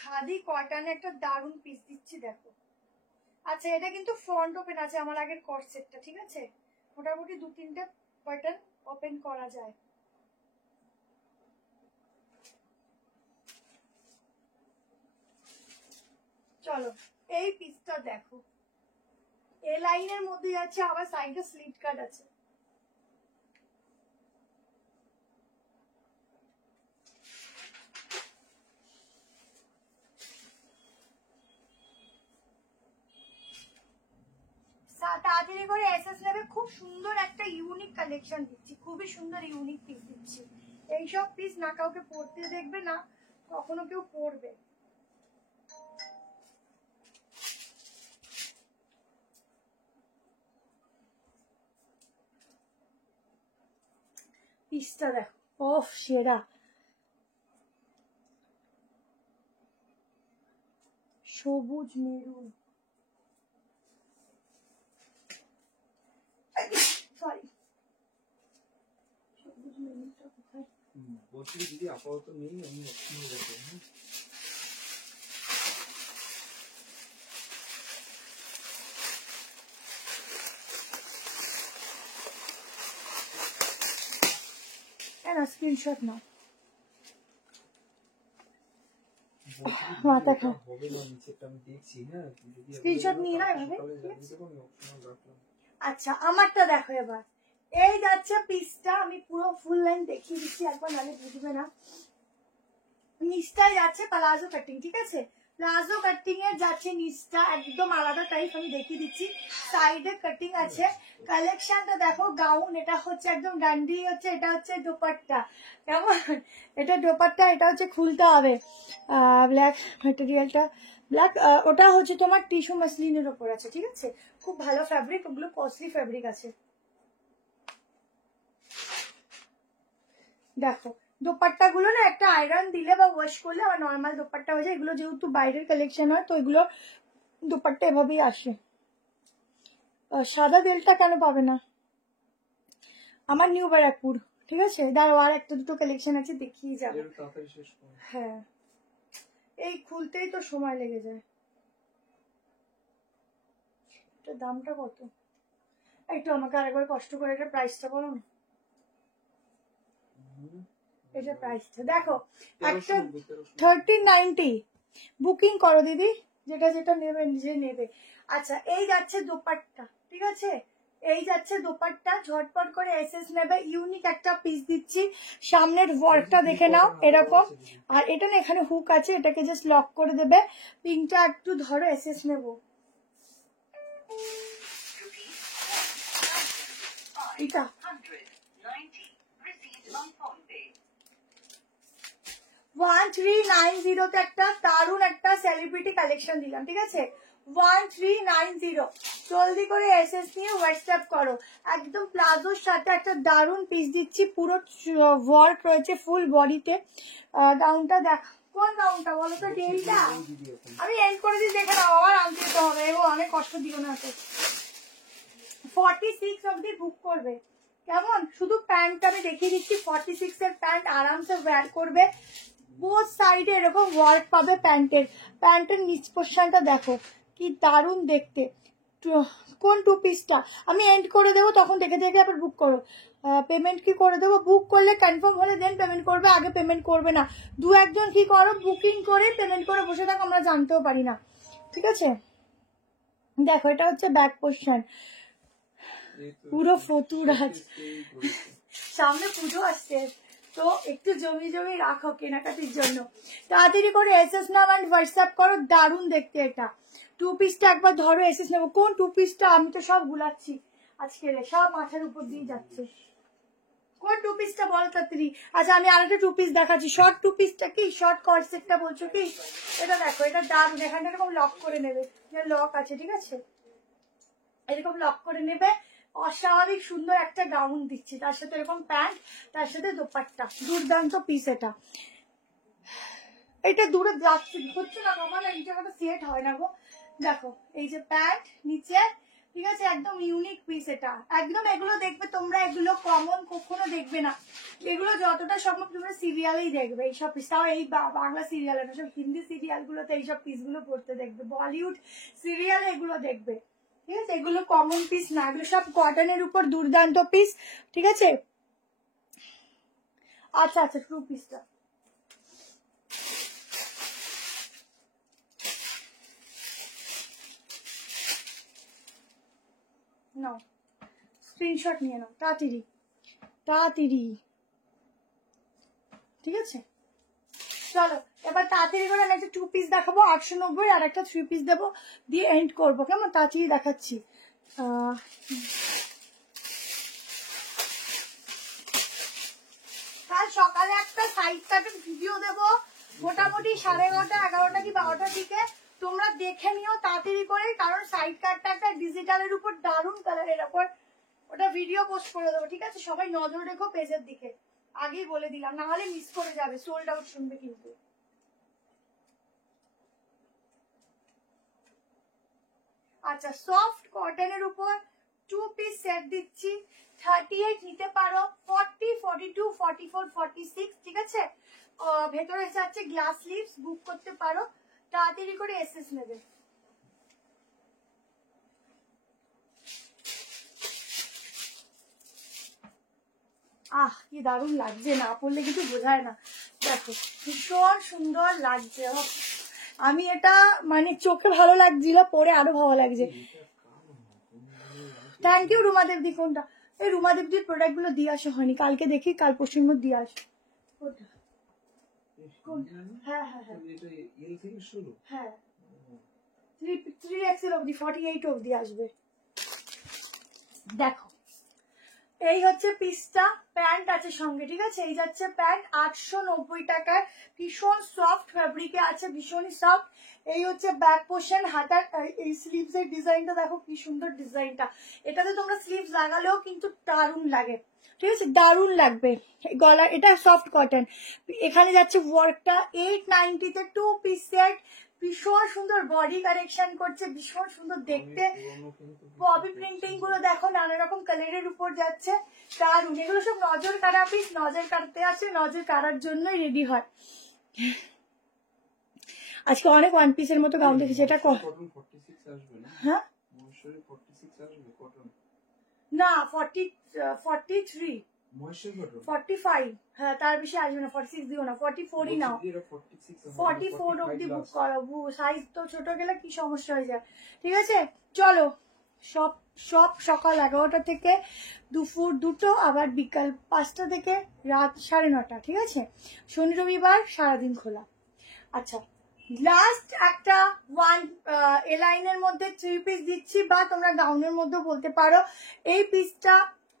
খাদি কটনে একটা দারুণ পিস দিচ্ছি, দেখো। আচ্ছা এটা কিন্তু ফ্রন্ট ওপেন আছে আমার আগের কট সেটটা, ঠিক আছে। মোটামুটি 2-3টে বাটন ওপেন করা যায়। চলো এই পিসটা দেখো, এ লাইনের মধ্যে যাচ্ছে, আবার সাইডে স্লিট কাট আছে। তাড়াতাড়ি করে এসএস নেবে, খুব সুন্দর একটা ইউনিক কালেকশন দিচ্ছি, খুবই সুন্দর ইউনিক পিস দিচ্ছি। এইসব পিস না কাউকে পরতে দেখবে না কখনো কেউ পরবে। পিসটা দেখো, ওফ সেরা, সবুজ মেরুন, সরি সবুজ মেরুনটা কোথায় বলছি দিদি আপাতত নেই, আমি অপশন দেবো। না স্ক্রিনশট নাও, মাথা খা হবে না, নিচেটা আমি দেখছি। হ্যাঁ স্ক্রিনশট নিয়ে না এভাবে। আচ্ছা আমারটা দেখো এবার, এই যাচ্ছে পিসটা, আমি পুরো ফুল লাইন দেখিয়ে দিচ্ছি একবার, নাহলে বুঝবে না। নিচটায় যাচ্ছে প্লাজো কাটিং, ঠিক আছে, প্লাজো কাটিং এর যাচ্ছে নিচটা একদম আলাদা টাইপ, আমি দেখিয়ে দিচ্ছি। সাইডে কাটিং আছে, কালেকশনটা দেখো, গাউন, এটা হচ্ছে একদম ডান্ডি হচ্ছে, এটা হচ্ছে দোপাট্টা, কেমন, এটা দোপাট্টা, এটা হচ্ছে খুলতে হবে, ব্ল্যাক ম্যাটেরিয়ালটা ব্ল্যাক, ওটা হচ্ছে তোমার টিস্যু মাসলিনের ওপর আছে, ঠিক আছে, খুব ভালো ফ্যাব্রিক, ওগুলো কস্টলি ফ্যাব্রিক আছে। দেখো দোপাট্টা গুলো না একটা আয়রন দিলে বা ওয়াশ করলে আবার নর্মাল দোপাট্টা হয়ে যায়, এগুলো যেহেতু বাইরের কালেকশন হয় তো এগুলো দোপাট্টা এভাবেই আসে। সাদা বেলটা কেন পাবে না, আমার নিউ বারাকপুর, ঠিক আছে। দাঁড়াও আর একটা দুটো কালেকশন আছে দেখিয়ে যাবো। হ্যাঁ এই খুলতেই তো সময় লেগে যায়। এটা দামটা কত, একটু আমাকে আরেকবার কষ্ট করে এটা প্রাইসটা বলো না। এটা প্রাইসটা দেখো, একটা 1390, বুকিং করো দিদি, যেটা যেটা নেবে নিজে নেবে। আচ্ছা এই যাচ্ছে দোপাট্টা, ঠিক আছে, এই যাচ্ছে দোপাট্টা, ঝটপট করে এসএস নেবে, ইউনিক একটা পিস দিচ্ছি। সামনের ওয়ার্কটা দেখে নাও এরকম, আর এটা না এখানে হুক আছে, এটাকে জাস্ট লক করে দেবে। পিনটা একটু ধরো, এসএস নেবো, এটা 1390 তে একটা দারুণ একটা সেলিব্রিটি কালেকশন দিলাম, ঠিক আছে, 1390, জলদি করে এসএস নিয়ে হোয়াটসঅ্যাপ করো। একদম প্লাজোর সাথে একটা দারুণ পিস দিচ্ছি, পুরো ওয়ার্ক রয়েছে ফুল বডিতে। গাউনটা দেখ, কোন গাউনটা বলো তো, ডেলটা আমি এন্ড করে দিই, দেখে নাও, আবার আনতে যেতে হবে, এগো অনেক কষ্ট দিও না তো। 46 অবধি বুক করবে, কেমন, শুধু প্যান্টটা আমি দেখিয়ে দিচ্ছি, 46 এর প্যান্ট আরামসে ওয়্যার করবে। বোথ সাইডে এরকম ওয়ার্ক পাবে প্যান্টের নিচ পোর্শনটা দেখো কি দারুণ দেখতে। কোন 2 পিসটা আমি এন্ড করে দেবো, তখন দেখে দেখে আবার বুক করো। পেমেন্ট কি করে দেবো? বুক করলে কনফার্ম হলে দেন পেমেন্ট করবে, আগে পেমেন্ট করবে না। 2-1 জন কি করো, বুকিং করে পেমেন্ট করে বসে থাকো, আমরা জানতেও পারি না। ঠিক আছে, দেখো এটা হচ্ছে ব্যাক পোর্শন, পুরো ফতুরাজ। সামনে পুজো আসছে, তো একটু জমি জমি রাখো কেনাকাটির জন্য। তাড়াতাড়ি করে এসএস নাম অ্যান্ড হোয়াটসঅ্যাপ করো, দারুণ দেখতে এটা। 2 পিসটা একবার ধরো, এসএস নেবো। কোন 2 পিসটা? আমি তো সব গুলাচ্ছি আজকে, সব মাথার উপর দিয়ে যাচ্ছে। কোন 2 পিসটা বলো তাড়াতাড়ি। আচ্ছা আমি আরেকটা 2 পিস দেখাচ্ছি। শর্ট 2 পিসটা কি, শর্ট কট সেটটা বলছো কি? এটা দেখো, এটা দারুণ। এখানটা এরকম লক করে নেবে, লক আছে, ঠিক আছে, এরকম লক করে নেবে। অস্বাভাবিক সুন্দর একটা গাউন দিচ্ছি, তার সাথে এরকম প্যান্ট, তার সাথে দোপাট্টা, দুর্দান্ত পিস এটা। এটা দূরে যাচ্ছে হচ্ছে না বাবা, না এই জায়গাটা সেট হয় না গো। দেখো এই যে প্যান্ট নিচে, ঠিক আছে, একদম ইউনিক পিস এটা একদম। এগুলো দেখবে তোমরা, এগুলো কমন কখনো দেখবে না। এগুলো যতটা সম্ভব তোমরা সিরিয়ালেই দেখবে এইসব পিস, তাও এই বাংলা সিরিয়ালে না, সব হিন্দি সিরিয়াল গুলোতে এইসব পিসগুলো পড়তে দেখবে, বলিউড সিরিয়াল এগুলো দেখবে। ঠিক আছে, এগুলো কমন পিস না, এগুলো সব কটনের উপর দুর্দান্ত পিস। ঠিক আছে, আচ্ছা আচ্ছা 2 পিসটা নাও, স্ক্রিনশট নিয়ে নাও তাড়াতাড়ি তাড়াতাড়ি। ঠিক আছে, চলো এবার তাড়াতাড়ি করে আমি একটা 2 পিস দেখাবো 890, আর একটা 3 পিস দেবো, দিয়ে এন্ড করবো। কেমন, তাড়াতাড়ি দেখাচ্ছি। কাল সকালে একটা সাইড কাটের ভিডিও দেবো, মোটামুটি 11:30, 11টা কি 12টার দিকে। তোমরা দেখে নিও তাড়াতাড়ি করে, কারণ সাইড কাটটা একটা ডিজিটালের উপর দারুণ কালারের উপর, ওটা ভিডিও পোস্ট করে দেবো। ঠিক আছে, সবাই নজর রেখো পেজের দিকে, আগেই বলে দিলাম, না হলে মিস করে যাবে, সোল্ড আউট শুনবে কিন্তু। আচ্ছা, সফট কটনের উপর 2 পিস সেট দিচ্ছি, 38 নিতে পারো, 40, 42, 44, 46। ঠিক আছে, ভেতরে যাচ্ছে গ্লাস লিভস, বুক করতে পারো, তাড়াতাড়ি করে এসএস নেবে। কি দারুণ লাগছে, না পড়লে কিছু বোঝায় না। দেখো ভীষণ সুন্দর লাগছে, আমি এটা মানে চোখে ভালো লাগছিল, পরে আরো ভালো লাগছে। থ্যাংক ইউ রুমাদেব দি। কোনটা? এই রুমাদেব দির প্রোডাক্ট গুলো দিয়ে আসা হয়নি, কালকে দেখি, কাল পরশুর মধ্যে দিয়ে আসো। হ্যাঁ হ্যাঁ হ্যাঁ হ্যাঁ, 3XL অব্দি, 48 অব্দি আসবে। দেখো এই হচ্ছে পিসটা, প্যান্ট আছে সঙ্গে। ঠিক আছে, এই যাচ্ছে প্যান্ট 890 টাকায়, ভীষণ সফট ফ্যাব্রিকে আছে, ভীষণই সফট। এই হচ্ছে ব্যাক পোর্শন, হাতার এই স্লিভস এর ডিজাইনটা দেখো কি সুন্দর ডিজাইনটা। এটাতে তোমরা স্লিভস লাগালেও কিন্তু দারুণ লাগে। ঠিক আছে, দারুণ লাগবে। গলা এটা সফট কটন, এখানে যাচ্ছে ওয়ার্কটা। 890-তে 2 পিস সেট, ভীষণ সুন্দর বডি কারেকশন করছে, ভীষণ সুন্দর দেখতে। ববি প্রিন্টিং গুলো দেখো, নানা রকম কালারের উপর যাচ্ছে, দারুণ। এগুলো সব নজর কাড়া পিস, নজর কাটতে আছে, নজর কাড়ার জন্যই রেডি হয়। আজকে অনেক 1 পিসের মতো গাউন দেখেছি। এটা হ্যাঁ না 43, 45, হ্যাঁ তার বেশি আসবে না। 46 দিও না, 44ই নাও, 44 অব্দি বুক করো, সাইজ তো ছোট গেলে কি সমস্যা হয়ে যায়। ঠিক আছে, চলো সব সব সকাল 11টা থেকে দুপুর 2টো, আবার বিকাল 5টা থেকে রাত 9:30। ঠিক আছে, শনি রবিবার সারাদিন খোলা। আচ্ছা, লাস্ট একটা এ লাইনের মধ্যে 3 পিস দিচ্ছি, বা তোমরা গাউনের মধ্যে বলতে পারো। এই পিসটা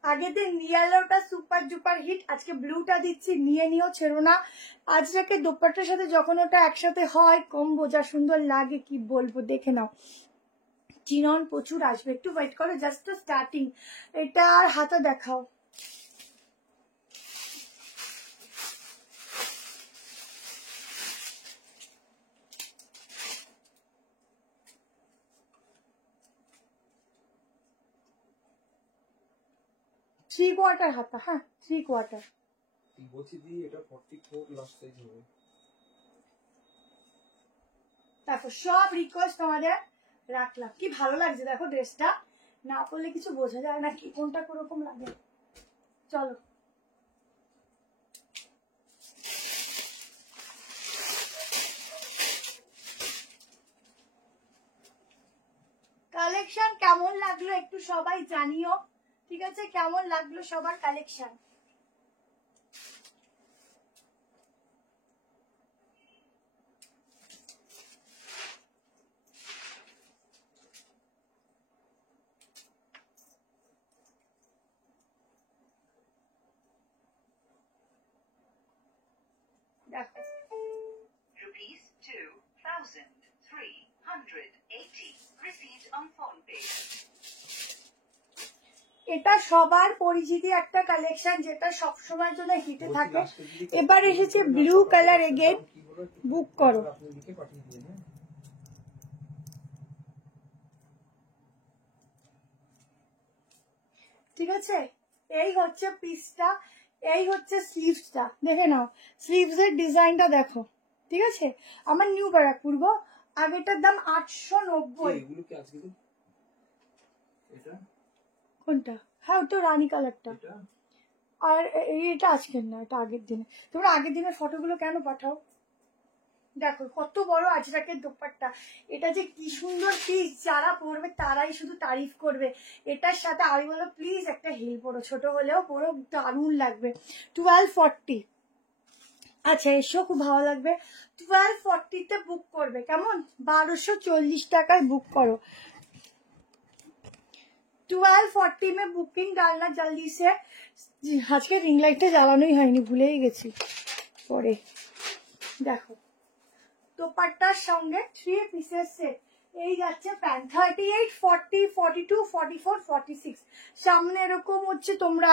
আগের দিন ইয়েলোটা সুপার ডুপার হিট, আজকে ব্লুটা দিচ্ছি, নিয়ে নিও, ছেড়ো না। আজকে দোপাট্টার সাথে যখন ওটা একসাথে হয় কম্বো, যা সুন্দর লাগে কি বলবো, দেখে নাও। চিনন প্রচুর আসবে, একটু ওয়েট করো, জাস্ট তো স্টার্টিং। এটার হাতে দেখাও, থ্রি কোয়ার্টার হাতা, হ্যাঁ 3 কোয়ার্টার বলছি দি, এটা 44 লাস্ট সাইজ হবে। দেখো সব রিকোয়েস্ট তোমাদের, রাখলাম। কি ভালো লাগছে দেখো ড্রেসটা, না পরলে কিছু বোঝা যায় না কি কোনটা কিরকম লাগে। চলো কালেকশন কেমন লাগলো একটু সবাই জানিও, ঠিক আছে? কেমন লাগলো সবার কালেকশন? দেখো Rupees 2,380 received on PhonePe. এটা সবার পরিচিতি একটা কালেকশন যেটা সবসময় জন্য হিটে থাকে। এবার এসেছে ব্লু কালার এগেন, বুক করো। ঠিক আছে, এই হচ্ছে পিসটা, এই হচ্ছে স্লিভসটা, দেখে নাও স্লিভস এর ডিজাইনটা দেখো। ঠিক আছে, আমার নিউ ব্যারাকপুর গো, আগেটার দাম 890। কোনটা? হ্যাঁ ওটা রানী কালারটা। আর এটা আজকের না, এটা আগের দিনে। তোমরা আগের দিনের ফটোগুলো কেন পাঠাও? দেখো কত বড় আজরাকের দোপাট্টা, এটা যে কি সুন্দর পিস, যারা পরবে তারাই শুধু তারিফ করবে। এটার সাথে আমি বলো প্লিজ একটা হিল পরো, ছোট হলেও পরো, দারুণ লাগবে। 1240। আচ্ছা এসো, খুব ভালো লাগবে। 1240-তে বুক করবে কেমন? 1240 টাকায় বুক করো। 1240 में बुकिंग डालना जल्दी से। আজকে রিং লাইটটা জ্বালানোই হয়নি, ভুলেই গেছি পরে। দেখো দোপাট্টার সঙ্গে 3 পিসের সেট, এই যাচ্ছে প্যান্ট। 38, 40, 42, 44, 46। সামনে এরকম হচ্ছে, তোমরা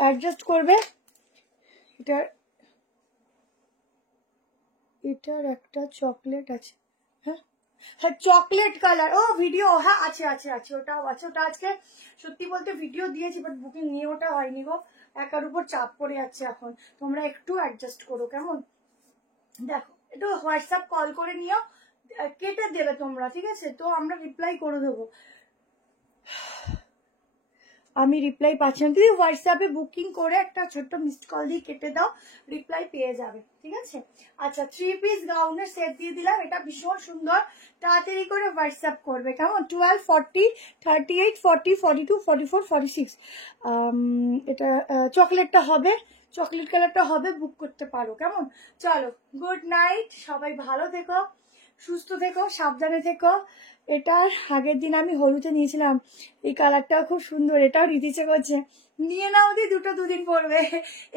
অ্যাডজাস্ট করবে। এটার একটা চকলেট আছে, হ্যাঁ হ্যাঁ চকলেট কালার। ও ভিডিও, হ্যাঁ আছে আছে আছে, ওটাও আছে। ওটা আজকে সত্যি বলতে ভিডিও দিয়েছি, বাট বুকিং নিয়ে ওটা হয়নি গো, একার উপর চাপ পড়ে যাচ্ছে এখন। তোমরা একটু অ্যাডজাস্ট করো কেমন? দেখো একটু হোয়াটসঅ্যাপ কল করে নিও, কেটে দেবে তোমরা, ঠিক আছে? তো আমরা রিপ্লাই করে দেবো। আমি রিপ্লাই পাচ্ছি না, যদি হোয়াটসঅ্যাপে বুকিং করে একটা ছোট্ট মিসড কল দিয়ে কেটে দাও, রিপ্লাই পেয়ে যাবে, ঠিক আছে? আচ্ছা 3 পিস গাউনের সেট দিয়ে দিলাম, এটা ভীষণ সুন্দর, তাড়াতাড়ি করে হোয়াটসঅ্যাপ করবে কেমন? 1240, 38, 40, 42, 44, 46। এটা চকলেটটা হবে, চকলেট কালারটা হবে, বুক করতে পারো কেমন? চলো গুড নাইট, সবাই ভালো থেকো, সুস্থ থেকো, সাবধানে থেকো। এটার আগের দিন আমি হলুদে নিয়েছিলাম, এই কালারটাও খুব সুন্দর, এটাও নিতে করছে। নিয়ে নাও দি, দুটো দুদিন পরবে।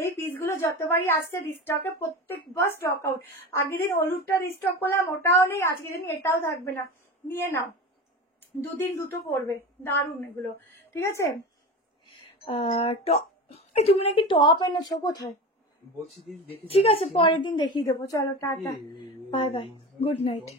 এই পিসগুলো যতবারই আসছে রিস্টকে, প্রত্যেকবার স্টক আউট। আগের দিন হলুদটা রিস্টক করলাম, ওটাও নেই, আজকের দিন এটাও থাকবে না। নিয়ে নাও, দুদিন দুটো পরবে, দারুণ এগুলো, ঠিক আছে? তুমি নাকি টপ এনেছো, কোথায়? ঠিক আছে পরের দিন দেখিয়ে দেবো। চলো tata, bye bye, good night.